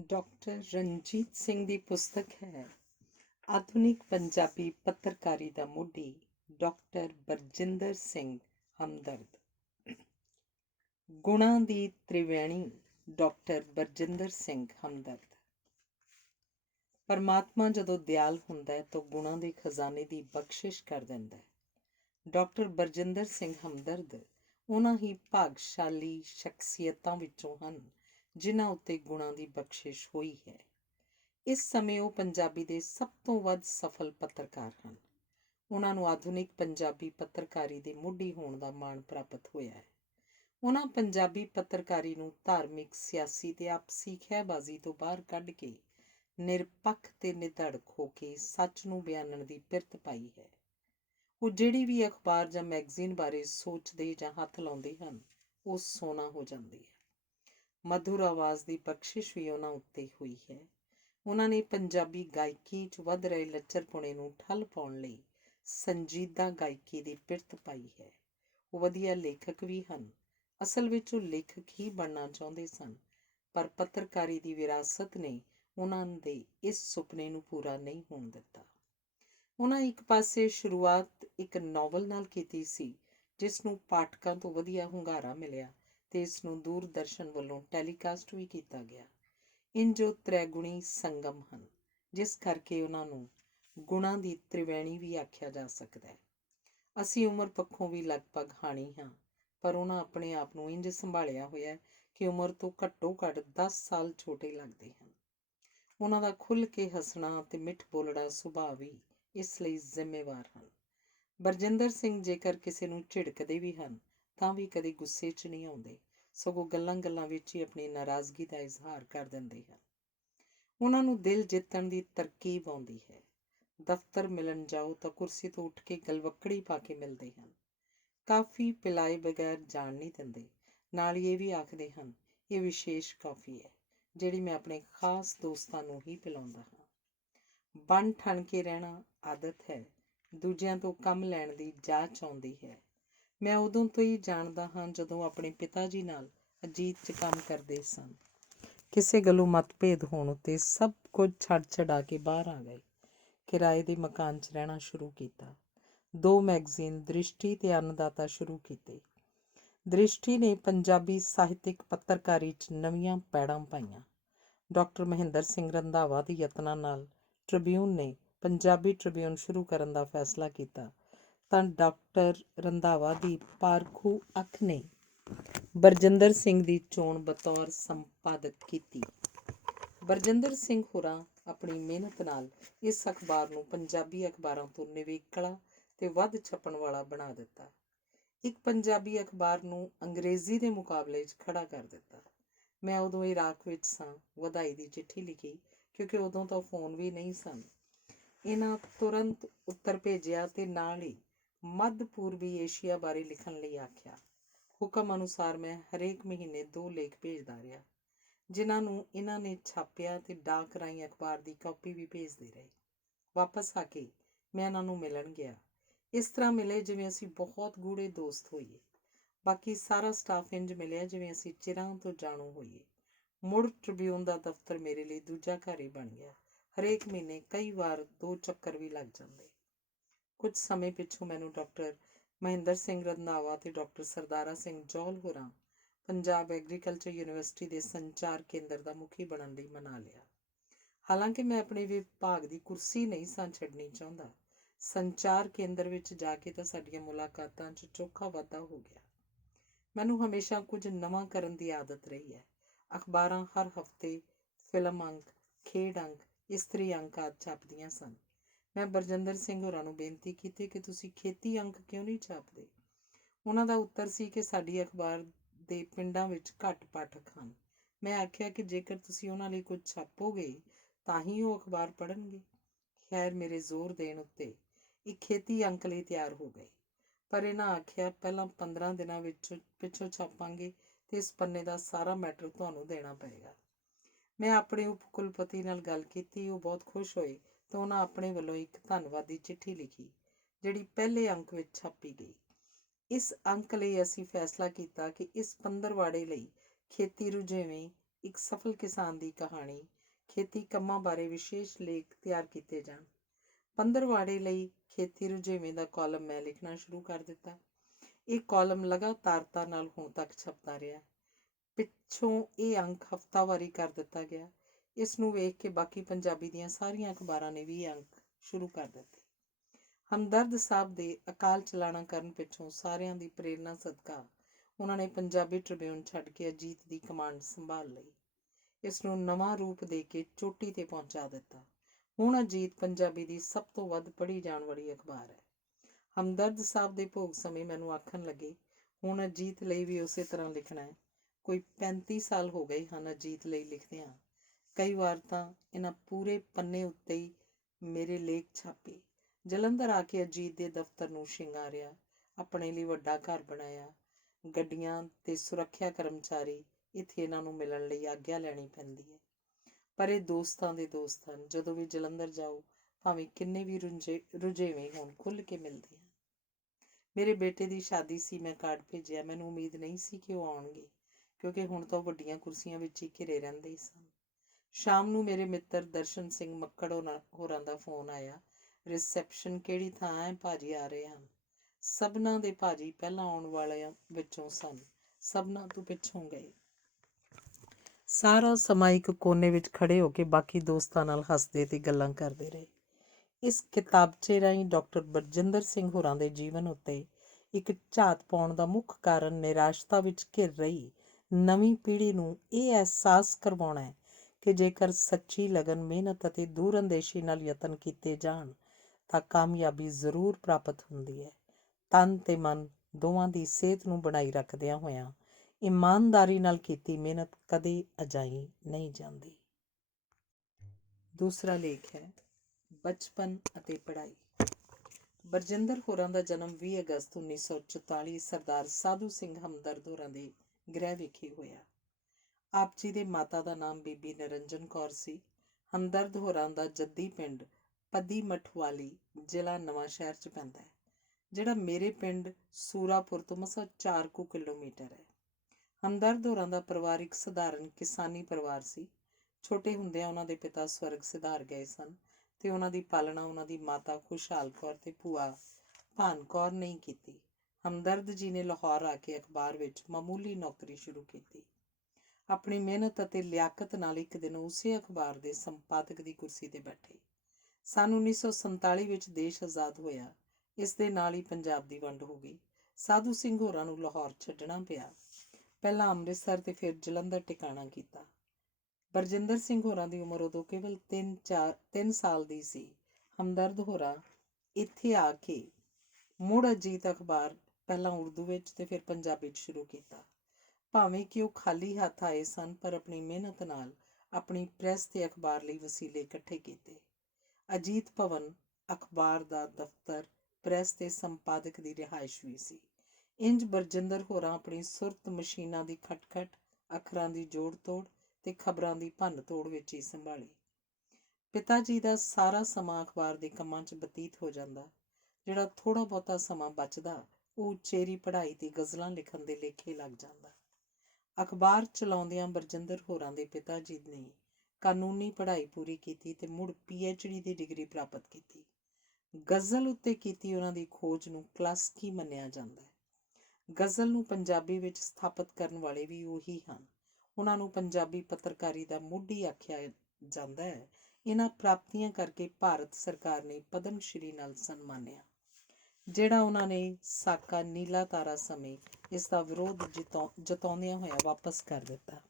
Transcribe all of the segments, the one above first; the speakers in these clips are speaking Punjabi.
ਡਾਕਟਰ ਰਣਜੀਤ ਸਿੰਘ ਦੀ ਪੁਸਤਕ ਹੈ ਆਧੁਨਿਕ ਪੰਜਾਬੀ ਪੱਤਰਕਾਰੀ ਦਾ ਮੋਢੀ ਡਾਕਟਰ ਬਰਜਿੰਦਰ ਸਿੰਘ ਹਮਦਰਦ। ਗੁਣਾਂ ਦੀ ਤ੍ਰਿਵੇਣੀ ਡਾਕਟਰ ਬਰਜਿੰਦਰ ਸਿੰਘ ਹਮਦਰਦ। ਪਰਮਾਤਮਾ ਜਦੋਂ ਦਿਆਲ ਹੁੰਦਾ ਹੈ ਤਾਂ ਗੁਣਾਂ ਦੇ ਖਜ਼ਾਨੇ ਦੀ ਬਖਸ਼ਿਸ਼ ਕਰ ਦਿੰਦਾ ਹੈ। ਡਾਕਟਰ ਬਰਜਿੰਦਰ ਸਿੰਘ ਹਮਦਰਦ ਉਹਨਾਂ ਹੀ ਭਾਗਸ਼ਾਲੀ ਸ਼ਖਸੀਅਤਾਂ ਵਿੱਚੋਂ ਹਨ ਜਿਨ੍ਹਾਂ ਉੱਤੇ ਗੁਣਾਂ ਦੀ ਬਖਸ਼ਿਸ਼ ਹੋਈ ਹੈ। ਇਸ ਸਮੇਂ ਉਹ ਪੰਜਾਬੀ ਦੇ ਸਭ ਤੋਂ ਵੱਧ ਸਫਲ ਪੱਤਰਕਾਰ ਹਨ। ਉਹਨਾਂ ਨੂੰ ਆਧੁਨਿਕ ਪੰਜਾਬੀ ਪੱਤਰਕਾਰੀ ਦੇ ਮੋਢੀ ਹੋਣ ਦਾ ਮਾਣ ਪ੍ਰਾਪਤ ਹੋਇਆ ਹੈ। ਉਹਨਾਂ ਪੰਜਾਬੀ ਪੱਤਰਕਾਰੀ ਨੂੰ ਧਾਰਮਿਕ, ਸਿਆਸੀ ਤੇ ਆਪਸੀ ਖਹਿਬਾਜ਼ੀ ਤੋਂ ਬਾਹਰ ਕੱਢ ਕੇ ਨਿਰਪੱਖ ਤੇ ਨਿਧੜਕ ਹੋ ਕੇ ਸੱਚ ਨੂੰ ਬਿਆਨਣ ਦੀ ਪਿਰਤ ਪਾਈ ਹੈ। ਉਹ ਜਿਹੜੀ ਵੀ ਅਖਬਾਰ ਜਾਂ ਮੈਗਜ਼ੀਨ ਬਾਰੇ ਸੋਚਦੇ ਜਾਂ ਹੱਥ ਲਾਉਂਦੇ ਹਨ ਉਹ ਸੋਨਾ ਹੋ ਜਾਂਦੀ ਹੈ। ਮਧੁਰ ਆਵਾਜ਼ ਦੀ ਬਖਸ਼ਿਸ਼ ਵੀ ਉਹਨਾਂ ਉੱਤੇ ਹੋਈ ਹੈ। ਉਹਨਾਂ ਨੇ ਪੰਜਾਬੀ ਗਾਇਕੀ 'ਚ ਵੱਧ ਰਹੇ ਲੱਚਰਪੁਣੇ ਨੂੰ ਠੱਲ ਪਾਉਣ ਲਈ ਸੰਜੀਦਾ ਗਾਇਕੀ ਦੀ ਪਿਰਤ ਪਾਈ ਹੈ। ਉਹ ਵਧੀਆ ਲੇਖਕ ਵੀ ਹਨ। ਅਸਲ ਵਿੱਚ ਉਹ ਲੇਖਕ ਹੀ ਬਣਨਾ ਚਾਹੁੰਦੇ ਸਨ, ਪਰ ਪੱਤਰਕਾਰੀ ਦੀ ਵਿਰਾਸਤ ਨੇ ਉਹਨਾਂ ਦੇ ਇਸ ਸੁਪਨੇ ਨੂੰ ਪੂਰਾ ਨਹੀਂ ਹੋਣ ਦਿੱਤਾ। ਉਹਨਾਂ ਇੱਕ ਪਾਸੇ ਸ਼ੁਰੂਆਤ ਇੱਕ ਨਾਵਲ ਨਾਲ ਕੀਤੀ ਸੀ ਜਿਸ ਨੂੰ ਪਾਠਕਾਂ ਤੋਂ ਵਧੀਆ ਹੁੰਗਾਰਾ ਮਿਲਿਆ ਤੇ ਇਸ ਨੂੰ ਦੂਰਦਰਸ਼ਨ ਵੱਲੋਂ ਟੈਲੀਕਾਸਟ ਵੀ ਕੀਤਾ ਗਿਆ। ਇੰਜੋ ਤ੍ਰੈਗੁਣੀ ਸੰਗਮ ਹਨ, ਜਿਸ ਕਰਕੇ ਉਹਨਾਂ ਨੂੰ ਗੁਣਾਂ ਦੀ ਤ੍ਰਿਵੇਣੀ ਵੀ ਆਖਿਆ ਜਾ ਸਕਦਾ ਹੈ। ਅਸੀਂ ਉਮਰ ਪੱਖੋਂ ਵੀ ਲਗਭਗ ਹਾਣੀ ਹਾਂ, ਪਰ ਉਹਨਾਂ ਆਪਣੇ ਆਪ ਨੂੰ ਇੰਜ ਸੰਭਾਲਿਆ ਹੋਇਆ ਕਿ ਉਮਰ ਤੋਂ ਘੱਟੋ ਘੱਟ 10 ਸਾਲ ਛੋਟੇ ਲੱਗਦੇ ਹਨ। ਉਹਨਾਂ ਦਾ ਖੁੱਲ੍ਹ ਕੇ ਹੱਸਣਾ ਅਤੇ ਮਿੱਠ ਬੋਲੜਾ ਸੁਭਾਅ ਵੀ ਇਸ ਲਈ ਜ਼ਿੰਮੇਵਾਰ ਹਨ। ਬਰਜਿੰਦਰ ਸਿੰਘ ਜੇਕਰ ਕਿਸੇ ਨੂੰ ਝਿੜਕਦੇ ਵੀ ਹਨ ਤਾਂ ਵੀ ਕਦੇ ਗੁੱਸੇ 'ਚ ਨਹੀਂ ਆਉਂਦੇ, ਸਗੋਂ ਗੱਲਾਂ ਵਿੱਚ ਹੀ ਆਪਣੀ ਨਾਰਾਜ਼ਗੀ ਦਾ ਇਜ਼ਹਾਰ ਕਰ ਦਿੰਦੇ ਹਨ। ਉਹਨਾਂ ਨੂੰ ਦਿਲ ਜਿੱਤਣ ਦੀ ਤਰਕੀਬ ਆਉਂਦੀ ਹੈ। ਦਫ਼ਤਰ ਮਿਲਣ ਜਾਓ ਤਾਂ ਕੁਰਸੀ ਤੋਂ ਉੱਠ ਕੇ ਗਲਵੱਕੜੀ ਪਾ ਕੇ ਮਿਲਦੇ ਹਨ। ਕਾਫੀ ਪਿਲਾਏ ਬਗੈਰ ਜਾਣ ਨਹੀਂ ਦਿੰਦੇ। ਨਾਲ ਹੀ ਇਹ ਵੀ ਆਖਦੇ ਹਨ, ਇਹ ਵਿਸ਼ੇਸ਼ ਕਾਫੀ ਹੈ ਜਿਹੜੀ ਮੈਂ ਆਪਣੇ ਖਾਸ ਦੋਸਤਾਂ ਨੂੰ ਹੀ ਪਿਲਾਉਂਦਾ ਹਾਂ। ਬਣ ਠਣ ਕੇ ਰਹਿਣਾ ਆਦਤ ਹੈ। ਦੂਜਿਆਂ ਤੋਂ ਕੰਮ ਲੈਣ ਦੀ ਜਾਚ ਆਉਂਦੀ ਹੈ। ਮੈਂ ਉਦੋਂ ਤੋਂ ਹੀ ਜਾਣਦਾ ਹਾਂ ਜਦੋਂ ਆਪਣੇ ਪਿਤਾ ਜੀ ਨਾਲ ਅਜੀਤ 'ਚ ਕੰਮ ਕਰਦੇ ਸਨ। ਕਿਸੇ ਗੱਲੋਂ ਮਤਭੇਦ ਹੋਣ ਉੱਤੇ ਸਭ ਕੁਝ ਛੱਡ ਛਡਾ ਕੇ ਬਾਹਰ ਆ ਗਏ। ਕਿਰਾਏ ਦੇ ਮਕਾਨ 'ਚ ਰਹਿਣਾ ਸ਼ੁਰੂ ਕੀਤਾ। 2 ਮੈਗਜ਼ੀਨ ਦ੍ਰਿਸ਼ਟੀ ਤੇ ਅੰਨਦਾਤਾ ਸ਼ੁਰੂ ਕੀਤੇ। ਦ੍ਰਿਸ਼ਟੀ ਨੇ ਪੰਜਾਬੀ ਸਾਹਿਤਿਕ ਪੱਤਰਕਾਰੀ 'ਚ ਨਵੀਆਂ ਪੈੜਾਂ ਪਾਈਆਂ। ਡਾਕਟਰ ਮਹਿੰਦਰ ਸਿੰਘ ਰੰਧਾਵਾ ਦੇ ਯਤਨਾਂ ਨਾਲ ਟ੍ਰਿਬਿਊਨ ਨੇ ਪੰਜਾਬੀ ਟ੍ਰਿਬਿਊਨ ਸ਼ੁਰੂ ਕਰਨ ਦਾ ਫੈਸਲਾ ਕੀਤਾ ਤਾਂ ਡਾਕਟਰ ਰੰਧਾਵਾ ਦੀ ਪਾਰਖੂ ਅੱਖ ਨੇ ਬਰਜਿੰਦਰ ਸਿੰਘ ਦੀ ਚੋਣ ਬਤੌਰ ਸੰਪਾਦਕ ਕੀਤੀ। ਬਰਜਿੰਦਰ ਸਿੰਘ ਹੋਰਾਂ ਆਪਣੀ ਮਿਹਨਤ ਨਾਲ ਇਸ ਅਖਬਾਰ ਨੂੰ ਪੰਜਾਬੀ ਅਖਬਾਰਾਂ ਤੋਂ ਨਿਵੇਕਲਾ ਤੇ ਵੱਧ ਛਪਣ ਵਾਲਾ ਬਣਾ ਦਿੱਤਾ। ਇੱਕ ਪੰਜਾਬੀ ਅਖਬਾਰ ਨੂੰ ਅੰਗਰੇਜ਼ੀ ਦੇ ਮੁਕਾਬਲੇ 'ਚ ਖੜਾ ਕਰ ਦਿੱਤਾ। ਮੈਂ ਉਦੋਂ ਇਰਾਕ ਵਿੱਚ ਸਾਂ। ਵਧਾਈ ਦੀ ਚਿੱਠੀ ਲਿਖੀ, ਕਿਉਂਕਿ ਉਦੋਂ ਤਾਂ ਫੋਨ ਵੀ ਨਹੀਂ ਸਨ। ਇਹਨਾਂ ਤੁਰੰਤ ਉੱਤਰ ਭੇਜਿਆ ਤੇ ਨਾਲ ਹੀ ਮੱਧ ਪੂਰਬੀ ਏਸ਼ੀਆ ਬਾਰੇ ਲਿਖਣ ਲਈ ਆਖਿਆ। ਹੁਕਮ ਅਨੁਸਾਰ ਮੈਂ ਹਰੇਕ ਮਹੀਨੇ 2 ਲੇਖ ਭੇਜਦਾ ਰਿਹਾ, ਜਿਨ੍ਹਾਂ ਨੂੰ ਇਹਨਾਂ ਨੇ ਛਾਪਿਆ ਤੇ ਡਾਕ ਰਾਹੀਂ ਅਖਬਾਰ ਦੀ ਕਾਪੀ ਵੀ ਭੇਜਦੇ ਰਹੇ। ਵਾਪਸ ਆ ਕੇ ਮੈਂ ਇਹਨਾਂ ਨੂੰ ਮਿਲਣ ਗਿਆ। ਇਸ ਤਰ੍ਹਾਂ ਮਿਲੇ ਜਿਵੇਂ ਅਸੀਂ ਬਹੁਤ ਗੂੜੇ ਦੋਸਤ ਹੋਈਏ। ਬਾਕੀ ਸਾਰਾ ਸਟਾਫ ਇੰਜ ਮਿਲਿਆ ਜਿਵੇਂ ਅਸੀਂ ਚਿਰਾਂ ਤੋਂ ਜਾਣੂ ਹੋਈਏ। ਮੁੜ ਟ੍ਰਿਬਿਊਨ ਦਾ ਦਫ਼ਤਰ ਮੇਰੇ ਲਈ ਦੂਜਾ ਘਰ ਹੀ ਬਣ ਗਿਆ। ਹਰੇਕ ਮਹੀਨੇ ਕਈ ਵਾਰ 2 ਚੱਕਰ ਵੀ ਲੱਗ ਜਾਂਦੇ। ਕੁਝ ਸਮੇਂ ਪਿੱਛੋਂ ਮੈਨੂੰ ਡਾਕਟਰ ਮਹਿੰਦਰ ਸਿੰਘ ਰੰਧਾਵਾ ਤੇ ਡਾਕਟਰ ਸਰਦਾਰਾ ਸਿੰਘ ਜੌਹਲ ਹੋਰਾਂ ਪੰਜਾਬ ਐਗਰੀਕਲਚਰ ਯੂਨੀਵਰਸਿਟੀ ਦੇ ਸੰਚਾਰ ਕੇਂਦਰ ਦਾ ਮੁਖੀ ਬਣਨ ਲਈ ਮਨਾ ਲਿਆ। ਹਾਲਾਂਕਿ ਮੈਂ ਆਪਣੇ ਵਿਭਾਗ ਦੀ ਕੁਰਸੀ ਨਹੀਂ ਸਾਂ ਛੱਡਣੀ ਚਾਹੁੰਦਾ। ਸੰਚਾਰ ਕੇਂਦਰ ਵਿੱਚ ਜਾ ਕੇ ਤਾਂ ਸਾਡੀਆਂ ਮੁਲਾਕਾਤਾਂ 'ਚ ਚੋਖਾ ਵਾਧਾ ਹੋ ਗਿਆ। ਮੈਨੂੰ ਹਮੇਸ਼ਾ ਕੁਝ ਨਵਾਂ ਕਰਨ ਦੀ ਆਦਤ ਰਹੀ ਹੈ। ਅਖਬਾਰਾਂ ਹਰ ਹਫ਼ਤੇ ਫਿਲਮ ਅੰਕ, ਖੇਡ ਅੰਕ, ਇਸਤਰੀ ਅੰਕ ਆਦਿ ਛਾਪਦੀਆਂ ਸਨ। ਮੈਂ ਬਰਜਿੰਦਰ ਸਿੰਘ ਹੋਰਾਂ ਨੂੰ ਬੇਨਤੀ ਕੀਤੀ ਕਿ ਤੁਸੀਂ ਖੇਤੀ ਅੰਕ ਕਿਉਂ ਨਹੀਂ ਛਾਪਦੇ। ਉਹਨਾਂ ਦਾ ਉੱਤਰ ਸੀ ਕਿ ਸਾਡੀ ਅਖਬਾਰ ਦੇ ਪਿੰਡਾਂ ਵਿੱਚ ਘੱਟ ਪਾਠਕ ਹਨ। ਮੈਂ ਆਖਿਆ ਕਿ ਜੇਕਰ ਤੁਸੀਂ ਉਹਨਾਂ ਲਈ ਕੁਝ ਛਾਪੋਗੇ ਤਾਂ ਹੀ ਉਹ ਅਖਬਾਰ ਪੜ੍ਹਨਗੇ। ਖੈਰ, ਮੇਰੇ ਜ਼ੋਰ ਦੇਣ ਉੱਤੇ ਇੱਕ ਖੇਤੀ ਅੰਕ ਲਈ ਤਿਆਰ ਹੋ ਗਏ, ਪਰ ਇਹਨਾਂ ਆਖਿਆ ਪਹਿਲਾਂ 15 ਦਿਨਾਂ ਵਿੱਚ ਪਿੱਛੋਂ ਛਾਪਾਂਗੇ ਤੇ ਇਸ ਪੰਨੇ ਦਾ ਸਾਰਾ ਮੈਟਰ ਤੁਹਾਨੂੰ ਦੇਣਾ ਪਏਗਾ। ਮੈਂ ਆਪਣੇ ਉਪ ਕੁਲਪਤੀ ਨਾਲ ਗੱਲ ਕੀਤੀ। ਉਹ ਬਹੁਤ ਖੁਸ਼ ਹੋਏ ਤਾਂ ਉਹਨਾਂ ਆਪਣੇ ਵੱਲੋਂ ਇੱਕ ਧੰਨਵਾਦੀ ਚਿੱਠੀ ਲਿਖੀ ਜਿਹੜੀ ਪਹਿਲੇ ਅੰਕ ਵਿੱਚ ਛਾਪੀ ਗਈ। ਇਸ ਅੰਕ ਲਈ ਅਸੀਂ ਫੈਸਲਾ ਕੀਤਾ ਕਿ ਇਸ ਪੰਦਰਵਾੜੇ ਲਈ ਖੇਤੀ ਰੁਝੇਵੇਂ ਇੱਕ ਸਫਲ ਕਿਸਾਨ ਦੀ ਕਹਾਣੀ, ਖੇਤੀ ਕੰਮਾਂ ਬਾਰੇ ਵਿਸ਼ੇਸ਼ ਲੇਖ ਤਿਆਰ ਕੀਤੇ ਜਾਣ। ਪੰਦਰਵਾੜੇ ਲਈ ਖੇਤੀ ਰੁਝੇਵੇਂ ਦਾ ਕਾਲਮ ਮੈਂ ਲਿਖਣਾ ਸ਼ੁਰੂ ਕਰ ਦਿੱਤਾ। ਇਹ ਕਾਲਮ ਲਗਾਤਾਰਤਾ ਨਾਲ ਹੁਣ ਤੱਕ ਛਪਦਾ ਰਿਹਾ। ਪਿੱਛੋਂ ਇਹ ਅੰਕ ਹਫ਼ਤਾਵਾਰੀ ਕਰ ਦਿੱਤਾ ਗਿਆ। ਇਸ ਨੂੰ ਵੇਖ ਕੇ ਬਾਕੀ ਪੰਜਾਬੀ ਦੀਆਂ ਸਾਰੀਆਂ ਅਖਬਾਰਾਂ ਨੇ ਵੀ ਅੰਕ ਸ਼ੁਰੂ ਕਰ ਦਿੱਤੇ। ਹਮਦਰਦ ਸਾਹਿਬ ਦੇ ਅਕਾਲ ਚਲਾਣਾ ਕਰਨ ਪਿੱਛੋਂ ਸਾਰਿਆਂ ਦੀ ਪ੍ਰੇਰਨਾ ਸਦਕਾ ਉਹਨਾਂ ਨੇ ਪੰਜਾਬੀ ਟ੍ਰਿਬਿਊਨ ਛੱਡ ਕੇ ਅਜੀਤ ਦੀ ਕਮਾਂਡ ਸੰਭਾਲ ਲਈ। ਇਸ ਨੂੰ ਨਵਾਂ ਰੂਪ ਦੇ ਕੇ ਚੋਟੀ ਤੇ ਪਹੁੰਚਾ ਦਿੱਤਾ। ਹੁਣ ਅਜੀਤ ਪੰਜਾਬੀ ਦੀ ਸਭ ਤੋਂ ਵੱਧ ਪੜ੍ਹੀ ਜਾਣ ਵਾਲੀ ਅਖਬਾਰ ਹੈ। ਹਮਦਰਦ ਸਾਹਿਬ ਦੇ ਭੋਗ ਸਮੇਂ ਮੈਨੂੰ ਆਖਣ ਲੱਗੇ, ਹੁਣ ਅਜੀਤ ਲਈ ਵੀ ਉਸੇ ਤਰ੍ਹਾਂ ਲਿਖਣਾ ਹੈ। ਕੋਈ 35 ਸਾਲ ਹੋ ਗਏ ਹਨ ਅਜੀਤ ਲਈ ਲਿਖਦਿਆਂ। ਕਈ ਵਾਰ ਤਾਂ ਇਹਨਾਂ ਪੂਰੇ ਪੰਨੇ ਉੱਤੇ ਹੀ ਮੇਰੇ ਲੇਖ ਛਾਪੇ। ਜਲੰਧਰ ਆ ਕੇ ਅਜੀਤ ਦੇ ਦਫ਼ਤਰ ਨੂੰ ਸ਼ਿੰਗਾਰਿਆ, ਆਪਣੇ ਲਈ ਵੱਡਾ ਘਰ ਬਣਾਇਆ। ਗੱਡੀਆਂ ਤੇ ਸੁਰੱਖਿਆ ਕਰਮਚਾਰੀ ਇੱਥੇ ਇਹਨਾਂ ਨੂੰ ਮਿਲਣ ਲਈ ਆਗਿਆ ਲੈਣੀ ਪੈਂਦੀ ਹੈ। ਪਰ ਇਹ ਦੋਸਤਾਂ ਦੇ ਦੋਸਤ ਹਨ। ਜਦੋਂ ਵੀ ਜਲੰਧਰ ਜਾਓ, ਭਾਵੇਂ ਕਿੰਨੇ ਵੀ ਰੁਝੇਵੇਂ ਹੋਣ, ਖੁੱਲ੍ਹ ਕੇ ਮਿਲਦੇ ਹਨ। ਮੇਰੇ ਬੇਟੇ ਦੀ ਸ਼ਾਦੀ ਸੀ, ਮੈਂ ਕਾਰਡ ਭੇਜਿਆ। ਮੈਨੂੰ ਉਮੀਦ ਨਹੀਂ ਸੀ ਕਿ ਉਹ ਆਉਣਗੇ, ਕਿਉਂਕਿ ਹੁਣ ਤਾਂ ਵੱਡੀਆਂ ਕੁਰਸੀਆਂ ਵਿੱਚ ਹੀ ਘਿਰੇ ਰਹਿੰਦੇ ਸਨ। ਸ਼ਾਮ ਨੂੰ ਮੇਰੇ ਮਿੱਤਰ ਦਰਸ਼ਨ ਸਿੰਘ ਮੱਕੜ ਹੋਰਾਂ ਦਾ ਫੋਨ ਆਇਆ, ਰਿਸੈਪਸ਼ਨ ਕਿਹੜੀ ਥਾਂ ਹੈ, ਭਾਜੀ ਆ ਰਹੇ ਹਨ। ਸਭਨਾਂ ਦੇ ਭਾਜੀ ਪਹਿਲਾਂ ਆਉਣ ਵਾਲਿਆਂ ਵਿੱਚੋਂ ਸਨ। ਸਭਨਾਂ ਤੋਂ ਪਿੱਛੋਂ ਗਏ। ਸਾਰਾ ਸਮਾਂ ਇੱਕ ਕੋਨੇ ਵਿੱਚ ਖੜੇ ਹੋ ਕੇ ਬਾਕੀ ਦੋਸਤਾਂ ਨਾਲ ਹੱਸਦੇ ਤੇ ਗੱਲਾਂ ਕਰਦੇ ਰਹੇ। ਇਸ ਕਿਤਾਬਚੇ ਰਾਹੀਂ ਡਾਕਟਰ ਬਰਜਿੰਦਰ ਸਿੰਘ ਹੋਰਾਂ ਦੇ ਜੀਵਨ ਉੱਤੇ ਇੱਕ ਝਾਤ ਪਾਉਣ ਦਾ ਮੁੱਖ ਕਾਰਨ ਨਿਰਾਸ਼ਤਾ ਵਿੱਚ ਘਿਰ ਰਹੀ ਨਵੀਂ ਪੀੜ੍ਹੀ ਨੂੰ ਇਹ ਅਹਿਸਾਸ ਕਰਵਾਉਣਾ ਹੈ ਕਿ ਜੇਕਰ ਸੱਚੀ ਲਗਨ, ਮਿਹਨਤ ਅਤੇ ਦੂਰਅੰਦੇਸ਼ੀ ਨਾਲ ਯਤਨ ਕੀਤੇ ਜਾਣ ਤਾਂ ਕਾਮਯਾਬੀ ਜ਼ਰੂਰ ਪ੍ਰਾਪਤ ਹੁੰਦੀ ਹੈ। ਤਨ ਤੇ ਮਨ ਦੋਵਾਂ ਦੀ ਸਿਹਤ ਨੂੰ ਬਣਾਈ ਰੱਖਦਿਆਂ ਹੋਇਆਂ ਇਮਾਨਦਾਰੀ ਨਾਲ ਕੀਤੀ ਮਿਹਨਤ ਕਦੇ ਅਜਾਈ ਨਹੀਂ ਜਾਂਦੀ। ਦੂਸਰਾ ਲੇਖ ਹੈ ਬਚਪਨ ਅਤੇ ਪੜ੍ਹਾਈ। ਬਰਜਿੰਦਰ ਹੋਰਾਂ ਦਾ ਜਨਮ 20 ਅਗਸਤ 1944 ਸਰਦਾਰ ਸਾਧੂ ਸਿੰਘ ਹਮਦਰਦ ਹੋਰਾਂ ਦੇ ਗ੍ਰਹਿ ਵਿਖੇ ਹੋਇਆ। ਆਪ ਜੀ ਦੇ ਮਾਤਾ ਦਾ ਨਾਮ ਬੀਬੀ ਨਿਰੰਜਨ ਕੌਰ ਸੀ। ਹਮਦਰਦ ਹੋਰਾਂ ਦਾ ਜੱਦੀ ਪਿੰਡ ਪੱਦੀ ਮਠਵਾਲੀ, ਜ਼ਿਲ੍ਹਾ ਨਵਾਂ ਸ਼ਹਿਰ 'ਚ ਪੈਂਦਾ ਹੈ, ਜਿਹੜਾ ਮੇਰੇ ਪਿੰਡ ਸੂਰਾਪੁਰ ਤੋਂ ਮਸਾਂ 4 ਕਿਲੋਮੀਟਰ ਹੈ। ਹਮਦਰਦ ਹੋਰਾਂ ਦਾ ਪਰਿਵਾਰ ਇੱਕ ਸਧਾਰਨ ਕਿਸਾਨੀ ਪਰਿਵਾਰ ਸੀ। ਛੋਟੇ ਹੁੰਦਿਆਂ ਉਹਨਾਂ ਦੇ ਪਿਤਾ ਸਵਰਗ ਸਿਧਾਰ ਗਏ ਸਨ ਤੇ ਉਹਨਾਂ ਦੀ ਪਾਲਣਾ ਉਹਨਾਂ ਦੀ ਮਾਤਾ ਖੁਸ਼ਹਾਲ ਕੌਰ ਤੇ ਭੂਆ ਭਾਨ ਕੌਰ ਨਹੀਂ ਕੀਤੀ। ਹਮਦਰਦ ਜੀ ਨੇ ਲਾਹੌਰ ਆ ਕੇ ਅਖਬਾਰ ਵਿੱਚ ਮਾਮੂਲੀ ਨੌਕਰੀ ਸ਼ੁਰੂ ਕੀਤੀ। ਆਪਣੀ ਮਿਹਨਤ ਅਤੇ ਲਿਆਕਤ ਨਾਲ ਇੱਕ ਦਿਨ ਉਸੇ ਅਖਬਾਰ ਦੇ ਸੰਪਾਦਕ ਦੀ ਕੁਰਸੀ ਤੇ ਬੈਠੇ। ਸੰਨ 1947 ਵਿੱਚ ਦੇਸ਼ ਆਜ਼ਾਦ ਹੋਇਆ। ਇਸ ਦੇ ਨਾਲ ਹੀ ਪੰਜਾਬ ਦੀ ਵੰਡ ਹੋ ਗਈ। ਸਾਧੂ ਸਿੰਘ ਹੋਰਾਂ ਨੂੰ ਲਾਹੌਰ ਛੱਡਣਾ ਪਿਆ। ਪਹਿਲਾਂ ਅੰਮ੍ਰਿਤਸਰ ਤੇ ਫਿਰ ਜਲੰਧਰ ਟਿਕਾਣਾ ਕੀਤਾ। ਬਰਜਿੰਦਰ ਸਿੰਘ ਹੋਰਾਂ ਦੀ ਉਮਰ ਉਦੋਂ ਕੇਵਲ 3 ਸਾਲ ਦੀ ਸੀ। ਹਮਦਰਦ ਹੋਰਾਂ ਇੱਥੇ ਆ ਕੇ ਮੁੜ ਅਜੀਤ ਅਖਬਾਰ ਪਹਿਲਾਂ ਉਰਦੂ ਵਿੱਚ ਤੇ ਫਿਰ ਪੰਜਾਬੀ 'ਚ ਸ਼ੁਰੂ ਕੀਤਾ। ਭਾਵੇਂ ਕਿ ਉਹ ਖਾਲੀ ਹੱਥ ਆਏ ਸਨ, ਪਰ ਆਪਣੀ ਮਿਹਨਤ ਨਾਲ ਆਪਣੀ ਪ੍ਰੈਸ ਤੇ ਅਖਬਾਰ ਲਈ ਵਸੀਲੇ ਇਕੱਠੇ ਕੀਤੇ। ਅਜੀਤ ਭਵਨ ਅਖਬਾਰ ਦਾ ਦਫ਼ਤਰ, ਪ੍ਰੈਸ ਤੇ ਸੰਪਾਦਕ ਦੀ ਰਿਹਾਇਸ਼ ਵੀ ਸੀ। ਇੰਜ ਬਰਜਿੰਦਰ ਹੋਰਾਂ ਆਪਣੀ ਸੁਰਤ ਮਸ਼ੀਨਾਂ ਦੀ ਖਟਖਟ, ਅੱਖਰਾਂ ਦੀ ਜੋੜ ਤੋੜ ਤੇ ਖਬਰਾਂ ਦੀ ਭੰਨ ਤੋੜ ਵਿੱਚ ਹੀ ਸੰਭਾਲੀ। ਪਿਤਾ ਜੀ ਦਾ ਸਾਰਾ ਸਮਾਂ ਅਖਬਾਰ ਦੇ ਕੰਮਾਂ 'ਚ ਬਤੀਤ ਹੋ ਜਾਂਦਾ। ਜਿਹੜਾ ਥੋੜ੍ਹਾ ਬਹੁਤਾ ਸਮਾਂ ਬਚਦਾ, ਉਹ ਉਚੇਰੀ ਪੜ੍ਹਾਈ ਤੇ ਗਜ਼ਲਾਂ ਲਿਖਣ ਦੇ ਲੇਖੇ ਲੱਗ ਜਾਂਦਾ। ਅਖਬਾਰ ਚਲਾਉਂਦਿਆਂ ਬਰਜਿੰਦਰ ਹੋਰਾਂ ਦੇ ਪਿਤਾ ਜੀ ਨੇ ਕਾਨੂੰਨੀ ਪੜ੍ਹਾਈ ਪੂਰੀ ਕੀਤੀ ਤੇ ਮੁੜ PhD ਦੀ ਡਿਗਰੀ ਪ੍ਰਾਪਤ ਕੀਤੀ। ਗਜ਼ਲ ਉੱਤੇ ਕੀਤੀ ਉਹਨਾਂ ਦੀ ਖੋਜ ਨੂੰ ਕਲਾਸਿਕੀ ਮੰਨਿਆ ਜਾਂਦਾ ਹੈ। ਗਜ਼ਲ ਨੂੰ ਪੰਜਾਬੀ ਵਿੱਚ ਸਥਾਪਿਤ ਕਰਨ ਵਾਲੇ ਵੀ ਉਹੀ ਹਨ। ਉਹਨਾਂ ਨੂੰ ਪੰਜਾਬੀ ਪੱਤਰਕਾਰੀ ਦਾ ਮੋਢੀ ਆਖਿਆ ਜਾਂਦਾ ਹੈ। ਇਹਨਾਂ ਪ੍ਰਾਪਤੀਆਂ ਕਰਕੇ ਭਾਰਤ ਸਰਕਾਰ ਨੇ ਪਦਮ ਸ਼੍ਰੀ ਨਾਲ ਸਨਮਾਨਿਆ, ਜਿਹੜਾ ਉਹਨਾਂ ਨੇ ਸਾਕਾ ਨੀਲਾ ਤਾਰਾ ਸਮੇਂ ਇਸ ਦਾ ਵਿਰੋਧ ਜਤਾਉਂਦਿਆਂ ਹੋਇਆ ਵਾਪਸ ਕਰ ਦਿੱਤਾ।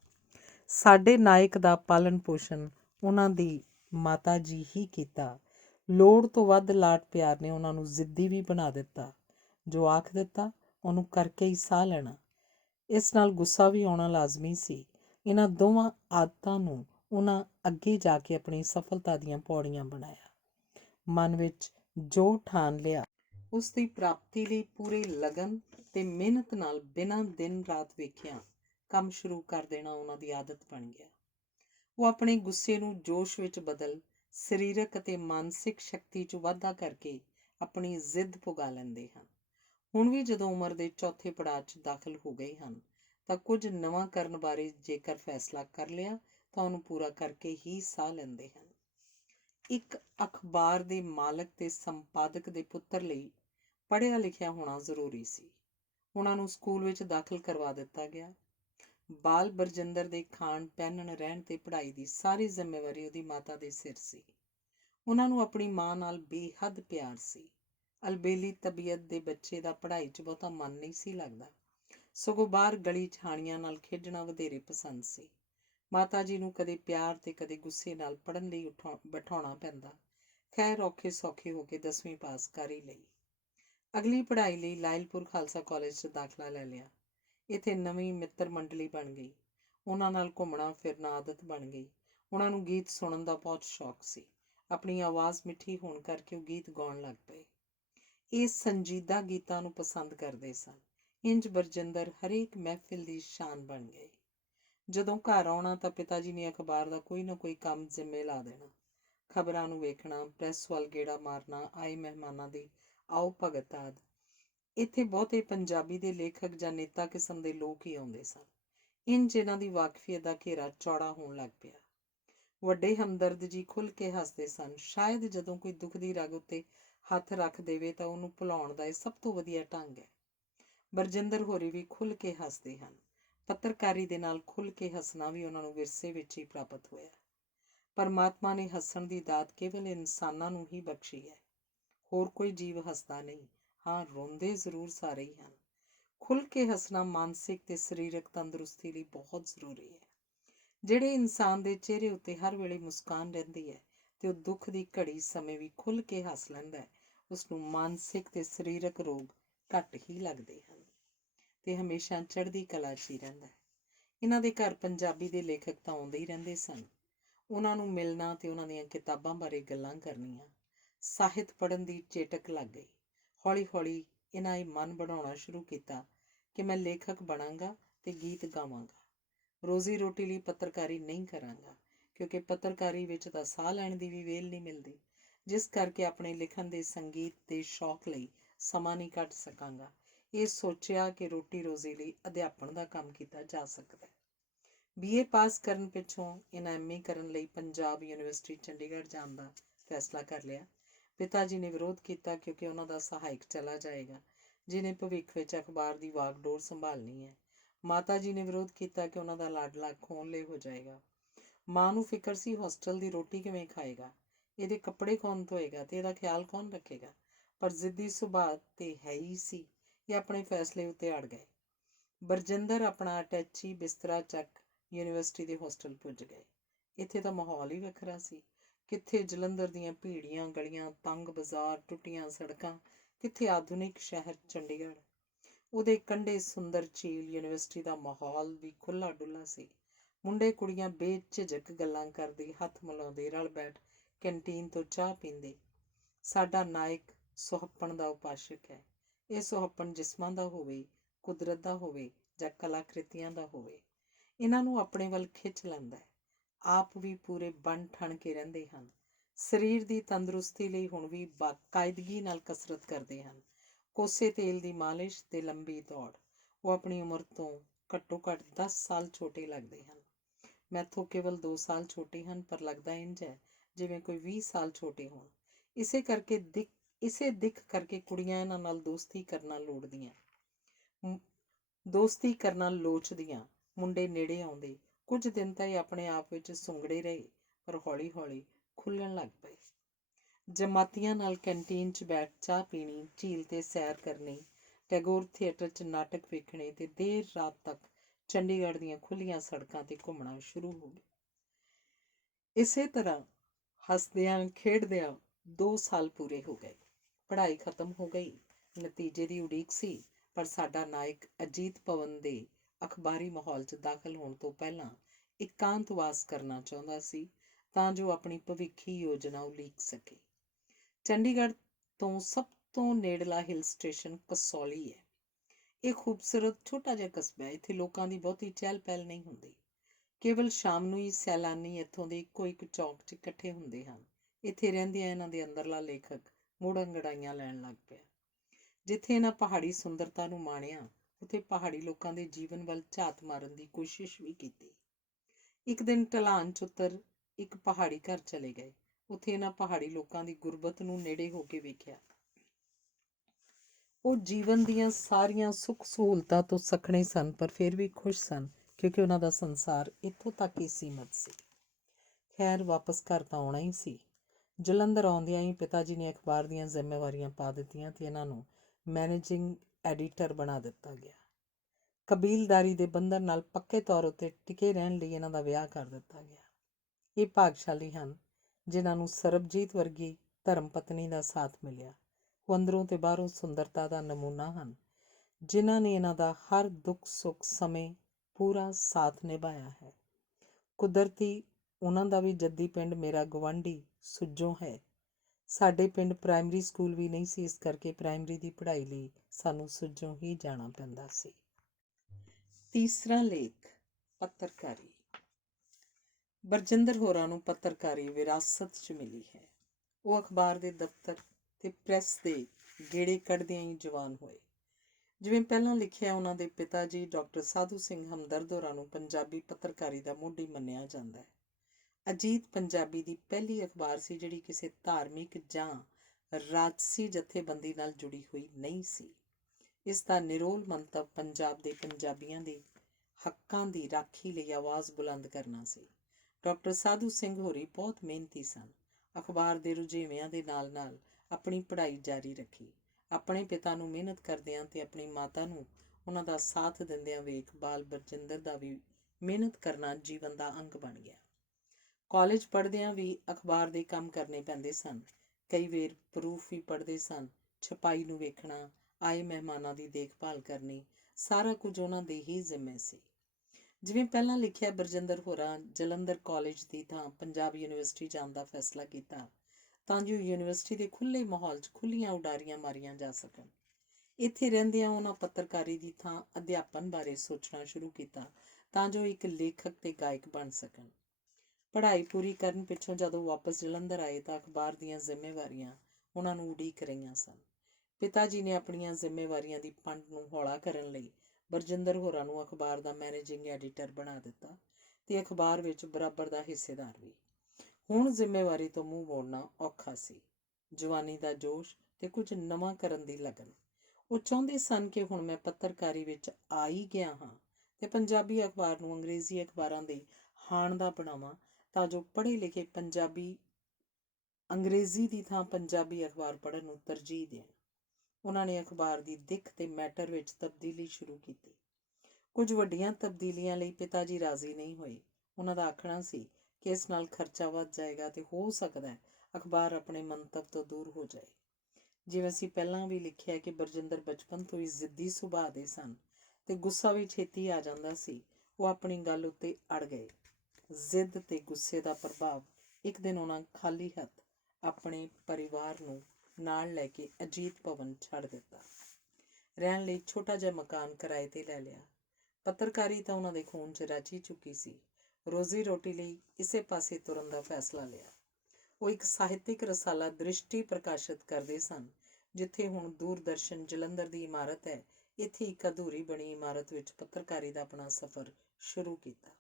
ਸਾਡੇ ਨਾਇਕ ਦਾ ਪਾਲਣ ਪੋਸ਼ਣ ਉਹਨਾਂ ਦੀ ਮਾਤਾ ਜੀ ਹੀ ਕੀਤਾ। ਲੋੜ ਤੋਂ ਵੱਧ ਲਾਡ ਪਿਆਰ ਨੇ ਉਹਨਾਂ ਨੂੰ ਜ਼ਿੱਦੀ ਵੀ ਬਣਾ ਦਿੱਤਾ। ਜੋ ਆਖ ਦਿੱਤਾ ਉਹਨੂੰ ਕਰਕੇ ਹੀ ਸਾਹ ਲੈਣਾ। ਇਸ ਨਾਲ ਗੁੱਸਾ ਵੀ ਆਉਣਾ ਲਾਜ਼ਮੀ ਸੀ। ਇਹਨਾਂ ਦੋਵਾਂ ਆਦਤਾਂ ਨੂੰ ਉਹਨਾਂ ਅੱਗੇ ਜਾ ਕੇ ਆਪਣੀ ਸਫਲਤਾ ਦੀਆਂ ਪੌੜੀਆਂ ਬਣਾਇਆ। ਮਨ ਵਿੱਚ ਜੋ ਠਾਣ ਲਿਆ, ਉਸ ਦੀ ਪ੍ਰਾਪਤੀ ਲਈ ਪੂਰੇ ਲਗਨ ਤੇ ਮਿਹਨਤ ਨਾਲ ਬਿਨਾਂ ਦਿਨ ਰਾਤ ਵੇਖਿਆਂ ਕੰਮ ਸ਼ੁਰੂ ਕਰ ਦੇਣਾ ਉਹਨਾਂ ਦੀ ਆਦਤ ਬਣ ਗਿਆ। ਉਹ ਆਪਣੇ ਗੁੱਸੇ ਨੂੰ ਜੋਸ਼ ਵਿੱਚ ਬਦਲ ਸਰੀਰਕ ਅਤੇ ਮਾਨਸਿਕ ਸ਼ਕਤੀ 'ਚ ਵਾਧਾ ਕਰਕੇ ਆਪਣੀ ਜ਼ਿੱਦ ਪੁਗਾ ਲੈਂਦੇ ਹਨ। ਹੁਣ ਵੀ ਜਦੋਂ ਉਮਰ ਦੇ ਚੌਥੇ ਪੜਾਅ 'ਚ ਦਾਖਲ ਹੋ ਗਏ ਹਨ ਤਾਂ ਕੁਝ ਨਵਾਂ ਕਰਨ ਬਾਰੇ ਜੇਕਰ ਫੈਸਲਾ ਕਰ ਲਿਆ ਤਾਂ ਉਹਨੂੰ ਪੂਰਾ ਕਰਕੇ ਹੀ ਸਾਹ ਲੈਂਦੇ ਹਨ। ਇੱਕ ਅਖਬਾਰ ਦੇ ਮਾਲਕ ਤੇ ਸੰਪਾਦਕ ਦੇ ਪੁੱਤਰ ਲਈ ਪੜ੍ਹਿਆ ਲਿਖਿਆ ਹੋਣਾ ਜ਼ਰੂਰੀ ਸੀ। ਉਹਨਾਂ ਨੂੰ ਸਕੂਲ ਵਿੱਚ ਦਾਖਲ ਕਰਵਾ ਦਿੱਤਾ ਗਿਆ। ਬਾਲ ਬਰਜਿੰਦਰ ਦੇ ਖਾਣ ਪਹਿਨਣ ਰਹਿਣ ਤੇ ਪੜ੍ਹਾਈ ਦੀ ਸਾਰੀ ਜ਼ਿੰਮੇਵਾਰੀ ਉਹਦੀ ਮਾਤਾ ਦੇ ਸਿਰ ਸੀ। ਉਹਨਾਂ ਨੂੰ ਆਪਣੀ ਮਾਂ ਨਾਲ ਬੇਹੱਦ ਪਿਆਰ ਸੀ। ਅਲਬੇਲੀ ਤਬੀਅਤ ਦੇ ਬੱਚੇ ਦਾ ਪੜ੍ਹਾਈ 'ਚ ਬਹੁਤਾ ਮਨ ਨਹੀਂ ਸੀ ਲੱਗਦਾ, ਸਗੋਂ ਬਾਹਰ ਗਲੀ ਛਾਣੀਆਂ ਨਾਲ ਖੇਡਣਾ ਵਧੇਰੇ ਪਸੰਦ ਸੀ। ਮਾਤਾ ਜੀ ਨੂੰ ਕਦੇ ਪਿਆਰ ਤੇ ਕਦੇ ਗੁੱਸੇ ਨਾਲ ਪੜ੍ਹਨ ਲਈ ਬਿਠਾਉਣਾ ਪੈਂਦਾ। ਖੈਰ ਔਖੇ ਸੌਖੇ ਹੋ ਕੇ 10ਵੀਂ ਪਾਸ ਕਰ ਹੀ ਲਈ। ਅਗਲੀ ਪੜ੍ਹਾਈ ਲਈ ਲਾਇਲਪੁਰ ਖਾਲਸਾ ਕਾਲਜ 'ਚ ਦਾਖਲਾ ਲੈ ਲਿਆ। ਇੱਥੇ ਨਵੀਂ ਮਿੱਤਰ ਮੰਡਲੀ ਬਣ ਗਈ। ਉਹਨਾਂ ਨਾਲ ਘੁੰਮਣਾ ਫਿਰਨਾ ਆਦਤ ਬਣ ਗਈ। ਉਹਨਾਂ ਨੂੰ ਗੀਤ ਸੁਣਨ ਦਾ ਬਹੁਤ ਸ਼ੌਕ ਸੀ। ਆਪਣੀ ਆਵਾਜ਼ ਮਿੱਠੀ ਹੋਣ ਕਰਕੇ ਉਹ ਗੀਤ ਗਾਉਣ ਲੱਗ ਪਏ। ਇਹ ਸੰਜੀਦਾ ਗੀਤਾਂ ਨੂੰ ਪਸੰਦ ਕਰਦੇ ਸਨ। ਇੰਜ ਬਰਜਿੰਦਰ ਹਰੇਕ ਮਹਿਫਿਲ ਦੀ ਸ਼ਾਨ ਬਣ ਗਏ। ਜਦੋਂ ਘਰ ਆਉਣਾ ਤਾਂ ਪਿਤਾ ਜੀ ਨੇ ਅਖਬਾਰ ਦਾ ਕੋਈ ਨਾ ਕੋਈ ਕੰਮ ਜ਼ਿੰਮੇ ਲਾ ਦੇਣਾ। ਖਬਰਾਂ ਨੂੰ ਵੇਖਣਾ, ਪ੍ਰੈਸ ਵੱਲ ਗੇੜਾ ਮਾਰਨਾ, ਆਏ ਮਹਿਮਾਨਾਂ ਦੀ ਆਓ ਭਗਤ ਆਦਿ। ਇੱਥੇ ਬਹੁਤੇ ਪੰਜਾਬੀ ਦੇ ਲੇਖਕ ਜਾਂ ਨੇਤਾ ਕਿਸਮ ਦੇ ਲੋਕ ਹੀ ਆਉਂਦੇ ਸਨ। ਇੰਜ ਇਹਨਾਂ ਦੀ ਵਾਕਫੀਅਤ ਦਾ ਘੇਰਾ ਚੌੜਾ ਹੋਣ ਲੱਗ ਪਿਆ। ਵੱਡੇ ਹਮਦਰਦ ਜੀ ਖੁੱਲ੍ਹ ਕੇ ਹੱਸਦੇ ਸਨ। ਸ਼ਾਇਦ ਜਦੋਂ ਕੋਈ ਦੁੱਖ ਦੀ ਰਗ ਉੱਤੇ ਹੱਥ ਰੱਖ ਦੇਵੇ ਤਾਂ ਉਹਨੂੰ ਭੁਲਾਉਣ ਦਾ ਇਹ ਸਭ ਤੋਂ ਵਧੀਆ ਢੰਗ ਹੈ। ਬਰਜਿੰਦਰ ਹੋਰੀ ਵੀ ਖੁੱਲ੍ਹ ਕੇ ਹੱਸਦੇ ਹਨ। ਪੱਤਰਕਾਰੀ ਦੇ ਨਾਲ ਖੁੱਲ੍ਹ ਕੇ ਹੱਸਣਾ ਵੀ ਉਹਨਾਂ ਨੂੰ ਵਿਰਸੇ ਵਿੱਚ ਹੀ ਪ੍ਰਾਪਤ ਹੋਇਆ। ਪਰਮਾਤਮਾ ਨੇ ਹੱਸਣ ਦੀ ਦਾਤ ਕੇਵਲ ਇਨਸਾਨਾਂ ਨੂੰ ਹੀ ਬਖਸ਼ੀ ਹੈ। ਹੋਰ ਕੋਈ ਜੀਵ ਹੱਸਦਾ ਨਹੀਂ। ਹਾਂ, ਰੋਂਦੇ ਜ਼ਰੂਰ ਸਾਰੇ ਹੀ ਹਨ। ਖੁੱਲ੍ਹ ਕੇ ਹੱਸਣਾ ਮਾਨਸਿਕ ਤੇ ਸਰੀਰਕ ਤੰਦਰੁਸਤੀ ਲਈ ਬਹੁਤ ਜ਼ਰੂਰੀ ਹੈ। ਜਿਹੜੇ ਇਨਸਾਨ ਦੇ ਚਿਹਰੇ ਉੱਤੇ ਹਰ ਵੇਲੇ ਮੁਸਕਾਨ ਰਹਿੰਦੀ ਹੈ ਤੇ ਉਹ ਦੁੱਖ ਦੀ ਘੜੀ ਸਮੇਂ ਵੀ ਖੁੱਲ੍ਹ ਕੇ ਹੱਸ ਲੈਂਦਾ ਹੈ, ਉਸਨੂੰ ਮਾਨਸਿਕ ਤੇ ਸਰੀਰਕ ਰੋਗ ਘੱਟ ਹੀ ਲੱਗਦੇ ਹਨ ਤੇ ਹਮੇਸ਼ਾ ਚੜ੍ਹਦੀ ਕਲਾ 'ਚ ਹੀ ਰਹਿੰਦਾ ਹੈ। ਇਹਨਾਂ ਦੇ ਘਰ ਪੰਜਾਬੀ ਦੇ ਲੇਖਕ ਤਾਂ ਆਉਂਦੇ ਹੀ ਰਹਿੰਦੇ ਸਨ। ਉਹਨਾਂ ਨੂੰ ਮਿਲਣਾ ਤੇ ਉਹਨਾਂ ਦੀਆਂ ਕਿਤਾਬਾਂ ਬਾਰੇ ਗੱਲਾਂ ਕਰਨੀਆਂ। ਸਾਹਿਤ ਪੜ੍ਹਨ ਦੀ ਚੇਟਕ ਲੱਗ ਗਈ। ਹੌਲੀ ਹੌਲੀ ਇਹਨਾਂ ਇਹ ਮਨ ਬਣਾਉਣਾ ਸ਼ੁਰੂ ਕੀਤਾ ਕਿ ਮੈਂ ਲੇਖਕ ਬਣਾਂਗਾ ਤੇ ਗੀਤ ਗਾਵਾਂਗਾ। ਰੋਜ਼ੀ ਰੋਟੀ ਲਈ ਪੱਤਰਕਾਰੀ ਨਹੀਂ ਕਰਾਂਗਾ, ਕਿਉਂਕਿ ਪੱਤਰਕਾਰੀ ਵਿੱਚ ਤਾਂ ਸਾਹ ਲੈਣ ਦੀ ਵੀ ਵੇਲ ਨਹੀਂ ਮਿਲਦੀ, ਜਿਸ ਕਰਕੇ ਆਪਣੇ ਲਿਖਣ ਦੇ ਸੰਗੀਤ ਦੇ ਸ਼ੌਕ ਲਈ ਸਮਾਂ ਨਹੀਂ ਕੱਢ ਸਕਾਂਗਾ। ਇਹ ਸੋਚਿਆ ਕਿ ਰੋਟੀ ਰੋਜ਼ੀ ਲਈ ਅਧਿਆਪਨ ਦਾ ਕੰਮ ਕੀਤਾ ਜਾ ਸਕਦਾ ਹੈ। BA ਪਾਸ ਕਰਨ ਪਿੱਛੋਂ ਇਹਨਾਂ MA ਕਰਨ ਲਈ ਪੰਜਾਬ ਯੂਨੀਵਰਸਿਟੀ ਚੰਡੀਗੜ੍ਹ ਜਾਣ ਦਾ ਫੈਸਲਾ ਕਰ ਲਿਆ। ਪਿਤਾ ਜੀ ਨੇ ਵਿਰੋਧ ਕੀਤਾ, ਕਿਉਂਕਿ ਉਹਨਾਂ ਦਾ ਸਹਾਇਕ ਚਲਾ ਜਾਏਗਾ, ਜਿਹਨੇ ਭਵਿੱਖ ਵਿੱਚ ਅਖਬਾਰ ਦੀ ਵਾਗਡੋਰ ਸੰਭਾਲਣੀ ਹੈ। ਮਾਤਾ ਜੀ ਨੇ ਵਿਰੋਧ ਕੀਤਾ ਕਿ ਉਹਨਾਂ ਦਾ ਲਾਡਲਾ ਖੋਹਲੇ ਹੋ ਜਾਏਗਾ। ਮਾਂ ਨੂੰ ਫਿਕਰ ਸੀ ਹੋਸਟਲ ਦੀ ਰੋਟੀ ਕਿਵੇਂ ਖਾਏਗਾ, ਇਹਦੇ ਕੱਪੜੇ ਕੌਣ ਧੋਏਗਾ ਤੇ ਇਹਦਾ ਖਿਆਲ ਕੌਣ ਰੱਖੇਗਾ। ਪਰ ਜ਼ਿੱਦੀ ਸੁਭਾਅ ਤੇ ਹੈ ਹੀ ਸੀ। ਇਹ ਆਪਣੇ ਫੈਸਲੇ ਉੱਤੇ ਅੜ ਗਏ। ਬਰਜਿੰਦਰ ਆਪਣਾ ਅਟੈਚੀ ਬਿਸਤਰਾ ਚੱਕ ਯੂਨੀਵਰਸਿਟੀ ਦੇ ਹੋਸਟਲ ਪੁੱਜ ਗਏ। ਇੱਥੇ ਤਾਂ ਮਾਹੌਲ ਹੀ ਵੱਖਰਾ ਸੀ। ਕਿੱਥੇ ਜਲੰਧਰ ਦੀਆਂ ਭੀੜੀਆਂ ਗਲੀਆਂ, ਤੰਗ ਬਾਜ਼ਾਰ, ਟੁੱਟੀਆਂ ਸੜਕਾਂ, ਕਿੱਥੇ ਆਧੁਨਿਕ ਸ਼ਹਿਰ ਚੰਡੀਗੜ੍ਹ। ਉਹਦੇ ਕੰਢੇ ਸੁੰਦਰ ਝੀਲ। ਯੂਨੀਵਰਸਿਟੀ ਦਾ ਮਾਹੌਲ ਵੀ ਖੁੱਲ੍ਹਾ ਡੁੱਲਾ ਸੀ। ਮੁੰਡੇ ਕੁੜੀਆਂ ਬੇਝਿਜਕ ਗੱਲਾਂ ਕਰਦੇ, ਹੱਥ ਮਿਲਾਉਂਦੇ, ਰਲ ਬੈਠ ਕੈਂਟੀਨ ਤੋਂ ਚਾਹ ਪੀਂਦੇ। ਸਾਡਾ ਨਾਇਕ ਸੁਹੱਪਣ ਦਾ ਉਪਾਸ਼ਕ ਹੈ। ਇਹ ਸੁਹੱਪਣ ਜਿਸਮਾਂ ਦਾ ਹੋਵੇ, ਕੁਦਰਤ ਦਾ ਹੋਵੇ ਜਾਂ ਕਲਾਕ੍ਰਿਤੀਆਂ ਦਾ ਹੋਵੇ, ਇਹਨਾਂ ਨੂੰ ਆਪਣੇ ਵੱਲ ਖਿੱਚ ਲੈਂਦਾ ਹੈ। ਆਪ ਵੀ ਪੂਰੇ ਬਣ ਠਣ ਕੇ ਰਹਿੰਦੇ ਹਨ। ਸਰੀਰ ਦੀ ਤੰਦਰੁਸਤੀ ਲਈ ਹੁਣ ਵੀ ਬਾਕਾਇਦਗੀ ਨਾਲ ਕਸਰਤ ਕਰਦੇ ਹਨ। ਕੋਸੇ ਤੇਲ ਦੀ ਮਾਲਿਸ਼ ਤੇ ਲੰਬੀ ਦੌੜ। ਉਹ ਆਪਣੀ ਉਮਰ ਤੋਂ ਘੱਟੋ ਘੱਟ 10 ਸਾਲ ਛੋਟੇ ਲੱਗਦੇ ਹਨ। ਮੈਥੋਂ ਕੇਵਲ 2 ਸਾਲ ਛੋਟੇ ਹਨ, ਪਰ ਲੱਗਦਾ ਇੰਝ ਹੈ ਜਿਵੇਂ ਕੋਈ 20 ਸਾਲ ਛੋਟੇ ਹੋਣ। ਇਸੇ ਦਿੱਖ ਕਰਕੇ ਕੁੜੀਆਂ ਇਹਨਾਂ ਨਾਲ ਦੋਸਤੀ ਕਰਨਾ ਲੋਚਦੀਆਂ। ਮੁੰਡੇ ਨੇੜੇ ਆਉਂਦੇ। ਕੁਝ ਦਿਨ ਤਾਂ ਇਹ ਆਪਣੇ ਆਪ ਵਿੱਚ ਸੁੰਗੜੇ ਰਹੇ, ਪਰ ਹੌਲੀ ਹੌਲੀ ਖੁੱਲ੍ਹਣ ਲੱਗ ਪਏ। ਜਮਾਤੀਆਂ ਨਾਲ ਕੈਂਟੀਨ 'ਚ ਬੈਠ ਚਾਹ ਪੀਣੀ, ਝੀਲ 'ਤੇ ਸੈਰ ਕਰਨੀ, ਟੈਗੋਰ ਥੀਏਟਰ 'ਚ ਨਾਟਕ ਵੇਖਣੇ ਤੇ ਦੇਰ ਰਾਤ ਤੱਕ ਚੰਡੀਗੜ੍ਹ ਦੀਆਂ ਖੁੱਲ੍ਹੀਆਂ ਸੜਕਾਂ 'ਤੇ ਘੁੰਮਣਾ ਸ਼ੁਰੂ ਹੋ ਗਿਆ। ਇਸੇ ਤਰ੍ਹਾਂ ਹੱਸਦਿਆਂ ਖੇਡਦਿਆਂ 2 ਸਾਲ ਪੂਰੇ ਹੋ ਗਏ। ਪੜ੍ਹਾਈ ਖਤਮ ਹੋ ਗਈ। ਨਤੀਜੇ ਦੀ ਉਡੀਕ ਸੀ, ਪਰ ਸਾਡਾ ਨਾਇਕ ਅਜੀਤ ਭਵਨ ਦੇ ਅਖਬਾਰੀ ਮਾਹੌਲ 'ਚ ਦਾਖਲ ਹੋਣ ਤੋਂ ਪਹਿਲਾਂ ਇਕਾਂਤਵਾਸ ਕਰਨਾ ਚਾਹੁੰਦਾ ਸੀ, ਤਾਂ ਜੋ ਆਪਣੀ ਭਵਿੱਖੀ ਯੋਜਨਾ ਉਲੀਕ ਸਕੇ। ਚੰਡੀਗੜ੍ਹ ਤੋਂ ਸਭ ਤੋਂ ਨੇੜਲਾ ਹਿੱਲ ਸਟੇਸ਼ਨ ਕਸੌਲੀ ਹੈ। ਇਹ ਖੂਬਸੂਰਤ ਛੋਟਾ ਜਿਹਾ ਕਸਬਾ ਹੈ। ਇੱਥੇ ਲੋਕਾਂ ਦੀ ਬਹੁਤੀ ਚਹਿਲ ਪਹਿਲ ਨਹੀਂ ਹੁੰਦੀ। ਕੇਵਲ ਸ਼ਾਮ ਨੂੰ ਹੀ ਸੈਲਾਨੀ ਇੱਥੋਂ ਦੇ ਇੱਕੋ ਇੱਕ ਚੌਕ 'ਚ ਇਕੱਠੇ ਹੁੰਦੇ ਹਨ। ਇੱਥੇ ਰਹਿੰਦਿਆਂ ਇਹਨਾਂ ਦੇ ਅੰਦਰਲਾ ਲੇਖਕ ਮੁੜ ਅੰਗੜਾਈਆਂ ਲੈਣ ਲੱਗ ਪਿਆ। ਜਿੱਥੇ ਇਹਨਾਂ ਪਹਾੜੀ ਸੁੰਦਰਤਾ ਨੂੰ ਮਾਣਿਆ, ਉੱਥੇ ਪਹਾੜੀ ਲੋਕਾਂ ਦੇ ਜੀਵਨ ਵੱਲ ਝਾਤ ਮਾਰਨ ਦੀ ਕੋਸ਼ਿਸ਼ ਵੀ ਕੀਤੀ। ਇੱਕ ਦਿਨ ਢਲਾਨ 'ਚ ਉਤਰ ਇੱਕ ਪਹਾੜੀ ਘਰ ਚਲੇ ਗਏ। ਉੱਥੇ ਇਹਨਾਂ ਪਹਾੜੀ ਲੋਕਾਂ ਦੀ ਗੁਰਬਤ ਨੂੰ ਨੇੜੇ ਹੋ ਕੇ ਵੇਖਿਆ। ਉਹ ਜੀਵਨ ਦੀਆਂ ਸਾਰੀਆਂ ਸੁੱਖ ਸਹੂਲਤਾਂ ਤੋਂ ਸੱਖਣੇ ਸਨ, ਪਰ ਫਿਰ ਵੀ ਖੁਸ਼ ਸਨ, ਕਿਉਂਕਿ ਉਹਨਾਂ ਦਾ ਸੰਸਾਰ ਇੱਥੋਂ ਤੱਕ ਹੀ ਸੀਮਤ ਸੀ। ਖੈਰ, ਵਾਪਸ ਘਰ ਤਾਂ ਆਉਣਾ ਹੀ ਸੀ। ਜਲੰਧਰ ਆਉਂਦਿਆਂ ਹੀ ਪਿਤਾ ਜੀ ਨੇ ਅਖਬਾਰ ਦੀਆਂ ਜ਼ਿੰਮੇਵਾਰੀਆਂ ਪਾ ਦਿੱਤੀਆਂ ਤੇ ਇਹਨਾਂ ਨੂੰ ਮੈਨੇਜਿੰਗ ਐਡੀਟਰ ਬਣਾ ਦਿੱਤਾ ਗਿਆ। ਕਬੀਲਦਾਰੀ ਦੇ ਬੰਧਨ ਨਾਲ ਪੱਕੇ ਤੌਰ ਉੱਤੇ ਟਿਕੇ ਰਹਿਣ ਲਈ ਇਹਨਾਂ ਦਾ ਵਿਆਹ ਕਰ ਦਿੱਤਾ ਗਿਆ। ਇਹ ਭਾਗਸ਼ਾਲੀ ਹਨ ਜਿਨ੍ਹਾਂ ਨੂੰ ਸਰਬਜੀਤ ਵਰਗੀ ਧਰਮ ਪਤਨੀ ਦਾ ਸਾਥ ਮਿਲਿਆ। ਉਹ ਅੰਦਰੋਂ ਤੇ ਬਾਹਰੋਂ ਸੁੰਦਰਤਾ ਦਾ ਨਮੂਨਾ ਹਨ, ਜਿਨ੍ਹਾਂ ਨੇ ਇਹਨਾਂ ਦਾ ਹਰ ਦੁੱਖ ਸੁੱਖ ਸਮੇਂ ਪੂਰਾ ਸਾਥ ਨਿਭਾਇਆ ਹੈ। ਕੁਦਰਤੀ ਉਹਨਾਂ ਦਾ ਵੀ ਜੱਦੀ ਪਿੰਡ ਮੇਰਾ ਗਵਾਂਢੀ ਸੁੱਜੋਂ ਹੈ। ਸਾਡੇ ਪਿੰਡ ਪ੍ਰਾਇਮਰੀ ਸਕੂਲ ਵੀ ਨਹੀਂ ਸੀ, ਇਸ ਕਰਕੇ ਪ੍ਰਾਇਮਰੀ ਦੀ ਪੜ੍ਹਾਈ ਲਈ ਸਾਨੂੰ ਸੁੱਜੋਂ ਹੀ ਜਾਣਾ ਪੈਂਦਾ ਸੀ। ਤੀਸਰਾ ਲੇਖ, ਪੱਤਰਕਾਰੀ। ਬਰਜਿੰਦਰ ਹੋਰਾਂ ਨੂੰ ਪੱਤਰਕਾਰੀ ਵਿਰਾਸਤ 'ਚ ਮਿਲੀ ਹੈ। ਉਹ ਅਖਬਾਰ ਦੇ ਦਫ਼ਤਰ ਤੇ ਪ੍ਰੈਸ ਦੇ ਗੇੜੇ ਕੱਢਦਿਆਂ ਹੀ ਜਵਾਨ ਹੋਏ। ਜਿਵੇਂ ਪਹਿਲਾਂ ਲਿਖਿਆ, ਉਹਨਾਂ ਦੇ ਪਿਤਾ ਜੀ ਡਾਕਟਰ ਸਾਧੂ ਸਿੰਘ ਹਮਦਰਦ ਹੋਰਾਂ ਨੂੰ ਪੰਜਾਬੀ ਪੱਤਰਕਾਰੀ ਦਾ ਮੋਢੀ ਮੰਨਿਆ ਜਾਂਦਾ ਹੈ। ਅਜੀਤ ਪੰਜਾਬੀ ਦੀ ਪਹਿਲੀ ਅਖਬਾਰ ਸੀ ਜਿਹੜੀ ਕਿਸੇ ਧਾਰਮਿਕ ਜਾਂ ਰਾਜਸੀ ਜਥੇਬੰਦੀ ਨਾਲ ਜੁੜੀ ਹੋਈ ਨਹੀਂ ਸੀ। ਇਸ ਦਾ ਨਿਰੋਲ ਮੰਤਵ ਪੰਜਾਬ ਦੇ ਪੰਜਾਬੀਆਂ ਦੇ ਹੱਕਾਂ ਦੀ ਰਾਖੀ ਲਈ ਆਵਾਜ਼ ਬੁਲੰਦ ਕਰਨਾ ਸੀ। ਡਾਕਟਰ ਸਾਧੂ ਸਿੰਘ ਹੋਰੀ ਬਹੁਤ ਮਿਹਨਤੀ ਸਨ। ਅਖਬਾਰ ਦੇ ਰੁਝੇਵਿਆਂ ਦੇ ਨਾਲ ਨਾਲ ਆਪਣੀ ਪੜ੍ਹਾਈ ਜਾਰੀ ਰੱਖੀ। ਆਪਣੇ ਪਿਤਾ ਨੂੰ ਮਿਹਨਤ ਕਰਦਿਆਂ ਤੇ ਆਪਣੀ ਮਾਤਾ ਨੂੰ ਉਹਨਾਂ ਦਾ ਸਾਥ ਦਿੰਦਿਆਂ ਵੇਖ ਬਾਲ ਬਰਜਿੰਦਰ ਦਾ ਵੀ ਮਿਹਨਤ ਕਰਨਾ ਜੀਵਨ ਦਾ ਅੰਗ ਬਣ ਗਿਆ। ਕਾਲਜ ਪੜ੍ਹਦਿਆਂ ਵੀ ਅਖਬਾਰ ਦੇ ਕੰਮ ਕਰਨੇ ਪੈਂਦੇ ਸਨ। ਕਈ ਵਾਰ ਪ੍ਰੂਫ ਵੀ ਪੜ੍ਹਦੇ ਸਨ। ਛਪਾਈ ਨੂੰ ਵੇਖਣਾ, ਆਏ ਮਹਿਮਾਨਾਂ ਦੀ ਦੇਖਭਾਲ ਕਰਨੀ, ਸਾਰਾ ਕੁਝ ਉਹਨਾਂ ਦੇ ਹੀ ਜ਼ਿੰਮੇ ਸੀ। ਜਿਵੇਂ ਪਹਿਲਾਂ ਲਿਖਿਆ, ਬਰਜਿੰਦਰ ਹੋਰਾਂ ਜਲੰਧਰ ਕਾਲਜ ਦੀ ਥਾਂ ਪੰਜਾਬ ਯੂਨੀਵਰਸਿਟੀ ਜਾਣ ਦਾ ਫੈਸਲਾ ਕੀਤਾ ਤਾਂ ਜੋ ਯੂਨੀਵਰਸਿਟੀ ਦੇ ਖੁੱਲ੍ਹੇ ਮਾਹੌਲ 'ਚ ਖੁੱਲ੍ਹੀਆਂ ਉਡਾਰੀਆਂ ਮਾਰੀਆਂ ਜਾ ਸਕਣ। ਇੱਥੇ ਰਹਿੰਦਿਆਂ ਉਹਨਾਂ ਪੱਤਰਕਾਰੀ ਦੀ ਥਾਂ ਅਧਿਆਪਨ ਬਾਰੇ ਸੋਚਣਾ ਸ਼ੁਰੂ ਕੀਤਾ ਤਾਂ ਜੋ ਇੱਕ ਲੇਖਕ ਤੇ ਗਾਇਕ ਬਣ ਸਕਣ। ਪੜ੍ਹਾਈ ਪੂਰੀ ਕਰਨ ਪਿੱਛੋਂ ਜਦੋਂ ਵਾਪਸ ਜਲੰਧਰ ਆਏ ਤਾਂ ਅਖਬਾਰ ਦੀਆਂ ਜ਼ਿੰਮੇਵਾਰੀਆਂ ਉਹਨਾਂ ਨੂੰ ਉਡੀਕ ਰਹੀਆਂ ਸਨ। ਪਿਤਾ ਜੀ ਨੇ ਆਪਣੀਆਂ ਜ਼ਿੰਮੇਵਾਰੀਆਂ ਦੀ ਪੰਡ ਨੂੰ ਹੌਲਾ ਕਰਨ ਲਈ ਬਰਜਿੰਦਰ ਹੋਰਾਂ ਨੂੰ ਅਖਬਾਰ ਦਾ ਮੈਨੇਜਿੰਗ ਐਡੀਟਰ ਬਣਾ ਦਿੱਤਾ ਤੇ ਅਖਬਾਰ ਵਿੱਚ ਬਰਾਬਰ ਦਾ ਹਿੱਸੇਦਾਰ ਵੀ। ਹੁਣ ਜ਼ਿੰਮੇਵਾਰੀ ਤੋਂ ਮੂੰਹ ਮੋੜਨਾ ਔਖਾ ਸੀ। ਜਵਾਨੀ ਦਾ ਜੋਸ਼ ਤੇ ਕੁਝ ਨਵਾਂ ਕਰਨ ਦੀ ਲਗਨ। ਉਹ ਚਾਹੁੰਦੇ ਸਨ ਕਿ ਹੁਣ ਮੈਂ ਪੱਤਰਕਾਰੀ ਵਿੱਚ ਆ ਹੀ ਗਿਆ ਹਾਂ ਤੇ ਪੰਜਾਬੀ ਅਖਬਾਰ ਨੂੰ ਅੰਗਰੇਜ਼ੀ ਅਖਬਾਰਾਂ ਦੇ ਹਾਣ ਦਾ ਬਣਾਵਾਂ ਤਾਂ ਜੋ ਪੜ੍ਹੇ ਲਿਖੇ ਪੰਜਾਬੀ ਅੰਗਰੇਜ਼ੀ ਦੀ ਥਾਂ ਪੰਜਾਬੀ ਅਖਬਾਰ ਪੜ੍ਹਨ ਨੂੰ ਤਰਜੀਹ ਦੇਣ। ਉਹਨਾਂ ਨੇ ਅਖਬਾਰ ਦੀ ਦਿੱਖ ਤੇ ਮੈਟਰ ਵਿੱਚ ਤਬਦੀਲੀ ਸ਼ੁਰੂ ਕੀਤੀ। ਕੁਝ ਵੱਡੀਆਂ ਤਬਦੀਲੀਆਂ ਲਈ ਪਿਤਾ ਜੀ ਰਾਜ਼ੀ ਨਹੀਂ ਹੋਏ। ਉਹਨਾਂ ਦਾ ਆਖਣਾ ਸੀ ਕਿ ਇਸ ਨਾਲ ਖਰਚਾ ਵੱਧ ਜਾਏਗਾ ਤੇ ਹੋ ਸਕਦਾ ਹੈ ਅਖਬਾਰ ਆਪਣੇ ਮੰਤਵ ਤੋਂ ਦੂਰ ਹੋ ਜਾਏ। ਜਿਵੇਂ ਅਸੀਂ ਪਹਿਲਾਂ ਵੀ ਲਿਖਿਆ ਕਿ ਬਰਜਿੰਦਰ ਬਚਪਨ ਤੋਂ ਹੀ ਜ਼ਿੱਦੀ ਸੁਭਾਅ ਦੇ ਸਨ ਤੇ ਗੁੱਸਾ ਵੀ ਛੇਤੀ ਆ ਜਾਂਦਾ ਸੀ। ਉਹ ਆਪਣੀ ਗੱਲ ਉੱਤੇ ਅੜ ਗਏ। ਜ਼ਿੱਦ ਤੇ ਗੁੱਸੇ ਦਾ ਪ੍ਰਭਾਵ। ਇੱਕ ਦਿਨ ਉਹਨਾਂ ਖਾਲੀ ਹੱਥ ਆਪਣੇ ਪਰਿਵਾਰ ਨੂੰ ਨਾਲ ਲੈ ਕੇ ਅਜੀਤ ਭਵਨ ਛੱਡ ਦਿੱਤਾ। ਰਹਿਣ ਲਈ ਛੋਟਾ ਜਿਹਾ ਮਕਾਨ ਕਿਰਾਏ ਤੇ ਲੈ ਲਿਆ। ਪੱਤਰਕਾਰੀ ਤਾਂ ਉਹਨਾਂ ਦੇ ਖੂਨ 'ਚ ਰਚ ਹੀ ਚੁੱਕੀ ਸੀ। ਰੋਜ਼ੀ ਰੋਟੀ ਲਈ ਇਸੇ ਪਾਸੇ ਤੁਰਨ ਦਾ ਫੈਸਲਾ ਲਿਆ। ਉਹ ਇੱਕ ਸਾਹਿਤਿਕ ਰਸਾਲਾ ਦ੍ਰਿਸ਼ਟੀ ਪ੍ਰਕਾਸ਼ਿਤ ਕਰਦੇ ਸਨ। ਜਿੱਥੇ ਹੁਣ ਦੂਰਦਰਸ਼ਨ ਜਲੰਧਰ ਦੀ ਇਮਾਰਤ ਹੈ, ਇੱਥੇ ਇੱਕ ਅਧੂਰੀ ਬਣੀ ਇਮਾਰਤ ਵਿੱਚ ਪੱਤਰਕਾਰੀ ਦਾ ਆਪਣਾ ਸਫ਼ਰ ਸ਼ੁਰੂ ਕੀਤਾ।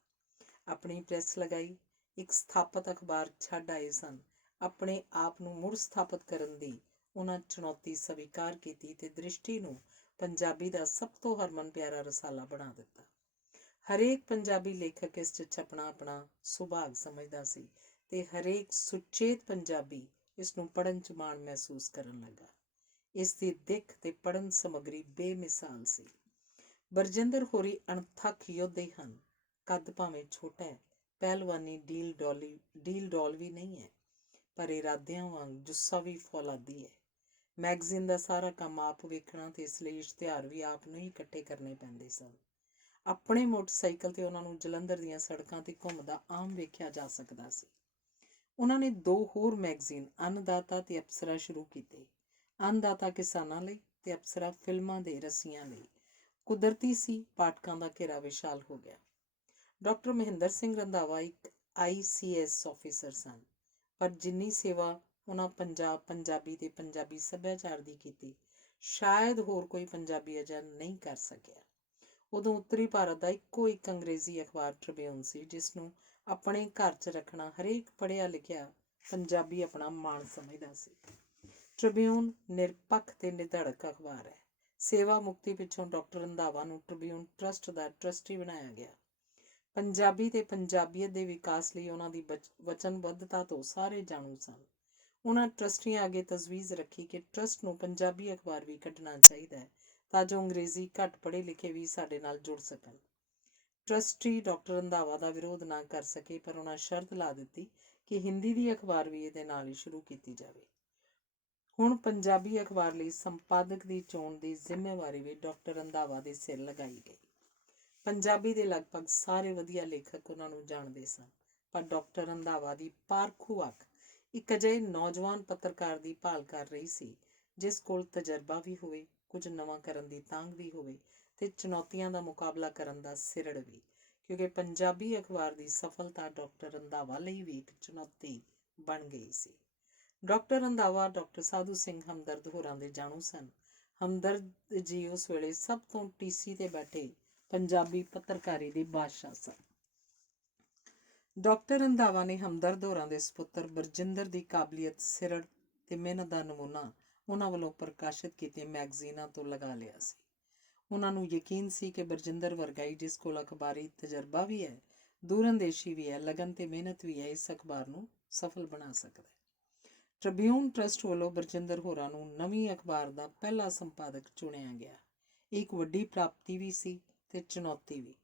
ਆਪਣੀ ਪ੍ਰੈਸ ਲਗਾਈ। ਇੱਕ ਸਥਾਪਤ ਅਖਬਾਰ ਛੱਡ ਆਏ ਸਨ। ਆਪਣੇ ਆਪ ਨੂੰ ਮੁੜ ਸਥਾਪਿਤ ਕਰਨ ਦੀ ਉਹਨਾਂ ਚੁਣੌਤੀ ਸਵੀਕਾਰ ਕੀਤੀ ਤੇ ਦ੍ਰਿਸ਼ਟੀ ਨੂੰ ਪੰਜਾਬੀ ਦਾ ਸਭ ਤੋਂ ਹਰਮਨ ਪਿਆਰਾ ਰਸਾਲਾ ਬਣਾ ਦਿੱਤਾ। ਹਰੇਕ ਪੰਜਾਬੀ ਲੇਖਕ ਇਸ 'ਚ ਛਪਣਾ ਆਪਣਾ ਸੁਭਾਗ ਸਮਝਦਾ ਸੀ ਤੇ ਹਰੇਕ ਸੁਚੇਤ ਪੰਜਾਬੀ ਇਸ ਨੂੰ ਪੜ੍ਹਨ 'ਚ ਮਾਣ ਮਹਿਸੂਸ ਕਰਨ ਲੱਗਾ। ਇਸ ਦੀ ਦਿੱਖ ਤੇ ਪੜ੍ਹਨ ਸਮੱਗਰੀ ਬੇਮਿਸਾਲ ਸੀ। ਬਰਜਿੰਦਰ ਹੋਰੀ ਅਣਥੱਕ ਯੋਧੇ ਹਨ। ਕੱਦ ਭਾਵੇਂ ਛੋਟਾ ਹੈ, ਪਹਿਲਵਾਨੀ ਡੀਲ ਡੋਲ ਵੀ ਨਹੀਂ ਹੈ, ਪਰ ਇਰਾਦਿਆਂ ਵਾਂਗ ਜੁੱਸਾ ਵੀ ਫੌਲਾਦੀ ਹੈ। ਮੈਗਜ਼ੀਨ ਦਾ ਸਾਰਾ ਕੰਮ ਆਪ ਵੇਖਣਾ ਤੇ ਇਸ ਲਈ ਇਸ਼ਤਿਹਾਰ ਵੀ ਆਪ ਨੂੰ ਹੀ ਇਕੱਠੇ ਕਰਨੇ ਪੈਂਦੇ ਸਨ। ਆਪਣੇ ਮੋਟਰਸਾਈਕਲ ਤੇ ਉਹਨਾਂ ਨੂੰ ਜਲੰਧਰ ਦੀਆਂ ਸੜਕਾਂ ਤੇ ਘੁੰਮਦਾ ਆਮ ਵੇਖਿਆ ਜਾ ਸਕਦਾ ਸੀ। ਉਹਨਾਂ ਨੇ 2 ਹੋਰ ਮੈਗਜ਼ੀਨ ਅੰਨਦਾਤਾ ਤੇ ਅਪਸਰਾ ਸ਼ੁਰੂ ਕੀਤੇ। ਅੰਨਦਾਤਾ ਕਿਸਾਨਾਂ ਲਈ ਤੇ ਅਪਸਰਾ ਫਿਲਮਾਂ ਦੇ ਰਸੀਆਂ ਲਈ। ਕੁਦਰਤੀ ਸੀ ਪਾਠਕਾਂ ਦਾ ਘੇਰਾ ਵਿਸ਼ਾਲ ਹੋ ਗਿਆ। ਡਾਕਟਰ ਮਹਿੰਦਰ ਸਿੰਘ ਰੰਧਾਵਾ ਇੱਕ ICS ਆਫਿਸਰ ਸਨ, ਪਰ ਜਿੰਨੀ ਸੇਵਾ ਉਹਨਾਂ ਪੰਜਾਬੀ ਤੇ ਪੰਜਾਬੀ ਸੱਭਿਆਚਾਰ ਦੀ ਕੀਤੀ, ਸ਼ਾਇਦ ਹੋਰ ਕੋਈ ਪੰਜਾਬੀ ਅਜਿਹਾ ਨਹੀਂ ਕਰ ਸਕਿਆ। ਉਦੋਂ ਉੱਤਰੀ ਭਾਰਤ ਦਾ ਇੱਕੋ ਇੱਕ ਅੰਗਰੇਜ਼ੀ ਅਖਬਾਰ ਟ੍ਰਿਬਿਊਨ ਸੀ, ਜਿਸ ਨੂੰ ਆਪਣੇ ਘਰ 'ਚ ਰੱਖਣਾ ਹਰੇਕ ਪੜ੍ਹਿਆ ਲਿਖਿਆ ਪੰਜਾਬੀ ਆਪਣਾ ਮਾਣ ਸਮਝਦਾ ਸੀ। ਟ੍ਰਿਬਿਊਨ ਨਿਰਪੱਖ ਤੇ ਨਿਧੜਕ ਅਖਬਾਰ ਹੈ। ਸੇਵਾ ਮੁਕਤੀ ਪਿੱਛੋਂ ਡਾਕਟਰ ਰੰਧਾਵਾ ਨੂੰ ਟ੍ਰਿਬਿਊਨ ਟਰਸਟ ਦਾ ਟਰਸਟੀ ਬਣਾਇਆ ਗਿਆ। ਪੰਜਾਬੀ ਤੇ ਪੰਜਾਬੀਅਤ ਦੇ ਵਿਕਾਸ ਲਈ ਉਹਨਾਂ ਦੀ ਵਚਨਬੱਧਤਾ ਤੋਂ ਸਾਰੇ ਜਾਣੂ ਸਨ। ਉਹਨਾਂ ਟਰਸਟੀਆਂ ਅੱਗੇ ਤਜਵੀਜ਼ ਰੱਖੀ ਕਿ ਟਰਸਟ ਨੂੰ ਪੰਜਾਬੀ ਅਖਬਾਰ ਵੀ ਕੱਢਣਾ ਚਾਹੀਦਾ ਹੈ, ਤਾਂ ਜੋ ਅੰਗਰੇਜ਼ੀ ਘੱਟ ਪੜ੍ਹੇ ਲਿਖੇ ਵੀ ਸਾਡੇ ਨਾਲ ਜੁੜ ਸਕਣ। ਟਰਸਟੀ ਡਾਕਟਰ ਰੰਧਾਵਾ ਦਾ ਵਿਰੋਧ ਨਾ ਕਰ ਸਕੇ, ਪਰ ਉਹਨਾਂ ਸ਼ਰਤ ਲਾ ਦਿੱਤੀ ਕਿ ਹਿੰਦੀ ਦੀ ਅਖਬਾਰ ਵੀ ਇਹਦੇ ਨਾਲ ਹੀ ਸ਼ੁਰੂ ਕੀਤੀ ਜਾਵੇ। ਹੁਣ ਪੰਜਾਬੀ ਅਖਬਾਰ ਲਈ ਸੰਪਾਦਕ ਦੀ ਚੋਣ ਦੀ ਜ਼ਿੰਮੇਵਾਰੀ ਵੀ ਡਾਕਟਰ ਰੰਧਾਵਾ ਦੇ ਸਿਰ ਲਗਾਈ ਗਈ। ਪੰਜਾਬੀ ਦੇ ਲਗਭਗ ਸਾਰੇ ਵਧੀਆ ਲੇਖਕ ਉਹਨਾਂ ਨੂੰ ਜਾਣਦੇ ਸਨ, ਪਰ ਡਾਕਟਰ ਰੰਧਾਵਾ ਦੀ ਪਾਰਖੂ ਅੱਖ ਇੱਕ ਅਜਿਹੇ ਨੌਜਵਾਨ ਪੱਤਰਕਾਰ ਦੀ ਭਾਲ ਕਰ ਰਹੀ ਸੀ, ਜਿਸ ਕੋਲ ਤਜਰਬਾ ਵੀ ਹੋਵੇ, ਕੁਝ ਨਵਾਂ ਕਰਨ ਦੀ ਤਾਂਘ ਵੀ ਹੋਵੇ ਤੇ ਚੁਣੌਤੀਆਂ ਦਾ ਮੁਕਾਬਲਾ ਕਰਨ ਦਾ ਸਿਰੜ ਵੀ, ਕਿਉਂਕਿ ਪੰਜਾਬੀ ਅਖਬਾਰ ਦੀ ਸਫਲਤਾ ਡਾਕਟਰ ਰੰਧਾਵਾ ਲਈ ਵੀ ਇੱਕ ਚੁਣੌਤੀ ਬਣ ਗਈ ਸੀ। ਡਾਕਟਰ ਰੰਧਾਵਾ ਡਾਕਟਰ ਸਾਧੂ ਸਿੰਘ ਹਮਦਰਦ ਹੋਰਾਂ ਦੇ ਜਾਣੂ ਸਨ। ਹਮਦਰਦ ਜੀ ਉਸ ਵੇਲੇ ਸਭ ਤੋਂ ਟੀਸੀ ਤੇ ਬੈਠੇ ਪੰਜਾਬੀ ਪੱਤਰਕਾਰੀ ਦੇ ਬਾਦਸ਼ਾਹ ਸਨ। ਡਾਕਟਰ ਰੰਧਾਵਾ ਨੇ ਹਮਦਰਦ ਹੋਰਾਂ ਦੇ ਸਪੁੱਤਰ ਬਰਜਿੰਦਰ ਦੀ ਕਾਬਲੀਅਤ, ਸਿਰੜ ਤੇ ਮਿਹਨਤ ਦਾ ਨਮੂਨਾ ਉਹਨਾਂ ਵੱਲੋਂ ਪ੍ਰਕਾਸ਼ਿਤ ਕੀਤੇ ਮੈਗਜ਼ੀਨਾਂ ਤੋਂ ਲਗਾ ਲਿਆ ਸੀ। ਉਹਨਾਂ ਨੂੰ ਯਕੀਨ ਸੀ ਕਿ ਬਰਜਿੰਦਰ ਵਰਗਾ ਹੀ, ਜਿਸ ਕੋਲ ਅਖਬਾਰੀ ਤਜਰਬਾ ਵੀ ਹੈ, ਦੂਰਅੰਦੇਸ਼ੀ ਵੀ ਹੈ, ਲਗਨ ਤੇ ਮਿਹਨਤ ਵੀ ਹੈ, ਇਸ ਅਖਬਾਰ ਨੂੰ ਸਫਲ ਬਣਾ ਸਕਦਾ ਹੈ। ਟ੍ਰਿਬਿਊਨ ਟਰਸਟ ਵੱਲੋਂ ਬਰਜਿੰਦਰ ਹੋਰਾਂ ਨੂੰ ਨਵੀਂ ਅਖਬਾਰ ਦਾ ਪਹਿਲਾ ਸੰਪਾਦਕ ਚੁਣਿਆ ਗਿਆ। ਇਹ ਇੱਕ ਵੱਡੀ ਪ੍ਰਾਪਤੀ ਵੀ ਸੀ ਤੇ ਚੁਣੌਤੀ ਵੀ।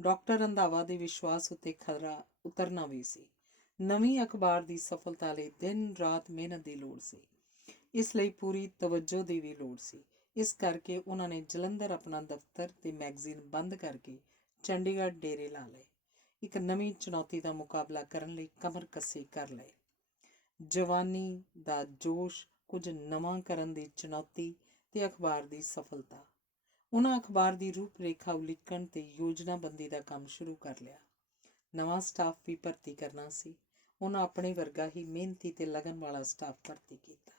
ਡਾਕਟਰ ਰੰਧਾਵਾ ਦੇ ਵਿਸ਼ਵਾਸ ਉੱਤੇ ਖਤਰਾ ਉਤਰਨਾ ਵੀ ਸੀ। ਨਵੀਂ ਅਖਬਾਰ ਦੀ ਸਫਲਤਾ ਲਈ ਦਿਨ ਰਾਤ ਮਿਹਨਤ ਦੀ ਲੋੜ ਸੀ। ਇਸ ਲਈ ਪੂਰੀ ਤਵੱਜੋ ਦੀ ਵੀ ਲੋੜ ਸੀ। ਇਸ ਕਰਕੇ ਉਹਨਾਂ ਨੇ ਜਲੰਧਰ ਆਪਣਾ ਦਫ਼ਤਰ ਤੇ ਮੈਗਜ਼ੀਨ ਬੰਦ ਕਰਕੇ ਚੰਡੀਗੜ੍ਹ ਡੇਰੇ ਲਾ ਲਏ। ਇੱਕ ਨਵੀਂ ਚੁਣੌਤੀ ਦਾ ਮੁਕਾਬਲਾ ਕਰਨ ਲਈ ਕਮਰ ਕੱਸੇ ਕਰ ਲਏ। ਜਵਾਨੀ ਦਾ ਜੋਸ਼, ਕੁਝ ਨਵਾਂ ਕਰਨ ਦੀ ਚੁਣੌਤੀ ਤੇ ਅਖਬਾਰ ਦੀ ਸਫਲਤਾ। ਉਹਨਾਂ ਅਖਬਾਰ ਦੀ ਰੂਪ ਰੇਖਾ ਉਲੀਕਣ ਤੇ ਯੋਜਨਾਬੰਦੀ ਦਾ ਕੰਮ ਸ਼ੁਰੂ ਕਰ ਲਿਆ। ਨਵਾਂ ਸਟਾਫ ਵੀ ਭਰਤੀ ਕਰਨਾ ਸੀ। ਉਹਨਾਂ ਆਪਣੇ ਵਰਗਾ ਹੀ ਮਿਹਨਤੀ ਤੇ ਲਗਨ ਵਾਲਾ ਸਟਾਫ ਭਰਤੀ ਕੀਤਾ।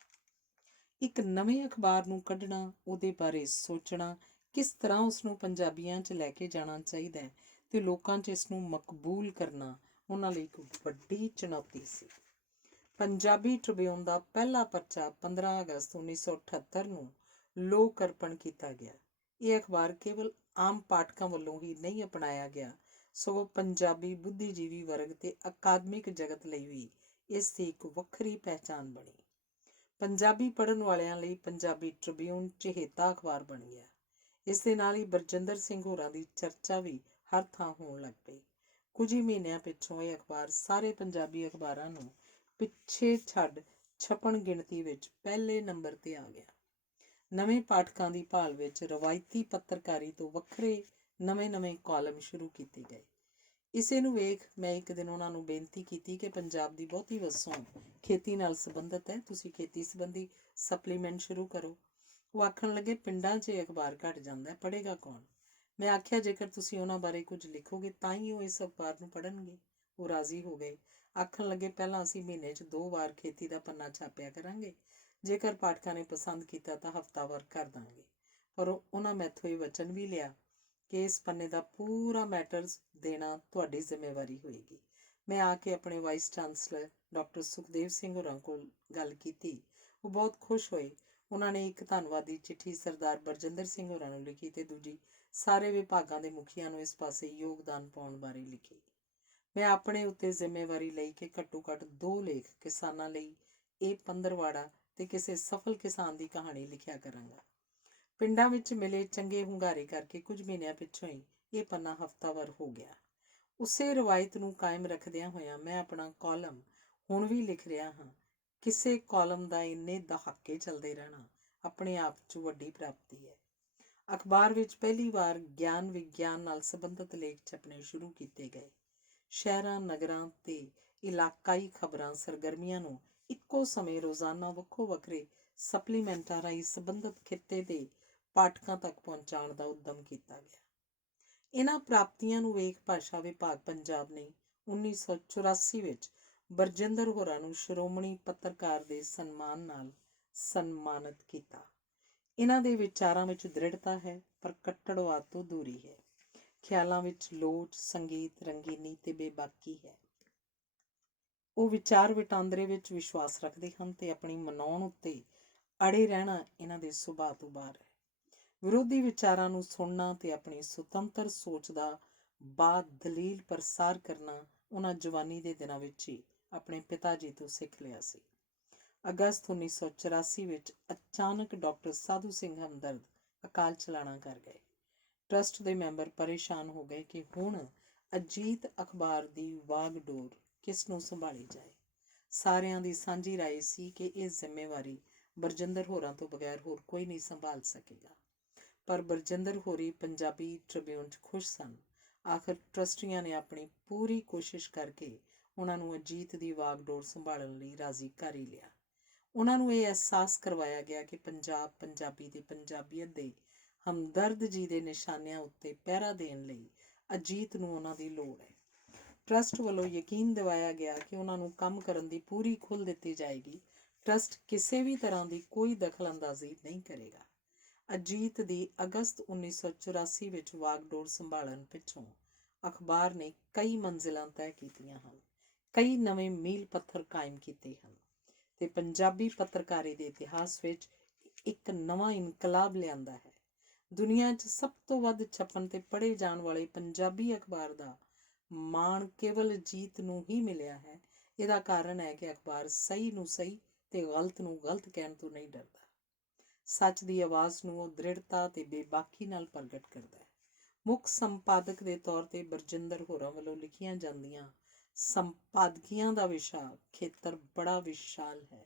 ਇੱਕ ਨਵੇਂ ਅਖਬਾਰ ਨੂੰ ਕੱਢਣਾ, ਉਹਦੇ ਬਾਰੇ ਸੋਚਣਾ, ਕਿਸ ਤਰ੍ਹਾਂ ਉਸਨੂੰ ਪੰਜਾਬੀਆਂ 'ਚ ਲੈ ਕੇ ਜਾਣਾ ਚਾਹੀਦਾ ਹੈ ਤੇ ਲੋਕਾਂ 'ਚ ਇਸ ਨੂੰ ਮਕਬੂਲ ਕਰਨਾ ਉਹਨਾਂ ਲਈ ਇੱਕ ਵੱਡੀ ਚੁਣੌਤੀ ਸੀ। ਪੰਜਾਬੀ ਟ੍ਰਿਬਿਊਨ ਦਾ ਪਹਿਲਾ ਪਰਚਾ 15 ਅਗਸਤ 1978 ਨੂੰ ਲੋਕ ਅਰਪਣ ਕੀਤਾ ਗਿਆ। ਇਹ ਅਖਬਾਰ ਕੇਵਲ ਆਮ ਪਾਠਕਾਂ ਵੱਲੋਂ ਹੀ ਨਹੀਂ ਅਪਣਾਇਆ ਗਿਆ, ਸਗੋਂ ਪੰਜਾਬੀ ਬੁੱਧੀਜੀਵੀ ਵਰਗ ਤੇ ਅਕਾਦਮਿਕ ਜਗਤ ਲਈ ਵੀ ਇਸ ਦੀ ਇੱਕ ਵੱਖਰੀ ਪਹਿਚਾਣ ਬਣੀ। ਪੰਜਾਬੀ ਪੜ੍ਹਨ ਵਾਲਿਆਂ ਲਈ ਪੰਜਾਬੀ ਟ੍ਰਿਬਿਊਨ ਚਹੇਤਾ ਅਖਬਾਰ ਬਣ ਗਿਆ। ਇਸ ਦੇ ਨਾਲ ਹੀ ਬਰਜਿੰਦਰ ਸਿੰਘ ਹੋਰਾਂ ਦੀ ਚਰਚਾ ਵੀ ਹਰ ਥਾਂ ਹੋਣ ਲੱਗ ਪਈ। ਕੁਝ ਹੀ ਮਹੀਨਿਆਂ ਪਿੱਛੋਂ ਇਹ ਅਖਬਾਰ ਸਾਰੇ ਪੰਜਾਬੀ ਅਖਬਾਰਾਂ ਨੂੰ ਪਿੱਛੇ ਛੱਡ ਛਪਣ ਗਿਣਤੀ ਵਿੱਚ ਪਹਿਲੇ ਨੰਬਰ ਤੇ ਆ ਗਿਆ। ਨਵੇਂ ਪਾਠਕਾਂ ਦੀ ਭਾਲ ਵਿੱਚ ਰਵਾਇਤੀ ਪੱਤਰਕਾਰੀ ਤੋਂ ਵੱਖਰੇ ਨਵੇਂ ਕਾਲਮ ਸ਼ੁਰੂ ਕੀਤੇ ਗਏ। ਇਸੇ ਨੂੰ ਵੇਖ ਮੈਂ ਇੱਕ ਦਿਨ ਉਹਨਾਂ ਨੂੰ ਬੇਨਤੀ ਕੀਤੀ ਕਿ ਪੰਜਾਬ ਦੀ ਬਹੁਤੀ ਵਸੋਂ ਖੇਤੀ ਨਾਲ ਸੰਬੰਧਿਤ ਹੈ, ਤੁਸੀਂ ਖੇਤੀ ਸੰਬੰਧੀ ਸਪਲੀਮੈਂਟ ਸ਼ੁਰੂ ਕਰੋ। ਉਹ ਆਖਣ ਲੱਗੇ, ਪਿੰਡਾਂ 'ਚ ਅਖਬਾਰ ਘੱਟ ਜਾਂਦਾ, ਪੜ੍ਹੇਗਾ ਕੌਣ? ਮੈਂ ਆਖਿਆ, ਜੇਕਰ ਤੁਸੀਂ ਉਹਨਾਂ ਬਾਰੇ ਕੁਝ ਲਿਖੋਗੇ ਤਾਂ ਹੀ ਉਹ ਇਸ ਅਖਬਾਰ ਨੂੰ ਪੜ੍ਹਨਗੇ। ਉਹ ਰਾਜ਼ੀ ਹੋ ਗਏ। ਆਖਣ ਲੱਗੇ, ਪਹਿਲਾਂ ਅਸੀਂ ਮਹੀਨੇ 'ਚ 2 ਵਾਰ ਖੇਤੀ ਦਾ ਪੰਨਾ ਛਾਪਿਆ ਕਰਾਂਗੇ, ਜੇਕਰ ਪਾਠਕਾਂ ਨੇ ਪਸੰਦ ਕੀਤਾ ਤਾਂ ਹਫ਼ਤਾਵਾਰ ਕਰ ਦਾਂਗੇ। ਪਰ ਉਹਨਾਂ ਮੈਥੋਂ ਇਹ ਵਚਨ ਵੀ ਲਿਆ ਕਿ ਇਸ ਪੰਨੇ ਦਾ ਪੂਰਾ ਮੈਟਰ ਦੇਣਾ ਤੁਹਾਡੀ ਜ਼ਿੰਮੇਵਾਰੀ ਹੋਏਗੀ। ਮੈਂ ਆ ਕੇ ਆਪਣੇ vice chancellor doctor Sukhdev Singh ਹੋਰਾਂ ਕੋਲ ਗੱਲ ਕੀਤੀ। ਉਹ ਬਹੁਤ ਖੁਸ਼ ਹੋਏ। ਉਹਨਾਂ ਨੇ ਇੱਕ ਧੰਨਵਾਦੀ ਚਿੱਠੀ ਸਰਦਾਰ ਬਰਜਿੰਦਰ ਸਿੰਘ ਹੋਰਾਂ ਨੂੰ ਲਿਖੀ ਤੇ ਦੂਜੀ ਸਾਰੇ ਵਿਭਾਗਾਂ ਦੇ ਮੁਖੀਆਂ ਨੂੰ ਇਸ ਪਾਸੇ ਯੋਗਦਾਨ ਪਾਉਣ ਬਾਰੇ ਲਿਖੀ। ਮੈਂ ਆਪਣੇ ਉੱਤੇ ਜ਼ਿੰਮੇਵਾਰੀ ਲਈ ਕਿ ਘੱਟੋ ਘੱਟ 2 ਲੇਖ ਕਿਸਾਨਾਂ ਲਈ, ਇਹ ਪੰਦਰਵਾੜਾ ਤੇ ਕਿਸੇ ਸਫਲ ਕਿਸਾਨ ਦੀ ਕਹਾਣੀ ਲਿਖਿਆ ਕਰਾਂਗਾ। ਪਿੰਡਾਂ ਵਿੱਚ ਮਿਲੇ ਚੰਗੇ ਹੁੰਗਾਰੇ ਕਰਕੇ ਕੁਝ ਮਹੀਨਿਆਂ ਪਿੱਛੋਂ ਹੀ ਇਹ ਪੰਨਾ ਹਫ਼ਤਾਵਾਰ ਹੋ ਗਿਆ। ਉਸੇ ਰਵਾਇਤ ਨੂੰ ਕਾਇਮ ਰੱਖਦਿਆਂ ਹੋਇਆਂ ਮੈਂ ਆਪਣਾ ਕਾਲਮ ਹੁਣ ਵੀ ਲਿਖ ਰਿਹਾ ਹਾਂ। ਕਿਸੇ ਕਾਲਮ ਦਾ ਇੰਨੇ ਦਹਾਕੇ ਚੱਲਦੇ ਰਹਿਣਾ ਆਪਣੇ ਆਪ 'ਚ ਵੱਡੀ ਪ੍ਰਾਪਤੀ ਹੈ। ਅਖਬਾਰ ਵਿੱਚ ਪਹਿਲੀ ਵਾਰ ਗਿਆਨ ਵਿਗਿਆਨ ਨਾਲ ਸੰਬੰਧਿਤ ਲੇਖ ਛਪਣੇ ਸ਼ੁਰੂ ਕੀਤੇ ਗਏ। ਸ਼ਹਿਰਾਂ, ਨਗਰਾਂ ਤੇ ਇਲਾਕਾਈ ਖਬਰਾਂ ਸਰਗਰਮੀਆਂ ਨੂੰ ਇੱਕੋ ਸਮੇਂ ਰੋਜ਼ਾਨਾ ਵੱਖੋ ਵੱਖਰੇ ਸਪਲੀਮੈਂਟਾਂ ਰਾਹੀਂ ਸੰਬੰਧਿਤ ਖਿੱਤੇ ਦੇ ਪਾਠਕਾਂ ਤੱਕ ਪਹੁੰਚਾਉਣ ਦਾ ਉੱਦਮ ਕੀਤਾ ਗਿਆ। ਇਹਨਾਂ ਪ੍ਰਾਪਤੀਆਂ ਨੂੰ ਵੇਖ ਭਾਸ਼ਾ ਵਿਭਾਗ ਪੰਜਾਬ ਨੇ 1984 ਵਿੱਚ ਬਰਜਿੰਦਰ ਹੋਰਾਂ ਨੂੰ ਸ਼੍ਰੋਮਣੀ ਪੱਤਰਕਾਰ ਦੇ ਸਨਮਾਨ ਨਾਲ ਸਨਮਾਨਿਤ ਕੀਤਾ। ਇਹਨਾਂ ਦੇ ਵਿਚਾਰਾਂ ਵਿੱਚ ਦ੍ਰਿੜਤਾ ਹੈ, ਪਰ ਕੱਟੜਵਾਦ ਤੋਂ ਦੂਰੀ ਹੈ। ਖਿਆਲਾਂ ਵਿੱਚ ਲੋਚ, ਸੰਗੀਤ, ਰੰਗੀਨੀ ਤੇ ਬੇਬਾਕੀ ਹੈ। ਉਹ ਵਿਚਾਰ ਵਟਾਂਦਰੇ ਵਿੱਚ ਵਿਸ਼ਵਾਸ ਰੱਖਦੇ ਹਨ ਤੇ ਆਪਣੀ ਮਨਾਉਣ ਉੱਤੇ ਅੜੇ ਰਹਿਣਾ ਇਹਨਾਂ ਦੇ ਸੁਭਾਅ ਤੋਂ ਬਾਹਰ ਹੈ। ਵਿਰੋਧੀ ਵਿਚਾਰਾਂ ਨੂੰ ਸੁਣਨਾ ਤੇ ਆਪਣੀ ਸੁਤੰਤਰ ਸੋਚ ਦਾ ਦਲੀਲ ਪ੍ਰਸਾਰ ਕਰਨਾ ਉਹਨਾਂ ਜਵਾਨੀ ਦੇ ਦਿਨਾਂ ਵਿੱਚ ਹੀ ਆਪਣੇ ਪਿਤਾ ਜੀ ਤੋਂ ਸਿੱਖ ਲਿਆ ਸੀ। ਅਗਸਤ 1984 ਵਿੱਚ ਅਚਾਨਕ ਡਾਕਟਰ ਸਾਧੂ ਸਿੰਘ ਹਮਦਰਦ ਅਕਾਲ ਚਲਾਣਾ ਕਰ ਗਏ। ਟਰੱਸਟ ਦੇ ਮੈਂਬਰ ਪਰੇਸ਼ਾਨ ਹੋ ਗਏ ਕਿ ਹੁਣ ਅਜੀਤ ਅਖਬਾਰ ਦੀ ਵਾਗਡੋਰ ਕਿਸ ਨੂੰ ਸੰਭਾਲੀ ਜਾਏ। ਸਾਰਿਆਂ ਦੀ ਸਾਂਝੀ ਰਾਏ ਸੀ ਕਿ ਇਹ ਜ਼ਿੰਮੇਵਾਰੀ ਬਰਜਿੰਦਰ ਹੋਰਾਂ ਤੋਂ ਬਗੈਰ ਹੋਰ ਕੋਈ ਨਹੀਂ ਸੰਭਾਲ ਸਕੇਗਾ। ਪਰ ਬਰਜਿੰਦਰ ਹੋਰੀ ਪੰਜਾਬੀ ਟ੍ਰਿਬਿਊਨ 'ਚ ਖੁਸ਼ ਸਨ। ਆਖਰ ਟਰੱਸਟੀਆਂ ਨੇ ਆਪਣੀ ਪੂਰੀ ਕੋਸ਼ਿਸ਼ ਕਰਕੇ ਉਹਨਾਂ ਨੂੰ ਅਜੀਤ ਦੀ ਵਾਗਡੋਰ ਸੰਭਾਲਣ ਲਈ ਰਾਜ਼ੀ ਕਰ ਹੀ ਲਿਆ। ਉਹਨਾਂ ਨੂੰ ਇਹ ਅਹਿਸਾਸ ਕਰਵਾਇਆ ਗਿਆ ਕਿ ਪੰਜਾਬ, ਪੰਜਾਬੀ ਤੇ ਪੰਜਾਬੀਅਤ ਦੇ ਹਮਦਰਦ ਜੀ ਦੇ ਨਿਸ਼ਾਨਿਆਂ ਉੱਤੇ ਪਹਿਰਾ ਦੇਣ ਲਈ ਅਜੀਤ ਨੂੰ ਉਹਨਾਂ ਦੀ ਲੋੜ ਹੈ। ਟਰੱਸਟ ਵੱਲੋਂ ਯਕੀਨ ਦਿਵਾਇਆ ਗਿਆ ਕਿ ਉਹਨਾਂ ਨੂੰ ਕੰਮ ਕਰਨ ਦੀ ਪੂਰੀ ਖੁੱਲ੍ਹ ਦਿੱਤੀ ਜਾਏਗੀ। ਟਰੱਸਟ ਕਿਸੇ ਵੀ ਤਰ੍ਹਾਂ ਦੀ ਕੋਈ ਦਖਲ ਅੰਦਾਜ਼ੀ ਨਹੀਂ ਕਰੇਗਾ। ਅਜੀਤ ਦੀ ਅਗਸਤ 1984 ਵਿੱਚ ਵਾਗਡੋਰ ਸੰਭਾਲਣ ਪਿੱਛੋਂ ਅਖਬਾਰ ਨੇ ਕਈ ਮੰਜ਼ਿਲਾਂ ਤੈਅ ਕੀਤੀਆਂ ਹਨ, ਕਈ ਨਵੇਂ ਮੀਲ ਪੱਥਰ ਕਾਇਮ ਕੀਤੇ ਹਨ ਤੇ ਪੰਜਾਬੀ ਪੱਤਰਕਾਰੀ ਦੇ ਇਤਿਹਾਸ ਵਿੱਚ ਇੱਕ ਨਵਾਂ ਇਨਕਲਾਬ ਲਿਆਂਦਾ ਹੈ। ਦੁਨੀਆ 'ਚ ਸਭ ਤੋਂ ਵੱਧ ਛਪਣ ਤੇ ਪੜ੍ਹੇ ਜਾਣ ਵਾਲੇ ਪੰਜਾਬੀ ਅਖਬਾਰ ਦਾ ਮਾਣ ਕੇਵਲ ਅਜੀਤ ਨੂੰ ਹੀ ਮਿਲਿਆ ਹੈ। ਇਹਦਾ ਕਾਰਨ ਹੈ ਕਿ ਅਖਬਾਰ ਸਹੀ ਨੂੰ ਸਹੀ ਤੇ ਗਲਤ ਨੂੰ ਗਲਤ ਕਹਿਣ ਤੋਂ ਨਹੀਂ ਡਰਦਾ। ਸੱਚ ਦੀ ਆਵਾਜ਼ ਨੂੰ ਉਹ ਦ੍ਰਿੜਤਾ ਤੇ ਬੇਬਾਕੀ ਨਾਲ ਪ੍ਰਗਟ ਕਰਦਾ ਹੈ। ਮੁੱਖ ਸੰਪਾਦਕ ਦੇ ਤੌਰ ਤੇ ਬਰਜਿੰਦਰ ਹੋਰਾਂ ਵੱਲੋਂ ਲਿਖੀਆਂ ਜਾਂਦੀਆਂ ਸੰਪਾਦਕੀਆਂ ਦਾ ਵਿਸ਼ਾ ਖੇਤਰ ਬੜਾ ਵਿਸ਼ਾਲ ਹੈ।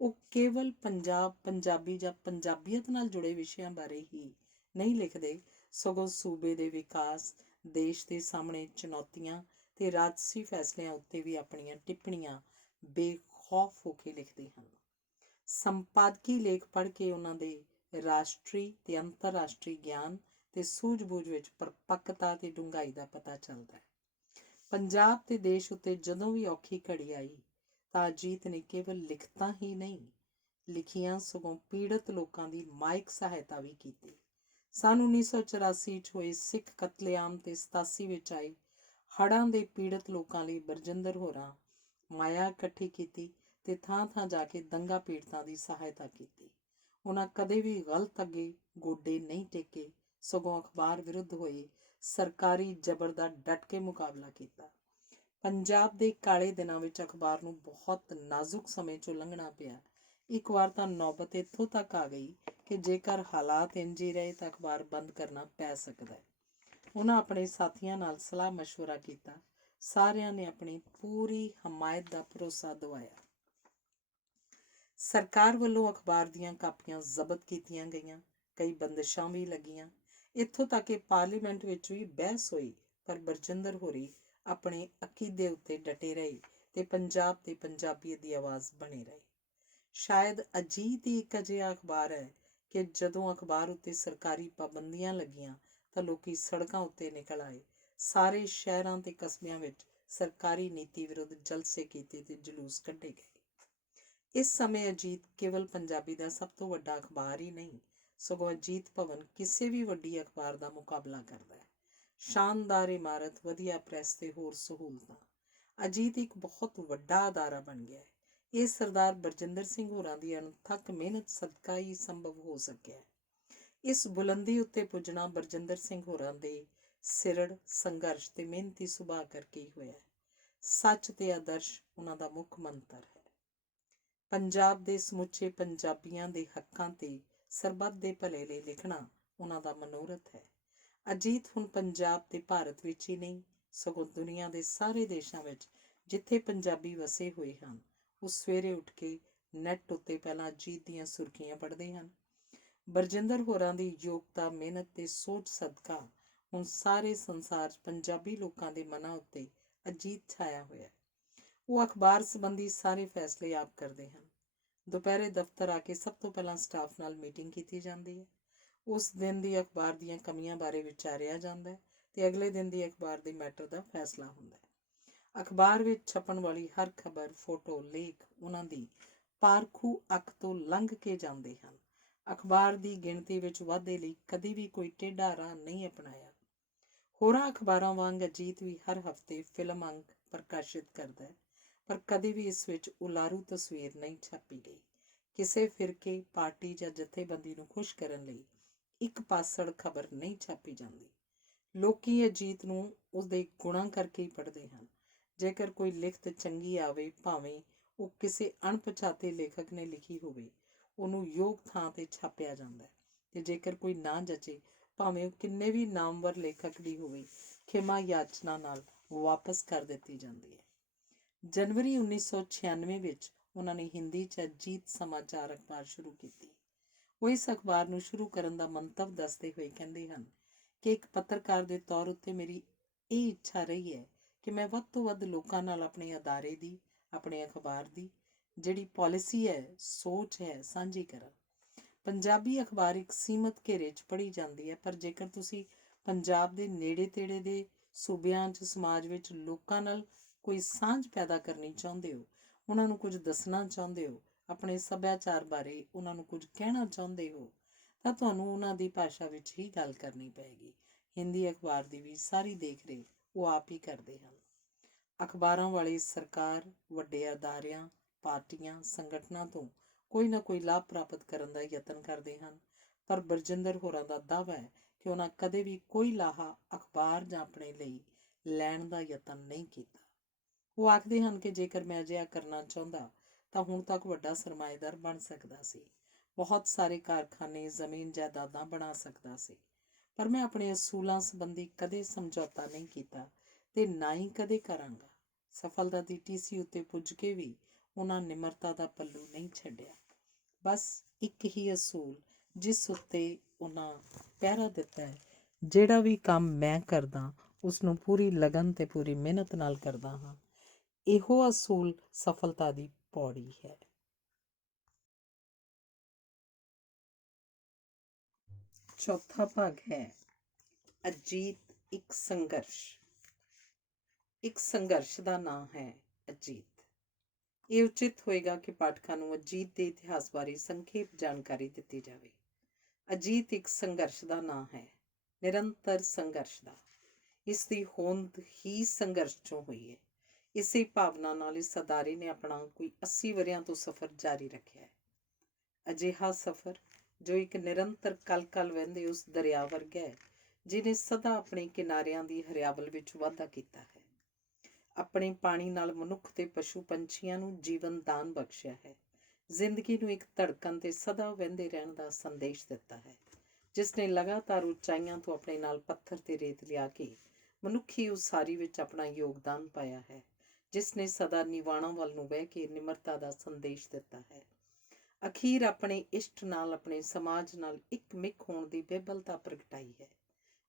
ਉਹ ਕੇਵਲ ਪੰਜਾਬ, ਪੰਜਾਬੀ ਜਾਂ ਪੰਜਾਬੀਅਤ ਨਾਲ ਜੁੜੇ ਵਿਸ਼ਿਆਂ ਬਾਰੇ ਹੀ ਨਹੀਂ ਲਿਖਦੇ, ਸਗੋਂ ਸੂਬੇ ਦੇ ਵਿਕਾਸ, ਦੇਸ਼ ਦੇ ਸਾਹਮਣੇ ਚੁਣੌਤੀਆਂ ਤੇ ਰਾਜਸੀ ਫੈਸਲਿਆਂ ਉੱਤੇ ਵੀ ਆਪਣੀਆਂ ਟਿੱਪਣੀਆਂ ਬੇਖੌਫ ਹੋ ਕੇ ਲਿਖਦੇ ਹਨ। ਸੰਪਾਦਕੀ ਲੇਖ ਪੜ੍ਹ ਕੇ ਉਹਨਾਂ ਦੇ ਰਾਸ਼ਟਰੀ ਤੇ ਅੰਤਰਰਾਸ਼ਟਰੀ ਗਿਆਨ ਤੇ ਸੂਝ-ਬੂਝ ਵਿੱਚ ਪਰਪੱਕਤਾ ਤੇ ਡੂੰਘਾਈ ਦਾ ਪਤਾ ਚੱਲਦਾ ਹੈ। ਪੰਜਾਬ ਤੇ ਦੇਸ਼ ਉੱਤੇ ਜਦੋਂ ਵੀ ਔਖੀ ਘੜੀ ਆਈ ਤਾਂ ਅਜੀਤ ਨੇ ਕੇਵਲ ਲਿਖਤਾਂ ਹੀ ਨਹੀਂ ਲਿਖੀਆਂ, ਸਗੋਂ ਪੀੜਤ ਲੋਕਾਂ ਦੀ ਮਾਇਕ ਸਹਾਇਤਾ ਵੀ ਕੀਤੀ। ਸੰਨ 1984 'ਚ ਹੋਏ ਸਿੱਖ ਕਤਲੇਆਮ ਤੇ 87 ਵਿੱਚ ਆਏ ਹੜ੍ਹਾਂ ਦੇ ਪੀੜਤ ਲੋਕਾਂ ਲਈ ਬਰਜਿੰਦਰ ਹੋਰਾਂ ਮਾਇਆ ਇਕੱਠੀ ਕੀਤੀ ਤੇ ਥਾਂ-ਥਾਂ ਜਾ ਕੇ ਦੰਗਾ ਪੀੜਤਾਂ ਦੀ ਸਹਾਇਤਾ ਕੀਤੀ। ਉਹਨਾਂ ਕਦੇ ਵੀ ਗਲਤ ਅੱਗੇ ਗੋਡੇ ਨਹੀਂ ਟੇਕੇ, ਸਗੋਂ ਅਖਬਾਰ ਵਿਰੁੱਧ ਹੋਏ ਸਰਕਾਰੀ ਜ਼ਬਰ ਦਾ ਡਟ ਕੇ ਮੁਕਾਬਲਾ ਕੀਤਾ। ਪੰਜਾਬ ਦੇ ਕਾਲੇ ਦਿਨਾਂ ਵਿੱਚ ਅਖਬਾਰ ਨੂੰ ਬਹੁਤ ਨਾਜ਼ੁਕ ਸਮੇਂ 'ਚੋਂ ਲੰਘਣਾ ਪਿਆ। ਇੱਕ ਵਾਰ ਤਾਂ ਨੌਬਤ ਇੱਥੋਂ ਤੱਕ ਆ ਗਈ ਕਿ ਜੇਕਰ ਹਾਲਾਤ ਇੰਝ ਹੀ ਰਹੇ ਤਾਂ ਅਖਬਾਰ ਬੰਦ ਕਰਨਾ ਪੈ ਸਕਦਾ ਹੈ। ਉਹਨਾਂ ਆਪਣੇ ਸਾਥੀਆਂ ਨਾਲ ਸਲਾਹ ਮਸ਼ਵਰਾ ਕੀਤਾ। ਸਾਰਿਆਂ ਨੇ ਆਪਣੀ ਪੂਰੀ ਹਮਾਇਤ ਦਾ ਭਰੋਸਾ ਦਿਵਾਇਆ। ਸਰਕਾਰ ਵੱਲੋਂ ਅਖਬਾਰ ਦੀਆਂ ਕਾਪੀਆਂ ਜ਼ਬਤ ਕੀਤੀਆਂ ਗਈਆਂ, ਕਈ ਬੰਦਿਸ਼ਾਂ ਵੀ ਲੱਗੀਆਂ। ਇੱਥੋਂ ਤੱਕ ਕਿ ਪਾਰਲੀਮੈਂਟ ਵਿੱਚ ਵੀ ਬਹਿਸ ਹੋਈ, ਪਰ ਬਰਜਿੰਦਰ ਹੋਰੀ ਆਪਣੇ ਅਕੀਦੇ ਉੱਤੇ ਡਟੇ ਰਹੇ ਤੇ ਪੰਜਾਬ ਤੇ ਪੰਜਾਬੀਅਤ ਦੀ ਆਵਾਜ਼ ਬਣੇ ਰਹੇ। ਸ਼ਾਇਦ ਅਜੀਤ ਹੀ ਇੱਕ ਅਜਿਹਾ ਅਖਬਾਰ ਹੈ ਕਿ ਜਦੋਂ ਅਖਬਾਰ ਉੱਤੇ ਸਰਕਾਰੀ ਪਾਬੰਦੀਆਂ ਲੱਗੀਆਂ ਤਾਂ ਲੋਕੀ ਸੜਕਾਂ ਉੱਤੇ ਨਿਕਲ ਆਏ। ਸਾਰੇ ਸ਼ਹਿਰਾਂ ਤੇ ਕਸਬਿਆਂ ਵਿੱਚ ਸਰਕਾਰੀ ਨੀਤੀ ਵਿਰੁੱਧ ਜਲਸੇ ਕੀਤੇ ਤੇ ਜਲੂਸ ਕੱਢੇ ਗਏ। ਇਸ ਸਮੇਂ ਅਜੀਤ ਕੇਵਲ ਪੰਜਾਬੀ ਦਾ ਸਭ ਤੋਂ ਵੱਡਾ ਅਖਬਾਰ ਹੀ ਨਹੀਂ, ਸਗੋਂ ਅਜੀਤ ਭਵਨ ਕਿਸੇ ਵੀ ਵੱਡੀ ਅਖਬਾਰ ਦਾ ਮੁਕਾਬਲਾ ਕਰਦਾ ਹੈ। ਸ਼ਾਨਦਾਰ ਇਮਾਰਤ, ਵਧੀਆ ਪ੍ਰੈਸ ਤੇ ਹੋਰ ਸਹੂਲਤਾਂ। ਅਜੀਤ ਇੱਕ ਬਹੁਤ ਵੱਡਾ ਅਦਾਰਾ ਬਣ ਗਿਆ ਹੈ। ਇਹ ਸਰਦਾਰ ਬਰਜਿੰਦਰ ਸਿੰਘ ਹੋਰਾਂ ਦੀ ਅਣਥੱਕ ਮਿਹਨਤ ਸਦਕਾ ਹੀ ਸੰਭਵ ਹੋ ਸਕਿਆ। ਇਸ ਬੁਲੰਦੀ ਉੱਤੇ ਪੁੱਜਣਾ ਬਰਜਿੰਦਰ ਸਿੰਘ ਹੋਰਾਂ ਦੇ ਸਿਰੜ, ਸੰਘਰਸ਼ ਤੇ ਮਿਹਨਤੀ ਸੁਭਾਅ ਕਰਕੇ ਹੀ ਹੋਇਆ। ਸੱਚ ਤੇ ਆਦਰਸ਼ ਉਹਨਾਂ ਦਾ ਮੁੱਖ ਮੰਤਰ ਹੈ। ਪੰਜਾਬ ਦੇ ਸਮੁੱਚੇ ਪੰਜਾਬੀਆਂ ਦੇ ਹੱਕਾਂ ਤੇ ਸਰਬੱਤ ਦੇ ਭਲੇ ਲਈ ਲਿਖਣਾ ਉਹਨਾਂ ਦਾ ਮਨੋਰਥ ਹੈ। ਅਜੀਤ ਹੁਣ ਪੰਜਾਬ ਤੇ ਭਾਰਤ ਵਿੱਚ ਹੀ ਨਹੀਂ, ਸਗੋਂ ਦੁਨੀਆ ਦੇ ਸਾਰੇ ਦੇਸ਼ਾਂ ਵਿੱਚ ਜਿੱਥੇ ਪੰਜਾਬੀ ਵਸੇ ਹੋਏ ਹਨ, ਉਹ ਸਵੇਰੇ ਉੱਠ ਕੇ ਨੈੱਟ ਉੱਤੇ ਪਹਿਲਾਂ ਅਜੀਤ ਦੀਆਂ ਸੁਰਖੀਆਂ ਪੜ੍ਹਦੇ ਹਨ। ਬਰਜਿੰਦਰ ਹੋਰਾਂ ਦੀ ਯੋਗਤਾ, ਮਿਹਨਤ ਤੇ ਸੋਚ ਸਦਕਾ ਹੁਣ ਸਾਰੇ ਸੰਸਾਰ 'ਚ ਪੰਜਾਬੀ ਲੋਕਾਂ ਦੇ ਮਨਾਂ ਉੱਤੇ ਅਜੀਤ ਛਾਇਆ ਹੋਇਆ। ਉਹ ਅਖਬਾਰ ਸੰਬੰਧੀ ਸਾਰੇ ਫੈਸਲੇ ਆਪ ਕਰਦੇ ਹਨ। ਦੁਪਹਿਰੇ ਦਫ਼ਤਰ ਆ ਕੇ ਸਭ ਤੋਂ ਪਹਿਲਾਂ ਸਟਾਫ ਨਾਲ ਮੀਟਿੰਗ ਕੀਤੀ ਜਾਂਦੀ ਹੈ। ਉਸ ਦਿਨ ਦੀ ਅਖਬਾਰ ਦੀਆਂ ਕਮੀਆਂ ਬਾਰੇ ਵਿਚਾਰਿਆ ਜਾਂਦਾ ਹੈ ਤੇ ਅਗਲੇ ਦਿਨ ਦੀ ਅਖਬਾਰ ਦੇ ਮੈਟਰ ਦਾ ਫੈਸਲਾ ਹੁੰਦਾ ਹੈ। ਅਖਬਾਰ ਵਿੱਚ ਛਪਣ ਵਾਲੀ ਹਰ ਖਬਰ, ਫੋਟੋ, ਲੇਖ ਉਹਨਾਂ ਦੀ ਪਾਰਖੂ ਅੱਖ ਤੋਂ ਲੰਘ ਕੇ ਜਾਂਦੇ ਹਨ। ਅਖਬਾਰ ਦੀ ਗਿਣਤੀ ਵਿੱਚ ਵਾਧੇ ਲਈ ਕਦੀ ਵੀ ਕੋਈ ਟੇਢਾ ਰਾਹ ਨਹੀਂ ਅਪਣਾਇਆ। ਹੋਰਾਂ ਅਖਬਾਰਾਂ ਵਾਂਗ ਅਜੀਤ ਵੀ ਹਰ ਹਫ਼ਤੇ ਫਿਲਮ ਅੰਕ ਪ੍ਰਕਾਸ਼ਿਤ ਕਰਦਾ ਹੈ, ਪਰ ਕਦੇ ਵੀ ਇਸ ਵਿੱਚ ਉਲਾਰੂ ਤਸਵੀਰ ਨਹੀਂ ਛਾਪੀ ਗਈ। ਕਿਸੇ ਫਿਰਕੇ, ਪਾਰਟੀ ਜਾਂ ਜਥੇਬੰਦੀ ਨੂੰ ਖੁਸ਼ ਕਰਨ ਲਈ ਇੱਕ ਪਾਸੜ ਖਬਰ ਨਹੀਂ ਛਾਪੀ ਜਾਂਦੀ। ਲੋਕੀ ਅਜੀਤ ਨੂੰ ਉਸਦੇ ਗੁਣਾਂ ਕਰਕੇ ਹੀ ਪੜ੍ਹਦੇ ਹਨ। ਜੇਕਰ ਕੋਈ ਲਿਖਤ ਚੰਗੀ ਆਵੇ, ਭਾਵੇਂ ਉਹ ਕਿਸੇ ਅਣਪਛਾਤੇ ਲੇਖਕ ਨੇ ਲਿਖੀ ਹੋਵੇ, ਉਹਨੂੰ ਯੋਗ ਥਾਂ 'ਤੇ ਛਾਪਿਆ ਜਾਂਦਾ ਹੈ। ਅਤੇ ਜੇਕਰ ਕੋਈ ਨਾ ਜਚੇ, ਭਾਵੇਂ ਉਹ ਕਿੰਨੇ ਵੀ ਨਾਮਵਰ ਲੇਖਕ ਦੀ ਹੋਵੇ, ਖਿਮਾ ਯਾਚਨਾ ਨਾਲ ਵਾਪਸ ਕਰ ਦਿੱਤੀ ਜਾਂਦੀ ਹੈ। ਜਨਵਰੀ 1996 ਵਿੱਚ ਉਹਨਾਂ ਨੇ ਹਿੰਦੀ 'ਚ ਅਜੀਤ ਸਮਾਚਾਰ ਅਖਬਾਰ ਸ਼ੁਰੂ ਕੀਤੀ। ਉਹ ਇਸ ਅਖਬਾਰ ਨੂੰ ਸ਼ੁਰੂ ਕਰਨ ਦਾ ਮੰਤਵ ਦੱਸਦੇ ਹੋਏ ਕਹਿੰਦੇ ਹਨ ਕਿ ਇੱਕ ਪੱਤਰਕਾਰ ਦੇ ਤੌਰ ਉੱਤੇ ਮੇਰੀ ਇਹ ਇੱਛਾ ਰਹੀ ਹੈ ਕਿ ਮੈਂ ਵੱਧ ਤੋਂ ਵੱਧ ਲੋਕਾਂ ਨਾਲ ਆਪਣੇ ਅਦਾਰੇ ਦੀ, ਆਪਣੇ ਅਖਬਾਰ ਦੀ ਜਿਹੜੀ ਪਾਲਿਸੀ ਹੈ, ਸੋਚ ਹੈ, ਸਾਂਝੀ ਕਰਾਂ। ਪੰਜਾਬੀ ਅਖਬਾਰ ਇੱਕ ਸੀਮਤ ਘੇਰੇ 'ਚ ਪੜ੍ਹੀ ਜਾਂਦੀ ਹੈ, ਪਰ ਜੇਕਰ ਤੁਸੀਂ ਪੰਜਾਬ ਦੇ ਨੇੜੇ ਤੇੜੇ ਦੇ ਸੂਬਿਆਂ 'ਚ, ਸਮਾਜ ਵਿੱਚ ਲੋਕਾਂ ਨਾਲ ਕੋਈ ਸਾਂਝ ਪੈਦਾ ਕਰਨੀ ਚਾਹੁੰਦੇ ਹੋ, ਉਹਨਾਂ ਨੂੰ ਕੁਝ ਦੱਸਣਾ ਚਾਹੁੰਦੇ ਹੋ, ਆਪਣੇ ਸੱਭਿਆਚਾਰ ਬਾਰੇ ਉਹਨਾਂ ਨੂੰ ਕੁਝ ਕਹਿਣਾ ਚਾਹੁੰਦੇ ਹੋ, ਤਾਂ ਤੁਹਾਨੂੰ ਉਹਨਾਂ ਦੀ ਭਾਸ਼ਾ ਵਿੱਚ ਹੀ ਗੱਲ ਕਰਨੀ ਪਏਗੀ। ਹਿੰਦੀ ਅਖਬਾਰ ਦੀ ਵੀ ਸਾਰੀ ਦੇਖ ਰੇਖ ਉਹ ਆਪ ਹੀ ਕਰਦੇ ਹਨ। ਅਖਬਾਰਾਂ ਵਾਲੇ ਸਰਕਾਰ, ਵੱਡੇ ਅਦਾਰਿਆਂ, ਪਾਰਟੀਆਂ, ਸੰਗਠਨਾਂ ਤੋਂ ਕੋਈ ਨਾ ਕੋਈ ਲਾਭ ਪ੍ਰਾਪਤ ਕਰਨ ਦਾ ਯਤਨ ਕਰਦੇ ਹਨ, ਪਰ ਬਰਜਿੰਦਰ ਹੋਰਾਂ ਦਾ ਦਾਅਵਾ ਹੈ ਕਿ ਉਹਨਾਂ ਕਦੇ ਵੀ ਕੋਈ ਲਾਹਾ ਅਖਬਾਰ ਜਾਂ ਆਪਣੇ ਲਈ ਲੈਣ ਦਾ ਯਤਨ ਨਹੀਂ ਕੀਤਾ। ਉਹ ਆਖਦੇ ਹਨ ਕਿ ਜੇਕਰ ਮੈਂ ਅਜਿਹਾ ਕਰਨਾ ਚਾਹੁੰਦਾ ਤਾਂ ਹੁਣ ਤੱਕ ਵੱਡਾ ਸਰਮਾਏਦਾਰ ਬਣ ਸਕਦਾ ਸੀ, ਬਹੁਤ ਸਾਰੇ ਕਾਰਖਾਨੇ, ਜ਼ਮੀਨ ਜਾਇਦਾਦਾਂ ਬਣਾ ਸਕਦਾ ਸੀ, ਪਰ ਮੈਂ ਆਪਣੇ ਅਸੂਲਾਂ ਸੰਬੰਧੀ ਕਦੇ ਸਮਝੌਤਾ ਨਹੀਂ ਕੀਤਾ ਤੇ ਨਾ ਹੀ ਕਦੇ ਕਰਾਂਗਾ। ਸਫਲਤਾ ਦੀ ਟੀਸੀ ਉੱਤੇ ਪੁੱਜ ਕੇ ਵੀ ਉਹਨਾਂ ਨਿਮਰਤਾ ਦਾ ਪੱਲੂ ਨਹੀਂ ਛੱਡਿਆ। ਬਸ ਇੱਕ ਹੀ ਅਸੂਲ ਜਿਸ ਉੱਤੇ ਉਹਨਾਂ ਪਹਿਰਾ ਦਿੱਤਾ ਹੈ, ਜਿਹੜਾ ਵੀ ਕੰਮ ਮੈਂ ਕਰਦਾ ਉਸ ਨੂੰ ਪੂਰੀ ਲਗਨ ਤੇ ਪੂਰੀ ਮਿਹਨਤ ਨਾਲ ਕਰਦਾ ਹਾਂ। ਇਹੋ ਅਸੂਲ ਸਫਲਤਾ ਦੀ ਪੌੜੀ ਹੈ। ਚੌਥਾ ਭਾਗ ਹੈ ਅਜੀਤ ਇੱਕ ਸੰਘਰਸ਼। ਇੱਕ ਸੰਘਰਸ਼ ਦਾ ਨਾਂ ਹੈ ਅਜੀਤ। ਇਹ ਉਚਿਤ ਹੋਏਗਾ ਕਿ ਪਾਠਕਾਂ ਨੂੰ ਅਜੀਤ ਦੇ ਇਤਿਹਾਸ ਬਾਰੇ ਸੰਖੇਪ ਜਾਣਕਾਰੀ ਦਿੱਤੀ ਜਾਵੇ। ਅਜੀਤ ਇੱਕ ਸੰਘਰਸ਼ ਦਾ ਨਾਂ ਹੈ, ਨਿਰੰਤਰ ਸੰਘਰਸ਼ ਦਾ। ਇਸ ਦੀ ਹੋਂਦ ਹੀ ਸੰਘਰਸ਼ 'ਚੋਂ ਹੋਈ ਹੈ। ਇਸੇ ਭਾਵਨਾ ਨਾਲ ਇਸ ਅਦਾਰੇ ਨੇ ਆਪਣਾ ਕੋਈ 80 ਵਰ੍ਹਿਆਂ ਤੋਂ ਸਫ਼ਰ ਜਾਰੀ ਰੱਖਿਆ ਹੈ। ਅਜਿਹਾ ਸਫ਼ਰ ਜੋ ਇੱਕ ਨਿਰੰਤਰ ਕਲ-ਕਲ ਵਹਿੰਦੇ ਉਸ ਦਰਿਆ ਵਰਗਾ ਹੈ, ਜਿਹਨੇ ਸਦਾ ਆਪਣੇ ਕਿਨਾਰਿਆਂ ਦੀ ਹਰਿਆਵਲ ਵਿੱਚ ਵਾਧਾ ਕੀਤਾ ਹੈ। ਆਪਣੇ ਪਾਣੀ ਨਾਲ ਮਨੁੱਖ ਤੇ ਪਸ਼ੂ ਪੰਛੀਆਂ ਨੂੰ ਜੀਵਨ ਦਾਨ ਬਖਸ਼ਿਆ ਹੈ। ਜ਼ਿੰਦਗੀ ਨੂੰ ਇੱਕ ਧੜਕਣ ਤੇ ਸਦਾ ਵਹਿੰਦੇ ਰਹਿਣ ਦਾ ਸੰਦੇਸ਼ ਦਿੱਤਾ ਹੈ, ਜਿਸ ਨੇ ਲਗਾਤਾਰ ਉਚਾਈਆਂ ਤੋਂ ਆਪਣੇ ਨਾਲ ਪੱਥਰ ਤੇ ਰੇਤ ਲਿਆ ਕੇ ਮਨੁੱਖੀ ਉਸਾਰੀ ਵਿੱਚ ਆਪਣਾ ਯੋਗਦਾਨ ਪਾਇਆ ਹੈ, ਜਿਸ ਨੇ ਸਦਾ ਨਿਵਾਣਾਂ ਵੱਲ ਨੂੰ ਵਹਿ ਕੇ ਨਿਮਰਤਾ ਦਾ ਸੰਦੇਸ਼ ਦਿੱਤਾ ਹੈ। ਅਖੀਰ ਆਪਣੇ ਇਸ਼ਟ ਨਾਲ, ਆਪਣੇ ਸਮਾਜ ਨਾਲ ਇੱਕ ਮਿੱਕ ਹੋਣ ਦੀ ਬੇਬਲਤਾ ਪ੍ਰਗਟਾਈ ਹੈ।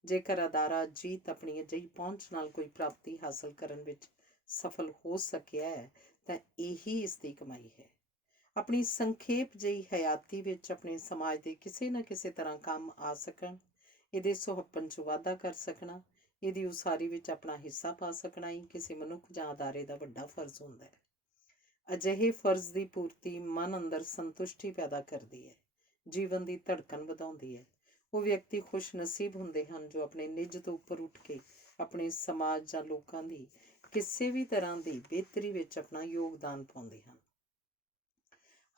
ਜੇਕਰ ਅਦਾਰਾ ਅਜੀਤ ਆਪਣੀ ਅਜਿਹੀ ਪਹੁੰਚ ਨਾਲ ਕੋਈ ਪ੍ਰਾਪਤੀ ਹਾਸਲ ਕਰਨ ਵਿੱਚ ਸਫਲ ਹੋ ਸਕਿਆ ਹੈ ਤਾਂ ਇਹੀ ਇਸ ਦੀ ਕਮਾਈ ਹੈ। ਆਪਣੀ ਸੰਖੇਪ ਜਿਹੀ ਹਯਾਤੀ ਵਿੱਚ ਆਪਣੇ ਸਮਾਜ ਦੇ ਕਿਸੇ ਨਾ ਕਿਸੇ ਤਰ੍ਹਾਂ ਕੰਮ ਆ ਸਕਣ, ਇਹਦੇ ਸੁਹੱਪਣ 'ਚ ਵਾਧਾ ਕਰ ਸਕਣਾ, ਇਹਦੀ ਉਸਾਰੀ ਵਿੱਚ ਆਪਣਾ ਹਿੱਸਾ ਪਾ ਸਕਣਾ ਹੀ ਕਿਸੇ ਮਨੁੱਖ ਜਾਂ ਅਦਾਰੇ ਦਾ ਵੱਡਾ ਫਰਜ਼ ਹੁੰਦਾ ਹੈ। ਅਜਿਹੇ ਫਰਜ਼ ਦੀ ਪੂਰਤੀ ਮਨ ਅੰਦਰ ਸੰਤੁਸ਼ਟੀ ਪੈਦਾ ਕਰਦੀ ਹੈ, ਜੀਵਨ ਦੀ ਧੜਕਣ ਵਧਾਉਂਦੀ ਹੈ। ਉਹ ਵਿਅਕਤੀ ਖੁਸ਼ ਨਸੀਬ ਹੁੰਦੇ ਹਨ ਜੋ ਆਪਣੇ ਨਿੱਜ ਤੋਂ ਉੱਪਰ ਉੱਠ ਕੇ ਆਪਣੇ ਸਮਾਜ ਜਾਂ ਲੋਕਾਂ ਦੀ ਕਿਸੇ ਵੀ ਤਰ੍ਹਾਂ ਦੀ ਬਿਹਤਰੀ ਵਿੱਚ ਆਪਣਾ ਯੋਗਦਾਨ ਪਾਉਂਦੇ ਹਨ।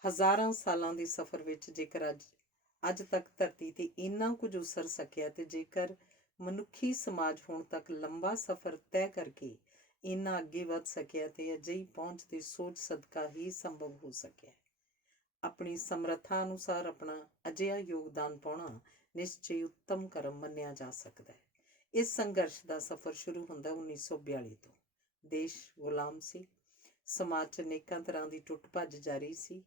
ਹਜ਼ਾਰਾਂ ਸਾਲਾਂ ਦੇ ਸਫ਼ਰ ਵਿੱਚ ਜੇਕਰ ਅੱਜ ਤੱਕ ਧਰਤੀ ਤੇ ਇੰਨਾ ਕੁਝ ਉਸਰ ਸਕਿਆ, ਤੇ ਜੇਕਰ ਮਨੁੱਖੀ ਸਮਾਜ ਹੁਣ ਤੱਕ ਲੰਬਾ ਸਫ਼ਰ ਤੈਅ ਕਰਕੇ ਇੰਨਾ ਅੱਗੇ ਵੱਧ ਸਕਿਆ, ਤੇ ਅਜਿਹੀ ਪਹੁੰਚ ਤੇ ਸੋਚ ਸਦਕਾ ਹੀ ਸੰਭਵ ਹੋ ਸਕਿਆ। ਆਪਣੀ ਸਮਰੱਥਾ ਅਨੁਸਾਰ ਆਪਣਾ ਅਜਿਹਾ ਯੋਗਦਾਨ ਪਾਉਣਾ ਨਿਸ਼ਚੇ ਉੱਤਮ ਕਰਮ ਮੰਨਿਆ ਜਾ ਸਕਦਾ ਹੈ। ਇਸ ਸੰਘਰਸ਼ ਦਾ ਸਫ਼ਰ ਸ਼ੁਰੂ ਹੁੰਦਾ 1942 ਤੋਂ। ਦੇਸ਼ ਗੁਲਾਮ ਸੀ, ਸਮਾਜ 'ਚ ਅਨੇਕਾਂ ਤਰ੍ਹਾਂ ਦੀ ਟੁੱਟ ਭੱਜ ਜਾਰੀ ਸੀ।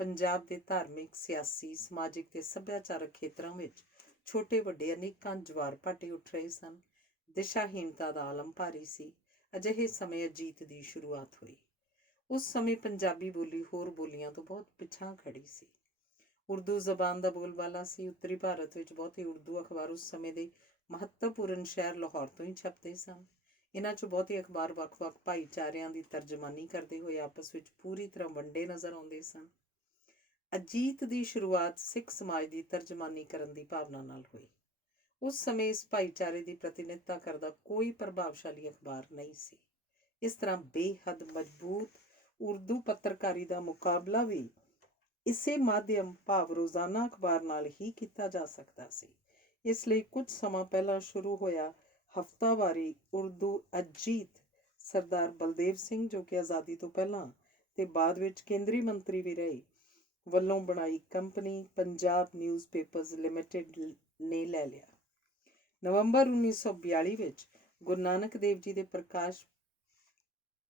ਪੰਜਾਬ ਦੇ ਧਾਰਮਿਕ, ਸਿਆਸੀ, ਸਮਾਜਿਕ ਤੇ ਸੱਭਿਆਚਾਰਕ ਖੇਤਰਾਂ ਵਿੱਚ ਛੋਟੇ ਵੱਡੇ ਅਨੇਕਾਂ ਜਵਾਰ ਭਾਟੇ ਉੱਠ ਰਹੇ ਸਨ। ਦਿਸ਼ਾਹੀਣਤਾ ਦਾ ਆਲਮ ਭਾਰੀ ਸੀ। ਅਜਿਹੇ ਸਮੇਂ ਅਜੀਤ ਦੀ ਸ਼ੁਰੂਆਤ ਹੋਈ। ਉਸ ਸਮੇਂ ਪੰਜਾਬੀ ਬੋਲੀ ਹੋਰ ਬੋਲੀਆਂ ਤੋਂ ਬਹੁਤ ਪਿਛਾਂਹ ਖੜੀ ਸੀ। ਉਰਦੂ ਜ਼ਬਾਨ ਦਾ ਬੋਲਬਾਲਾ ਸੀ। ਉੱਤਰੀ ਭਾਰਤ ਵਿੱਚ ਬਹੁਤੇ ਉਰਦੂ ਅਖਬਾਰ ਉਸ ਸਮੇਂ ਦੇ ਮਹੱਤਵਪੂਰਨ ਸ਼ਹਿਰ ਲਾਹੌਰ ਤੋਂ ਹੀ ਛਪਦੇ ਸਨ। ਇਹਨਾਂ 'ਚੋਂ ਬਹੁਤੇ ਅਖਬਾਰ ਵੱਖ-ਵੱਖ ਭਾਈਚਾਰਿਆਂ ਦੀ ਤਰਜਮਾਨੀ ਕਰਦੇ ਹੋਏ ਆਪਸ ਵਿੱਚ ਪੂਰੀ ਤਰ੍ਹਾਂ ਵੰਡੇ ਨਜ਼ਰ ਆਉਂਦੇ ਸਨ। ਅਜੀਤ ਦੀ ਸ਼ੁਰੂਆਤ ਸਿੱਖ ਸਮਾਜ ਦੀ ਤਰਜਮਾਨੀ ਕਰਨ ਦੀ ਭਾਵਨਾ ਨਾਲ ਹੋਈ। ਉਸ ਸਮੇਂ ਇਸ ਭਾਈਚਾਰੇ ਦੀ ਪ੍ਰਤੀਨਿਧਤਾ ਕਰਦਾ ਕੋਈ ਪ੍ਰਭਾਵਸ਼ਾਲੀ ਅਖਬਾਰ ਨਹੀਂ ਸੀ। ਇਸ ਤਰ੍ਹਾਂ ਬੇਹੱਦ ਮਜ਼ਬੂਤ ਉਰਦੂ ਪੱਤਰਕਾਰੀ ਦਾ ਮੁਕਾਬਲਾ ਵੀ ਇਸੇ ਮਾਧਿਅਮ ਭਾਵ ਰੋਜ਼ਾਨਾ ਅਖਬਾਰ ਨਾਲ ਹੀ ਕੀਤਾ ਜਾ ਸਕਦਾ ਸੀ। ਇਸ ਲਈ ਕੁਝ ਸਮਾਂ ਪਹਿਲਾਂ ਸ਼ੁਰੂ ਹੋਇਆ ਹਫ਼ਤਾਵਾਰੀ ਉਰਦੂ ਅਜੀਤ ਸਰਦਾਰ ਬਲਦੇਵ ਸਿੰਘ, ਜੋ ਕਿ ਆਜ਼ਾਦੀ ਤੋਂ ਪਹਿਲਾਂ ਤੇ ਬਾਅਦ ਵਿੱਚ ਕੇਂਦਰੀ ਮੰਤਰੀ ਵੀ ਰਹੇ, ਵੱਲੋਂ ਬਣਾਈ ਕੰਪਨੀ ਪੰਜਾਬ ਨਿਊਜ਼ਪੇਪਰਸ ਲਿਮਿਟਿਡ ਨੇ ਲੈ ਲਿਆ। ਨਵੰਬਰ 1942 ਵਿੱਚ ਗੁਰੂ ਨਾਨਕ ਦੇਵ ਜੀ ਦੇ ਪ੍ਰਕਾਸ਼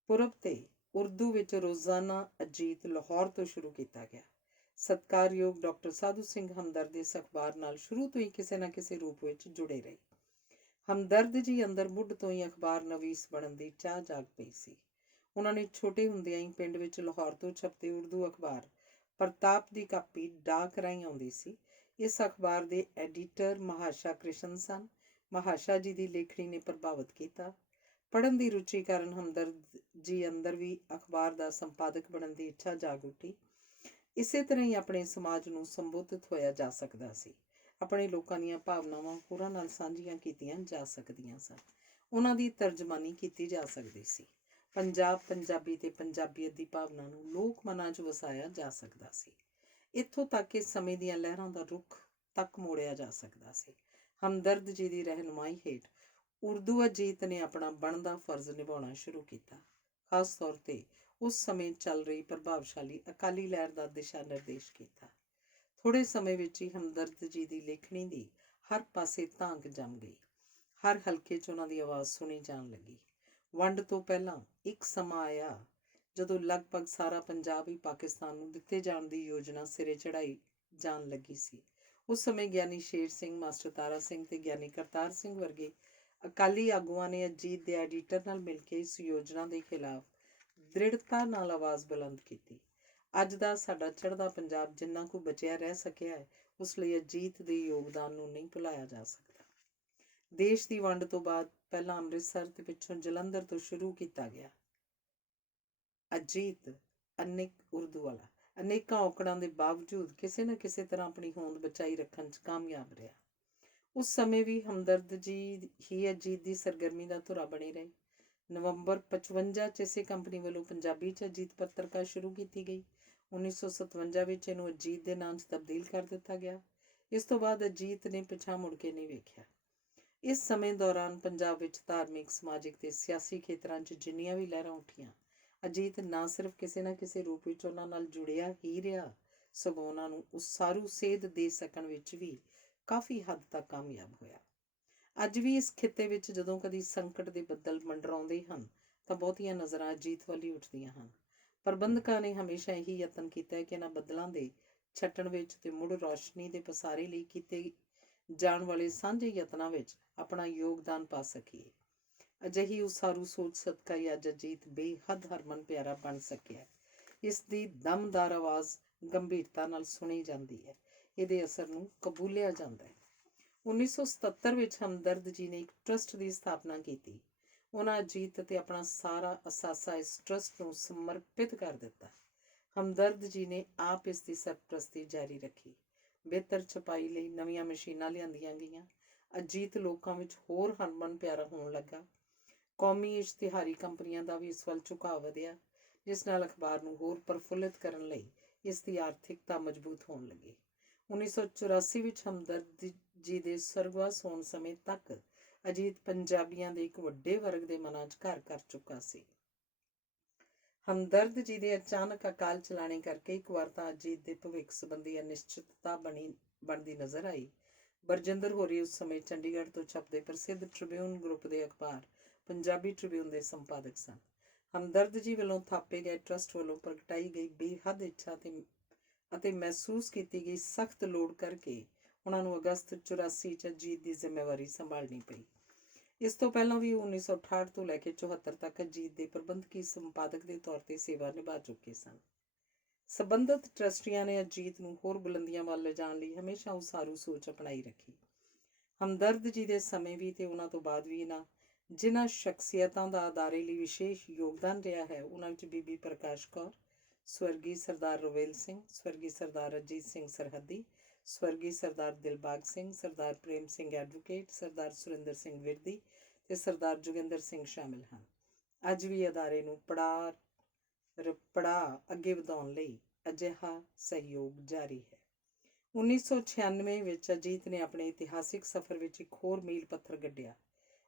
ਪੁਰਬ ਤੇ ਉਰਦੂ ਵਿੱਚ ਰੋਜ਼ਾਨਾ ਅਜੀਤ ਲਾਹੌਰ ਤੋਂ ਸ਼ੁਰੂ ਕੀਤਾ ਗਿਆ। ਸਤਿਕਾਰਯੋਗ ਡਾਕਟਰ ਸਾਧੂ ਸਿੰਘ ਹਮਦਰਦ ਇਸ ਅਖਬਾਰ ਨਾਲ ਸ਼ੁਰੂ ਤੋਂ ਹੀ ਕਿਸੇ ਨਾ ਕਿਸੇ ਰੂਪ ਵਿੱਚ ਜੁੜੇ ਰਹੇ। ਹਮਦਰਦ ਜੀ ਅੰਦਰ ਮੁੱਢ ਤੋਂ ਹੀ ਅਖਬਾਰ ਨਵੀਸ ਬਣਨ ਦੀ ਚਾਹ ਜਾਗ ਪਈ ਸੀ। ਉਹਨਾਂ ਨੇ ਛੋਟੇ ਹੁੰਦਿਆਂ ਹੀ ਪਿੰਡ ਵਿੱਚ ਲਾਹੌਰ ਤੋਂ ਛਪਦੇ ਉਰਦੂ ਅਖਬਾਰ ਪ੍ਰਤਾਪ ਦੀ ਕਾਪੀ ਡਾਕ ਰਾਹੀਂ ਆਉਂਦੀ ਸੀ। ਇਸ ਅਖਬਾਰ ਦੇ ਐਡੀਟਰ ਮਹਾਸ਼ਾ ਕ੍ਰਿਸ਼ਨ ਸਨ। ਮਹਾਸ਼ਾ ਜੀ ਦੀ ਲੇਖਣੀ ਨੇ ਪ੍ਰਭਾਵਿਤ ਕੀਤਾ। ਪੜ੍ਹਨ ਦੀ ਰੁਚੀ ਕਾਰਨ ਹਮਦਰਦ ਜੀ ਅੰਦਰ ਵੀ ਅਖਬਾਰ ਦਾ ਸੰਪਾਦਕ ਬਣਨ ਦੀ ਇੱਛਾ ਜਾਗ ਉੱਠੀ। ਇਸੇ ਤਰ੍ਹਾਂ ਹੀ ਆਪਣੇ ਸਮਾਜ ਨੂੰ ਸੰਬੋਧਿਤ ਹੋਇਆ ਜਾ ਸਕਦਾ ਸੀ। ਆਪਣੇ ਲੋਕਾਂ ਦੀਆਂ ਭਾਵਨਾਵਾਂ ਹੋਰਾਂ ਨਾਲ ਸਾਂਝੀਆਂ ਕੀਤੀਆਂ ਜਾ ਸਕਦੀਆਂ ਸਨ। ਉਹਨਾਂ ਦੀ ਤਰਜਮਾਨੀ ਕੀਤੀ ਜਾ ਸਕਦੀ ਸੀ। ਪੰਜਾਬ, ਪੰਜਾਬੀ ਤੇ ਪੰਜਾਬੀਅਤ ਦੀ ਭਾਵਨਾ ਨੂੰ ਲੋਕ ਮਨਾਂ 'ਚ ਵਸਾਇਆ ਜਾ ਸਕਦਾ ਸੀ। ਇੱਥੋਂ ਤੱਕ ਕਿ ਸਮੇਂ ਦੀਆਂ ਲਹਿਰਾਂ ਦਾ ਰੁੱਖ ਤੱਕ ਮੋੜਿਆ ਜਾ ਸਕਦਾ ਸੀ। ਹਮਦਰਦ ਜੀ ਦੀ ਰਹਿਨੁਮਾਈ ਹੇਠ ਉਰਦੂ ਅਜੀਤ ਨੇ ਆਪਣਾ ਬਣਦਾ ਫਰਜ਼ ਨਿਭਾਉਣਾ ਸ਼ੁਰੂ ਕੀਤਾ। ਖਾਸ ਤੌਰ ਤੇ ਉਸ ਸਮੇਂ ਚੱਲ ਰਹੀ ਪ੍ਰਭਾਵਸ਼ਾਲੀ ਅਕਾਲੀ ਲਹਿਰ ਦਾ ਦਿਸ਼ਾ ਨਿਰਦੇਸ਼ ਕੀਤਾ। ਥੋੜ੍ਹੇ ਸਮੇਂ ਵਿੱਚ ਹੀ ਹਮਦਰਦ ਜੀ ਦੀ ਲੇਖਣੀ ਦੀ ਹਰ ਪਾਸੇ ਧਾਂਕ ਜੰਮ ਗਈ। ਹਰ ਹਲਕੇ 'ਚ ਉਹਨਾਂ ਦੀ ਆਵਾਜ਼ ਸੁਣੀ ਜਾਣ ਲੱਗੀ। ਵੰਡ ਤੋਂ ਪਹਿਲਾਂ ਇੱਕ ਸਮਾਂ ਆਇਆ ਜਦੋਂ ਲਗਭਗ ਸਾਰਾ ਪੰਜਾਬ ਹੀ ਪਾਕਿਸਤਾਨ ਨੂੰ ਦਿੱਤੇ ਜਾਣ ਦੀ ਯੋਜਨਾ ਸਿਰੇ ਚੜ੍ਹਾਈ ਜਾਣ ਲੱਗੀ ਸੀ। ਉਸ ਸਮੇਂ ਗਿਆਨੀ ਸ਼ੇਰ ਸਿੰਘ, ਮਾਸਟਰ ਤਾਰਾ ਸਿੰਘ ਤੇ ਗਿਆਨੀ ਕਰਤਾਰ ਸਿੰਘ ਵਰਗੇ ਅਕਾਲੀ ਆਗੂਆਂ ਨੇ ਅਜੀਤ ਦੇ ਐਡੀਟਰ ਨਾਲ ਮਿਲ ਕੇ ਇਸ ਯੋਜਨਾ ਦੇ ਖਿਲਾਫ ਦ੍ਰਿੜਤਾ ਨਾਲ ਆਵਾਜ਼ ਬੁਲੰਦ ਕੀਤੀ। ਅੱਜ ਦਾ ਸਾਡਾ ਚੜ੍ਹਦਾ ਪੰਜਾਬ ਜਿੰਨਾ ਕੁ ਬਚਿਆ ਰਹਿ ਸਕਿਆ ਹੈ, ਉਸ ਲਈ ਅਜੀਤ ਦੇ ਯੋਗਦਾਨ ਨੂੰ ਨਹੀਂ ਭੁਲਾਇਆ ਜਾ ਸਕਦਾ। ਦੇਸ਼ ਦੀ ਵੰਡ ਤੋਂ ਬਾਅਦ ਪਹਿਲਾਂ ਅੰਮ੍ਰਿਤਸਰ ਤੇ ਪਿੱਛੋਂ ਜਲੰਧਰ ਤੋਂ ਸ਼ੁਰੂ ਕੀਤਾ ਗਿਆ ਅਜੀਤ ਉਰਦੂ ਵਾਲਾ ਅਨੇਕਾਂ ਔਕੜਾਂ ਦੇ ਬਾਵਜੂਦ ਕਿਸੇ ਨਾ ਕਿਸੇ ਤਰ੍ਹਾਂ ਆਪਣੀ ਹੋਂਦ ਬਚਾਈ ਰੱਖਣ 'ਚ ਕਾਮਯਾਬ ਰਿਹਾ। ਉਸ ਸਮੇਂ ਵੀ ਹਮਦਰਦ ਜੀ ਹੀ ਅਜੀਤ ਦੀ ਸਰਗਰਮੀ ਦਾ ਧੁਰਾ ਬਣੇ ਰਹੇ। ਨਵੰਬਰ 55 'ਚ ਇਸੇ ਕੰਪਨੀ ਵੱਲੋਂ ਪੰਜਾਬੀ 'ਚ ਅਜੀਤ ਪੱਤਰਕਾਰ ਸ਼ੁਰੂ ਕੀਤੀ ਗਈ। 1957 ਵਿੱਚ ਇਹਨੂੰ ਅਜੀਤ ਦੇ ਨਾਂ 'ਚ ਤਬਦੀਲ ਕਰ ਦਿੱਤਾ ਗਿਆ। ਇਸ ਤੋਂ ਬਾਅਦ ਅਜੀਤ ਨੇ ਪਿਛਾਂਹ ਮੁੜ ਕੇ ਨਹੀਂ ਵੇਖਿਆ। ਇਸ ਸਮੇਂ ਦੌਰਾਨ ਪੰਜਾਬ ਵਿੱਚ ਧਾਰਮਿਕ, ਸਮਾਜਿਕ ਤੇ ਸਿਆਸੀ ਖੇਤਰਾਂ 'ਚ ਜਿੰਨੀਆਂ ਵੀ ਲਹਿਰਾਂ ਉੱਠੀਆਂ, ਅਜੀਤ ਨਾ ਸਿਰਫ ਕਿਸੇ ਨਾ ਕਿਸੇ ਰੂਪ ਵਿੱਚ ਉਹਨਾਂ ਨਾਲ ਜੁੜਿਆ ਹੀ ਰਿਹਾ, ਸਗੋਂ ਉਹਨਾਂ ਨੂੰ ਉਸਾਰੂ ਸੇਧ ਦੇ ਸਕਣ ਵਿੱਚ ਵੀ ਕਾਫੀ ਹੱਦ ਤੱਕ ਕਾਮਯਾਬ ਹੋਇਆ। ਅੱਜ ਵੀ ਇਸ ਖਿੱਤੇ ਵਿੱਚ ਜਦੋਂ ਕਦੀ ਸੰਕਟ ਦੇ ਬੱਦਲ ਮੰਡਰਾਉਂਦੇ ਹਨ ਤਾਂ ਬਹੁਤੀਆਂ ਨਜ਼ਰਾਂ ਅਜੀਤ ਵੱਲ ਹੀ ਉੱਠਦੀਆਂ ਹਨ। ਪ੍ਰਬੰਧਕਾਂ ਨੇ ਹਮੇਸ਼ਾ ਇਹੀ ਯਤਨ ਕੀਤਾ ਹੈ ਕਿ ਇਹਨਾਂ ਬੱਦਲਾਂ ਦੇ ਛੱਟਣ ਵਿੱਚ ਤੇ ਮੁੜ ਰੌਸ਼ਨੀ ਦੇ ਪਸਾਰੇ ਲਈ ਕੀਤੇ ਜਾਣ ਵਾਲੇ ਸਾਂਝੇ ਯਤਨਾਂ ਵਿੱਚ ਆਪਣਾ ਯੋਗਦਾਨ ਪਾ ਸਕੀਏ। ਅਜਿਹੀ ਉਸਾਰੂ ਸੋਚ ਸਦਕਾ ਹੀ ਅੱਜ ਅਜੀਤ ਬੇਹੱਦ ਹਰਮਨ ਪਿਆਰਾ ਬਣ ਸਕਿਆ। ਇਸ ਦੀ ਦਮਦਾਰ ਆਵਾਜ਼ ਗੰਭੀਰਤਾ ਨਾਲ ਸੁਣੀ ਜਾਂਦੀ ਹੈ। ਇਹਦੇ ਅਸਰ ਨੂੰ ਕਬੂਲਿਆ ਜਾਂਦਾ ਹੈ। 1977 ਵਿੱਚ ਹਮਦਰਦ ਜੀ ਨੇ ਇੱਕ ਟਰਸਟ ਦੀ ਸਥਾਪਨਾ ਕੀਤੀ। ਉਹਨਾਂ ਅਜੀਤ ਅਤੇ ਆਪਣਾ ਸਾਰਾ ਅਸਾਸਾ ਇਸ ਟਰਸਟ ਨੂੰ ਸਮਰਪਿਤ ਕਰ ਦਿੱਤਾ। ਹਮਦਰਦ ਜੀ ਨੇ ਆਪ ਇਸ ਦੀ ਸਰਪ੍ਰਸਤੀ ਜਾਰੀ ਰੱਖੀ। ਬਿਹਤਰ ਛਪਾਈ ਲਈ ਨਵੀਆਂ ਮਸ਼ੀਨਾਂ ਲਿਆਂਦੀਆਂ ਗਈਆਂ। ਅਜੀਤ ਲੋਕਾਂ ਵਿੱਚ ਹੋਰ ਹਰਮਨ ਪਿਆਰਾ ਹੋਣ ਲੱਗਾ। ਕੌਮੀ ਇਸ਼ਤਿਹਾਰੀ ਕੰਪਨੀਆਂ ਦਾ ਵੀ ਇਸ ਵੱਲ ਝੁਕਾਅ ਵਧਿਆ, ਜਿਸ ਨਾਲ ਅਖਬਾਰ ਨੂੰ ਹੋਰ ਪ੍ਰਫੁੱਲਿਤ ਕਰਨ ਲਈ ਇਸ ਦੀ ਆਰਥਿਕਤਾ ਮਜ਼ਬੂਤ ਹੋਣ ਲੱਗੀ। 1984 ਵਿੱਚ ਹਮਦਰਦ ਜੀ ਦੇ ਸਰਗਵਾਸ ਹੋਣ ਸਮੇਂ ਤੱਕ ਅਜੀਤ ਪੰਜਾਬੀਆਂ ਦੇ ਇੱਕ ਵੱਡੇ ਵਰਗ ਦੇ ਮਨਾਂ 'ਚ ਘਰ ਕਰ ਚੁੱਕਾ ਸੀ। ਹਮਦਰਦ ਜੀ ਦੇ ਅਚਾਨਕ ਅਕਾਲ ਚਲਾਣੇ ਕਰਕੇ ਇੱਕ ਵਾਰ ਤਾਂ ਅਜੀਤ ਦੇ ਭਵਿੱਖ ਸੰਬੰਧੀ ਅਨਿਸ਼ਚਿਤਤਾ ਬਣਦੀ ਨਜ਼ਰ ਆਈ। ਬਰਜਿੰਦਰ ਹੋਰੀ ਉਸ ਸਮੇਂ ਚੰਡੀਗੜ੍ਹ ਤੋਂ ਛਪਦੇ ਪ੍ਰਸਿੱਧ ਟ੍ਰਿਬਿਊਨ ਗਰੁੱਪ ਦੇ ਅਖਬਾਰ ਪੰਜਾਬੀ ਟ੍ਰਿਬਿਊਨ ਦੇ ਸੰਪਾਦਕ ਸਨ। ਹਮਦਰਦ ਜੀ ਵੱਲੋਂ ਥਾਪੇ ਗਏ ਟਰਸਟ ਵੱਲੋਂ ਪ੍ਰਗਟਾਈ ਗਈ ਬੇਹੱਦ ਇੱਛਾ ਅਤੇ ਮਹਿਸੂਸ ਕੀਤੀ ਗਈ ਸਖਤ ਲੋੜ ਕਰਕੇ ਉਹਨਾਂ ਨੂੰ ਅਗਸਤ 84 'ਚ ਅਜੀਤ ਦੀ ਜ਼ਿੰਮੇਵਾਰੀ ਸੰਭਾਲਣੀ ਪਈ। ਇਸ ਤੋਂ ਪਹਿਲਾਂ ਵੀ 1968 ਤੋਂ ਲੈ ਕੇ 74 ਤੱਕ ਅਜੀਤ ਦੇ ਪ੍ਰਬੰਧਕੀ ਸੰਪਾਦਕ ਦੇ ਤੌਰ ਤੇ ਸੇਵਾ ਨਿਭਾ ਚੁੱਕੇ ਸਨ। ਸੰਬੰਧਿਤ ਟਰਸਟੀਆਂ ਨੇ ਅਜੀਤ ਨੂੰ ਹੋਰ ਬੁਲੰਦੀਆਂ ਵੱਲ ਲਿਜਾਣ ਲਈ ਹਮੇਸ਼ਾ ਉਸਾਰੂ ਸੋਚ ਅਪਣਾਈ ਰੱਖੀ। ਹਮਦਰਦ ਜੀ ਦੇ ਸਮੇਂ ਵੀ ਤੇ ਉਹਨਾਂ ਤੋਂ ਬਾਅਦ ਵੀ ਜਿਨ੍ਹਾਂ ਸ਼ਖਸੀਅਤਾਂ ਦਾ ਅਦਾਰੇ ਲਈ ਵਿਸ਼ੇਸ਼ ਯੋਗਦਾਨ ਰਿਹਾ ਹੈ, ਉਹਨਾਂ ਵਿੱਚ ਬੀਬੀ ਪ੍ਰਕਾਸ਼ ਕੌਰ, ਸਵਰਗੀ ਸਰਦਾਰ ਰਵੇਲ ਸਿੰਘ, ਸਵਰਗੀ ਸਰਦਾਰ ਅਜੀਤ ਸਿੰਘ ਸਰਹੱਦੀ, ਸਵਰਗੀ ਸਰਦਾਰ ਦਿਲਬਾਗ ਸਿੰਘ, ਸਰਦਾਰ ਪ੍ਰੇਮ ਸਿੰਘ ਐਡਵੋਕੇਟ, ਸਰਦਾਰ ਸੁਰਿੰਦਰ ਸਿੰਘ ਵਿਰਦੀ ਤੇ ਸਰਦਾਰ ਜੋਗਿੰਦਰ ਸਿੰਘ ਸ਼ਾਮਿਲ ਹਨ। ਅੱਜ ਵੀ ਅਦਾਰੇ ਨੂੰ ਪੜਾਅ ਅੱਗੇ ਵਧਾਉਣ ਲਈ ਅਜਿਹਾ ਸਹਿਯੋਗ ਜਾਰੀ ਹੈ। 1996 ਵਿੱਚ ਅਜੀਤ ਨੇ ਆਪਣੇ ਇਤਿਹਾਸਿਕ ਸਫ਼ਰ ਵਿੱਚ ਇੱਕ ਹੋਰ ਮੀਲ ਪੱਥਰ ਗੱਡਿਆ।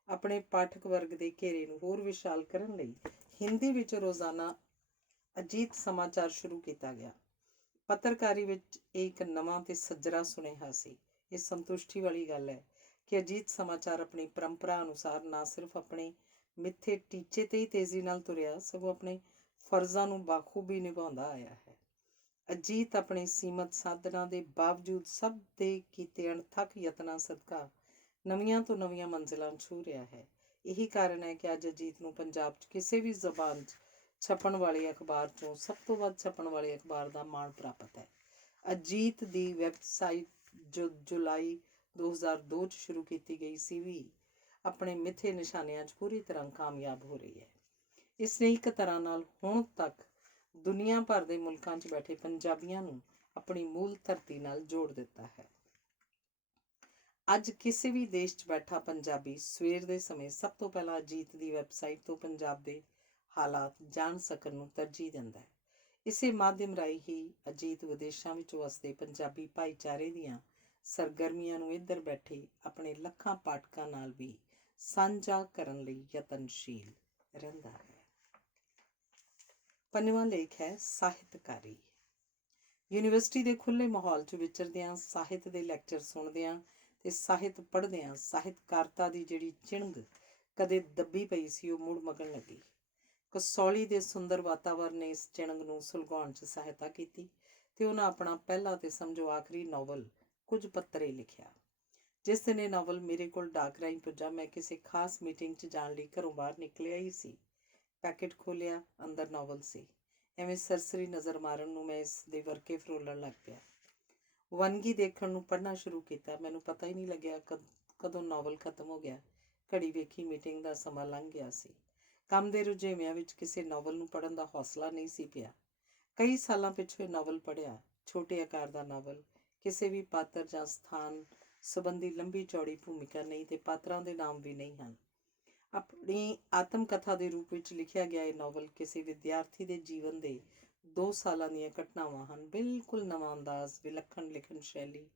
ਆਪਣੇ ਪਾਠਕ ਵਰਗ ਦੇ ਘੇਰੇ ਨੂੰ ਹੋਰ ਵਿਸ਼ਾਲ ਕਰਨ ਲਈ ਹਿੰਦੀ ਵਿੱਚ ਰੋਜ਼ਾਨਾ ਅਜੀਤ ਸਮਾਚਾਰ ਸ਼ੁਰੂ ਕੀਤਾ ਗਿਆ। ਪੱਤਰਕਾਰੀ ਵਿੱਚ ਇਹ ਇੱਕ ਨਵਾਂ ਤੇ ਸੱਜਰਾ ਸੁਨੇਹਾ ਸੀ। ਇਹ ਸੰਤੁਸ਼ਟੀ ਵਾਲੀ ਗੱਲ ਹੈ ਕਿ ਅਜੀਤ ਸਮਾਚਾਰ ਆਪਣੀ ਪਰੰਪਰਾ ਅਨੁਸਾਰ ਨਾ ਸਿਰਫ ਆਪਣੇ ਮਿੱਥੇ ਟੀਚੇ ਤੇ ਹੀ ਤੇਜ਼ੀ ਨਾਲ ਤੁਰਿਆ, ਸਗੋਂ ਆਪਣੇ ਫਰਜ਼ਾਂ ਨੂੰ ਬਾਖੂਬੀ ਨਿਭਾਉਂਦਾ ਆਇਆ ਹੈ। ਅਜੀਤ ਆਪਣੇ ਸੀਮਤ ਸਾਧਨਾਂ ਦੇ ਬਾਵਜੂਦ ਸਭ ਦੇ ਕੀਤੇ ਅਣਥੱਕ ਯਤਨਾਂ ਸਦਕਾ ਨਵੀਆਂ ਤੋਂ ਨਵੀਆਂ ਮੰਜ਼ਿਲਾਂ ਛੂਹ ਰਿਹਾ ਹੈ। ਇਹੀ ਕਾਰਨ ਹੈ ਕਿ ਅੱਜ ਅਜੀਤ ਨੂੰ ਪੰਜਾਬ 'ਚ ਕਿਸੇ ਵੀ ਜ਼ਬਾਨ 'ਚ ਛਪਣ ਵਾਲੇ ਅਖਬਾਰ 'ਚੋਂ ਸਭ ਤੋਂ ਵੱਧ ਛਪਣ ਵਾਲੇ ਅਖਬਾਰ ਦਾ ਮਾਣ ਪ੍ਰਾਪਤ ਹੈ। ਅਜੀਤ ਦੀ ਵੈਬਸਾਈਟ ਜੋ ਜੁਲਾਈ 2002 'ਚ ਸ਼ੁਰੂ ਕੀਤੀ ਗਈ ਸੀ ਵੀ ਆਪਣੇ ਮਿੱਥੇ ਨਿਸ਼ਾਨਿਆਂ 'ਚ ਪੂਰੀ ਤਰ੍ਹਾਂ ਕਾਮਯਾਬ ਹੋ ਰਹੀ ਹੈ। ਇਸ ਨੇ ਇੱਕ ਤਰ੍ਹਾਂ ਨਾਲ ਹੁਣ ਤੱਕ ਦੁਨੀਆ ਭਰ ਦੇ ਮੁਲਕਾਂ 'ਚ ਬੈਠੇ ਪੰਜਾਬੀਆਂ ਨੂੰ ਆਪਣੀ ਮੂਲ ਧਰਤੀ ਨਾਲ ਜੋੜ ਦਿੱਤਾ ਹੈ। ਅੱਜ ਕਿਸੇ ਵੀ ਦੇਸ਼ 'ਚ ਬੈਠਾ ਪੰਜਾਬੀ ਸਵੇਰ ਦੇ ਸਮੇਂ ਸਭ ਤੋਂ ਪਹਿਲਾਂ ਅਜੀਤ ਦੀ ਵੈਬਸਾਈਟ ਤੋਂ ਪੰਜਾਬ ਦੇ ਹਾਲਾਤ ਜਾਣ ਸਕਣ ਨੂੰ ਤਰਜੀਹ ਦਿੰਦਾ ਹੈ। ਇਸੇ ਮਾਧਿਅਮ ਰਾਹੀਂ ਹੀ ਅਜੀਤ ਵਿਦੇਸ਼ਾਂ ਵਿੱਚ ਵਸਦੇ ਪੰਜਾਬੀ ਭਾਈਚਾਰੇ ਦੀਆਂ ਸਰਗਰਮੀਆਂ ਨੂੰ ਇੱਧਰ ਬੈਠੇ ਆਪਣੇ ਲੱਖਾਂ ਪਾਠਕਾਂ ਨਾਲ ਵੀ ਸਾਂਝਾ ਕਰਨ ਲਈ ਯਤਨਸ਼ੀਲ ਰਹਿੰਦਾ ਹੈ। 5ਵਾਂ ਲੇਖ ਹੈ ਸਾਹਿਤਕਾਰੀ। ਯੂਨੀਵਰਸਿਟੀ ਦੇ ਖੁੱਲ੍ਹੇ ਮਾਹੌਲ 'ਚ ਵਿਚਰਦਿਆਂ, ਸਾਹਿਤ ਦੇ ਲੈਕਚਰ ਸੁਣਦਿਆਂ ਤੇ ਸਾਹਿਤ ਪੜ੍ਹਦਿਆਂ ਸਾਹਿਤਕਾਰਤਾ ਦੀ ਜਿਹੜੀ ਚਿਣਗ ਕਦੇ ਦੱਬੀ ਪਈ ਸੀ ਉਹ ਮੁੜ ਮਗਣ ਲੱਗੀ। ਕਸੌਲੀ ਦੇ ਸੁੰਦਰ ਵਾਤਾਵਰਨ ਨੇ ਇਸ ਚਿਣਗ ਨੂੰ ਸੁਲਗਾਉਣ 'ਚ ਸਹਾਇਤਾ ਕੀਤੀ ਤੇ ਉਹਨਾਂ ਆਪਣਾ ਪਹਿਲਾ ਤੇ ਸਮਝੋ ਆਖਰੀ ਨਾਵਲ ਕੁਝ ਪੱਤਰੇ ਲਿਖਿਆ। ਜਿਸ ਦਿਨ ਇਹ ਨਾਵਲ ਮੇਰੇ ਕੋਲ ਡਾਕ ਰਾਹੀਂ ਪੁੱਜਾ, ਮੈਂ ਕਿਸੇ ਖਾਸ ਮੀਟਿੰਗ 'ਚ ਜਾਣ ਲਈ ਘਰੋਂ ਬਾਹਰ ਨਿਕਲਿਆ ਹੀ ਸੀ। ਪੈਕੇਟ ਖੋਲ੍ਹਿਆ, ਅੰਦਰ ਨਾਵਲ ਸੀ। ਐਵੇਂ ਸਰਸਰੀ ਨਜ਼ਰ ਮਾਰਨ ਨੂੰ ਮੈਂ ਇਸ ਦੇ ਵਰਕੇ ਫਰੋਲਣ ਲੱਗ ਪਿਆ। ਵੰਨਗੀ ਦੇਖਣ ਨੂੰ ਪੜ੍ਹਨਾ ਸ਼ੁਰੂ ਕੀਤਾ। ਮੈਨੂੰ ਪਤਾ ਹੀ ਨਹੀਂ ਲੱਗਿਆ ਕਦੋਂ ਨਾਵਲ ਖਤਮ ਹੋ ਗਿਆ। ਘੜੀ ਵੇਖੀ, ਮੀਟਿੰਗ ਦਾ ਸਮਾਂ ਲੰਘ ਗਿਆ ਸੀ। ਕੰਮ ਦੇ ਰੁਝੇਵਿਆਂ ਵਿੱਚ ਕਿਸੇ ਨਾਵਲ ਨੂੰ ਪੜ੍ਹਨ ਦਾ ਹੌਸਲਾ ਨਹੀਂ ਸੀ ਪਿਆ। ਕਈ ਸਾਲਾਂ ਪਿੱਛੋਂ ਇਹ ਨਾਵਲ ਪੜ੍ਹਿਆ। ਛੋਟੇ ਆਕਾਰ ਦਾ ਨਾਵਲ, ਕਿਸੇ ਵੀ ਪਾਤਰ ਜਾਂ ਸਥਾਨ ਸੰਬੰਧੀ ਲੰਬੀ ਚੌੜੀ ਭੂਮਿਕਾ ਨਹੀਂ ਤੇ ਪਾਤਰਾਂ ਦੇ ਨਾਮ ਵੀ ਨਹੀਂ ਹਨ। ਆਪਣੀ ਆਤਮ ਕਥਾ ਦੇ ਰੂਪ ਵਿੱਚ ਲਿਖਿਆ ਗਿਆ ਇਹ ਨਾਵਲ ਕਿਸੇ ਵਿਦਿਆਰਥੀ ਦੇ ਜੀਵਨ ਦੇ 2 ਸਾਲਾਂ ਦੀਆਂ ਘਟਨਾਵਾਂ ਹਨ। ਬਿਲਕੁਲ ਨਵਾਂ ਅੰਦਾਜ਼, ਵਿਲੱਖਣ ਲਿਖਣ ਸ਼ੈਲੀ,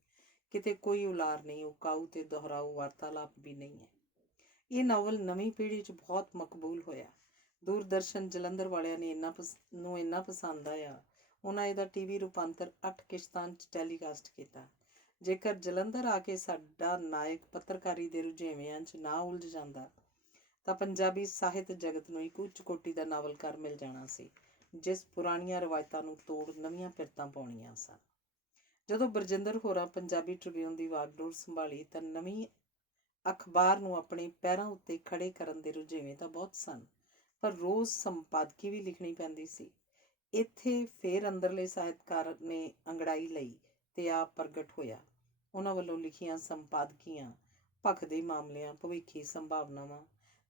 ਕਿਤੇ ਕੋਈ ਉਲਾਰ ਨਹੀਂ, ਉਕਾਊ ਤੇ ਦੁਹਰਾਊ ਵਾਰਤਾਲਾਪ ਵੀ ਨਹੀਂ ਹੈ। ਇਹ ਨਾਵਲ ਨਵੀਂ ਪੀੜ੍ਹੀ 'ਚ ਬਹੁਤ ਮਕਬੂਲ ਹੋਇਆ। ਦੂਰਦਰਸ਼ਨ ਜਲੰਧਰ ਵਾਲਿਆਂ ਨੇ ਇੰਨਾ ਪਸੰਦ ਆਇਆ, ਉਹਨਾਂ ਇਹਦਾ ਟੀਵੀ ਰੂਪਾਂਤਰ 8 ਕਿਸ਼ਤਾਂ 'ਚ ਟੈਲੀਕਾਸਟ ਕੀਤਾ। ਜੇਕਰ ਜਲੰਧਰ ਆ ਕੇ ਸਾਡਾ ਨਾਇਕ ਪੱਤਰਕਾਰੀ ਦੇ ਰੁਝੇਵਿਆਂ 'ਚ ਨਾ ਉਲਝ ਜਾਂਦਾ ਤਾਂ ਪੰਜਾਬੀ ਸਾਹਿਤ ਜਗਤ ਨੂੰ ਇੱਕ ਉੱਚ ਕੋਟੀ ਦਾ ਨਾਵਲਕਾਰ ਮਿਲ ਜਾਣਾ ਸੀ, ਜਿਸ ਪੁਰਾਣੀਆਂ ਰਵਾਇਤਾਂ ਨੂੰ ਤੋੜ ਨਵੀਆਂ ਪਿਰਤਾਂ ਪਾਉਣੀਆਂ ਸਨ। ਜਦੋਂ ਬਰਜਿੰਦਰ ਹੋਰਾਂ ਪੰਜਾਬੀ ਟ੍ਰਿਬਿਊਨ ਦੀ ਵਾਗਡੋਰ ਸੰਭਾਲੀ ਤਾਂ ਨਵੀਂ ਅਖਬਾਰ ਨੂੰ ਆਪਣੇ ਪੈਰਾਂ ਉੱਤੇ ਖੜੇ ਕਰਨ ਦੇ ਰੁਝੇਵੇਂ ਤਾਂ ਬਹੁਤ ਸਨ, ਪਰ ਰੋਜ਼ ਸੰਪਾਦਕੀ ਵੀ ਲਿਖਣੀ ਪੈਂਦੀ ਸੀ। ਇੱਥੇ ਫੇਰ ਅੰਦਰਲੇ ਸਾਹਿਤਕਾਰ ਨੇ ਅੰਗੜਾਈ ਲਈ ਤੇ ਆਪ ਪ੍ਰਗਟ ਹੋਇਆ। ਉਹਨਾਂ ਵੱਲੋਂ ਲਿਖੀਆਂ ਸੰਪਾਦਕੀਆਂ ਭਖਦੇ ਮਾਮਲਿਆਂ, ਭਵਿੱਖੀ ਸੰਭਾਵਨਾਵਾਂ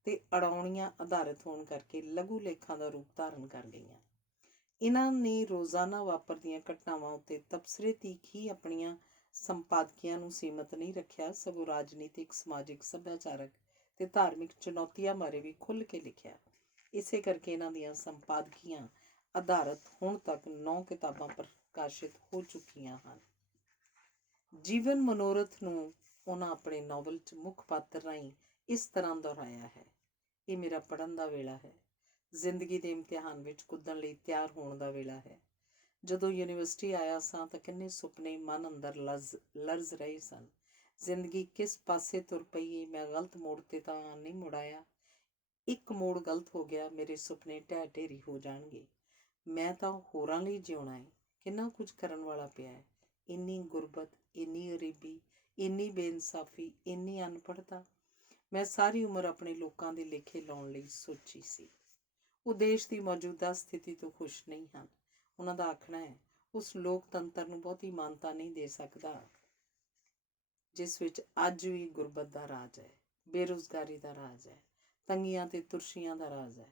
ਤੇ ਅੜਾਉਣੀਆਂ ਆਧਾਰਿਤ ਹੋਣ ਕਰਕੇ ਲਘੂ ਲੇਖਾਂ ਦਾ ਰੂਪ ਧਾਰਨ ਕਰ ਗਈਆਂ। ਇਹਨਾਂ ਨੇ ਰੋਜ਼ਾਨਾ ਵਾਪਰਦੀਆਂ ਘਟਨਾਵਾਂ ਉੱਤੇ ਤਬਸਰੇ ਤੀਕ ਹੀ ਆਪਣੀਆਂ ਸੰਪਾਦਕੀਆਂ ਨੂੰ ਸੀਮਤ ਨਹੀਂ ਰੱਖਿਆ, ਸਗੋਂ ਰਾਜਨੀਤਿਕ, ਸਮਾਜਿਕ, ਸੱਭਿਆਚਾਰਕ ਤੇ ਧਾਰਮਿਕ ਚੁਣੌਤੀਆਂ ਬਾਰੇ ਵੀ ਖੁੱਲ੍ਹ ਕੇ ਲਿਖਿਆ। ਇਸੇ ਕਰਕੇ ਇਹਨਾਂ ਦੀਆਂ ਸੰਪਾਦਕੀਆਂ ਆਧਾਰਿਤ ਹੁਣ ਤੱਕ 9 ਕਿਤਾਬਾਂ ਪ੍ਰਕਾਸ਼ਿਤ ਹੋ ਚੁੱਕੀਆਂ ਹਨ। ਜੀਵਨ ਮਨੋਰਥ ਨੂੰ ਉਹਨਾਂ ਆਪਣੇ ਨਾਵਲ 'ਚ ਮੁੱਖ ਪਾਤਰ ਰਾਹੀਂ ਇਸ ਤਰ੍ਹਾਂ ਦੁਹਰਾਇਆ ਹੈ। ਇਹ ਮੇਰਾ ਪੜ੍ਹਨ ਦਾ ਵੇਲਾ ਹੈ। ਜ਼ਿੰਦਗੀ ਦੇ ਇਮਤਿਹਾਨ ਵਿੱਚ ਕੁੱਦਣ ਲਈ ਤਿਆਰ ਹੋਣ ਦਾ ਵੇਲਾ ਹੈ। ਜਦੋਂ ਯੂਨੀਵਰਸਿਟੀ ਆਇਆ ਸਾਂ ਤਾਂ ਕਿੰਨੇ ਸੁਪਨੇ ਮਨ ਅੰਦਰ ਲਰਜ਼ ਰਹੇ ਸਨ। ਜ਼ਿੰਦਗੀ ਕਿਸ ਪਾਸੇ ਤੁਰ ਪਈ ਏ, ਮੈਂ ਗਲਤ ਮੋੜ 'ਤੇ ਤਾਂ ਨਹੀਂ ਮੁੜ ਆਇਆ। ਇੱਕ ਮੋੜ ਗਲਤ ਹੋ ਗਿਆ, ਮੇਰੇ ਸੁਪਨੇ ਢਹਿ ਢੇਰੀ ਹੋ ਜਾਣਗੇ। ਮੈਂ ਤਾਂ ਹੋਰਾਂ ਲਈ ਜਿਉਣਾ ਏ। ਕਿੰਨਾ ਕੁਝ ਕਰਨ ਵਾਲਾ ਪਿਆ ਹੈ। ਇੰਨੀ ਗੁਰਬਤ, ਇੰਨੀ ਗਰੀਬੀ, ਇੰਨੀ ਬੇਇਨਸਾਫੀ, ਇੰਨੀ ਅਨਪੜ੍ਹਤਾ। ਮੈਂ ਸਾਰੀ ਉਮਰ ਆਪਣੇ ਲੋਕਾਂ ਦੇ ਲੇਖੇ ਲਾਉਣ ਲਈ ਸੋਚੀ ਸੀ। ਉਹ ਦੇਸ਼ ਦੀ ਮੌਜੂਦਾ ਸਥਿਤੀ ਤੋਂ ਖੁਸ਼ ਨਹੀਂ ਹਨ। ਉਹਨਾਂ ਦਾ ਆਖਣਾ ਹੈ, ਉਸ ਲੋਕਤੰਤਰ ਨੂੰ ਬਹੁਤੀ ਮਾਨਤਾ ਨਹੀਂ ਦੇ ਸਕਦਾ ਜਿਸ ਵਿੱਚ ਅੱਜ ਵੀ ਗੁਰਬਤ ਦਾ ਰਾਜ ਹੈ, ਬੇਰੁਜ਼ਗਾਰੀ ਦਾ ਰਾਜ ਹੈ, ਤੰਗੀਆਂ ਤੇ ਤੁਰਸ਼ੀਆਂ ਦਾ ਰਾਜ ਹੈ।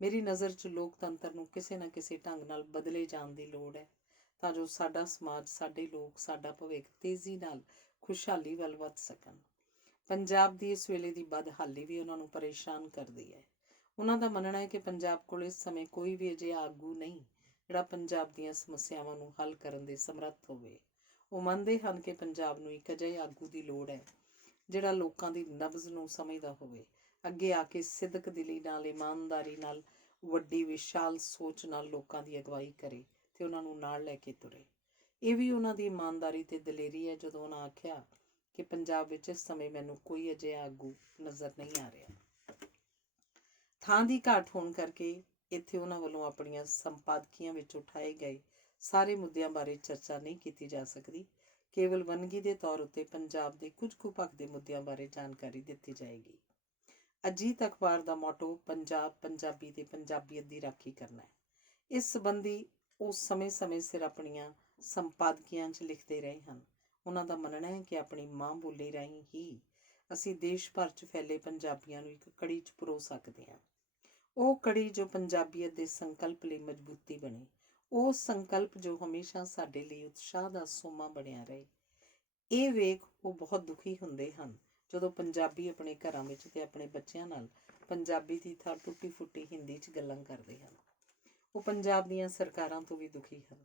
ਮੇਰੀ ਨਜ਼ਰ 'ਚ ਲੋਕਤੰਤਰ ਨੂੰ ਕਿਸੇ ਨਾ ਕਿਸੇ ਢੰਗ ਨਾਲ ਬਦਲੇ ਜਾਣ ਦੀ ਲੋੜ ਹੈ ਤਾਂ ਜੋ ਸਾਡਾ ਸਮਾਜ, ਸਾਡੇ ਲੋਕ, ਸਾਡਾ ਭਵਿੱਖ ਤੇਜ਼ੀ ਨਾਲ ਖੁਸ਼ਹਾਲੀ ਵੱਲ ਵੱਧ ਸਕਣ। ਪੰਜਾਬ ਦੀ ਇਸ ਵੇਲੇ ਦੀ ਬਦਹਾਲੀ ਵੀ ਉਹਨਾਂ ਨੂੰ ਪਰੇਸ਼ਾਨ ਕਰਦੀ ਹੈ। ਉਹਨਾਂ ਦਾ ਮੰਨਣਾ ਹੈ ਕਿ ਪੰਜਾਬ ਕੋਲ ਇਸ ਸਮੇਂ ਕੋਈ ਵੀ ਅਜਿਹਾ ਆਗੂ ਨਹੀਂ ਜਿਹੜਾ ਪੰਜਾਬ ਦੀਆਂ ਸਮੱਸਿਆਵਾਂ ਨੂੰ ਹੱਲ ਕਰਨ ਦੇ ਸਮਰੱਥ ਹੋਵੇ। ਉਹ ਮੰਨਦੇ ਹਨ ਕਿ ਪੰਜਾਬ ਨੂੰ ਇੱਕ ਅਜਿਹੇ ਆਗੂ ਦੀ ਲੋੜ ਹੈ ਜਿਹੜਾ ਲੋਕਾਂ ਦੀ ਨਬਜ਼ ਨੂੰ ਸਮਝਦਾ ਹੋਵੇ, ਅੱਗੇ ਆ ਕੇ ਸਿਦਕ ਦਿਲੀ ਨਾਲ, ਇਮਾਨਦਾਰੀ ਨਾਲ, ਵੱਡੀ ਵਿਸ਼ਾਲ ਸੋਚ ਨਾਲ ਲੋਕਾਂ ਦੀ ਅਗਵਾਈ ਕਰੇ ਤੇ ਉਹਨਾਂ ਨੂੰ ਨਾਲ ਲੈ ਕੇ ਤੁਰੇ। ਇਹ ਵੀ ਉਹਨਾਂ ਦੀ ਇਮਾਨਦਾਰੀ ਤੇ ਦਲੇਰੀ ਹੈ ਜਦੋਂ ਉਹਨਾਂ ਆਖਿਆ ਕਿ ਪੰਜਾਬ ਵਿੱਚ ਇਸ ਸਮੇਂ ਮੈਨੂੰ ਕੋਈ ਅਜਿਹਾ ਆਗੂ ਨਜ਼ਰ ਨਹੀਂ ਆ ਰਿਹਾ। ਥਾਂ ਦੀ ਘਾਟ ਹੋਣ ਕਰਕੇ ਇੱਥੇ ਉਹਨਾਂ ਵੱਲੋਂ ਆਪਣੀਆਂ ਸੰਪਾਦਕੀਆਂ ਵਿੱਚ ਉਠਾਏ ਗਏ ਸਾਰੇ ਮੁੱਦਿਆਂ ਬਾਰੇ ਚਰਚਾ ਨਹੀਂ ਕੀਤੀ ਜਾ ਸਕਦੀ। ਕੇਵਲ ਵੰਨਗੀ ਦੇ ਤੌਰ ਉੱਤੇ ਪੰਜਾਬ ਦੇ ਕੁਝ ਕੁ ਭਖਦੇ ਮੁੱਦਿਆਂ ਬਾਰੇ ਜਾਣਕਾਰੀ ਦਿੱਤੀ ਜਾਏਗੀ। ਅਜੀਤ ਅਖਬਾਰ ਦਾ ਮੋਟੋ ਪੰਜਾਬ, ਪੰਜਾਬੀ ਤੇ ਪੰਜਾਬੀਅਤ ਦੀ ਰਾਖੀ ਕਰਨਾ ਹੈ। ਇਸ ਸੰਬੰਧੀ ਉਹ ਸਮੇਂ-ਸਮੇਂ ਸਿਰ ਆਪਣੀਆਂ ਸੰਪਾਦਕੀਆਂ 'ਚ ਲਿਖਦੇ ਰਹੇ ਹਨ। ਉਹਨਾਂ ਦਾ ਮੰਨਣਾ ਹੈ ਕਿ ਆਪਣੀ ਮਾਂ ਬੋਲੀ ਰਾਹੀਂ ਹੀ ਅਸੀਂ ਦੇਸ਼ ਭਰ 'ਚ ਫੈਲੇ ਪੰਜਾਬੀਆਂ ਨੂੰ ਇੱਕ ਕੜੀ 'ਚ ਪਰੋ ਸਕਦੇ ਹਾਂ। ਉਹ ਕੜੀ ਜੋ ਪੰਜਾਬੀਅਤ ਦੇ ਸੰਕਲਪ ਲਈ ਮਜ਼ਬੂਤੀ ਬਣੇ, ਉਹ ਸੰਕਲਪ ਜੋ ਹਮੇਸ਼ਾ ਸਾਡੇ ਲਈ ਉਤਸ਼ਾਹ ਦਾ ਸੋਮਾ ਬਣਿਆ ਰਹੇ। ਇਹ ਵੇਖ ਉਹ ਬਹੁਤ ਦੁਖੀ ਹੁੰਦੇ ਹਨ ਜਦੋਂ ਪੰਜਾਬੀ ਆਪਣੇ ਘਰਾਂ ਵਿੱਚ ਤੇ ਆਪਣੇ ਬੱਚਿਆਂ ਨਾਲ ਪੰਜਾਬੀ ਦੀ ਥਾਂ ਟੁੱਟੀ ਫੁੱਟੀ ਹਿੰਦੀ 'ਚ ਗੱਲਾਂ ਕਰਦੇ ਹਨ। ਉਹ ਪੰਜਾਬ ਦੀਆਂ ਸਰਕਾਰਾਂ ਤੋਂ ਵੀ ਦੁਖੀ ਹਨ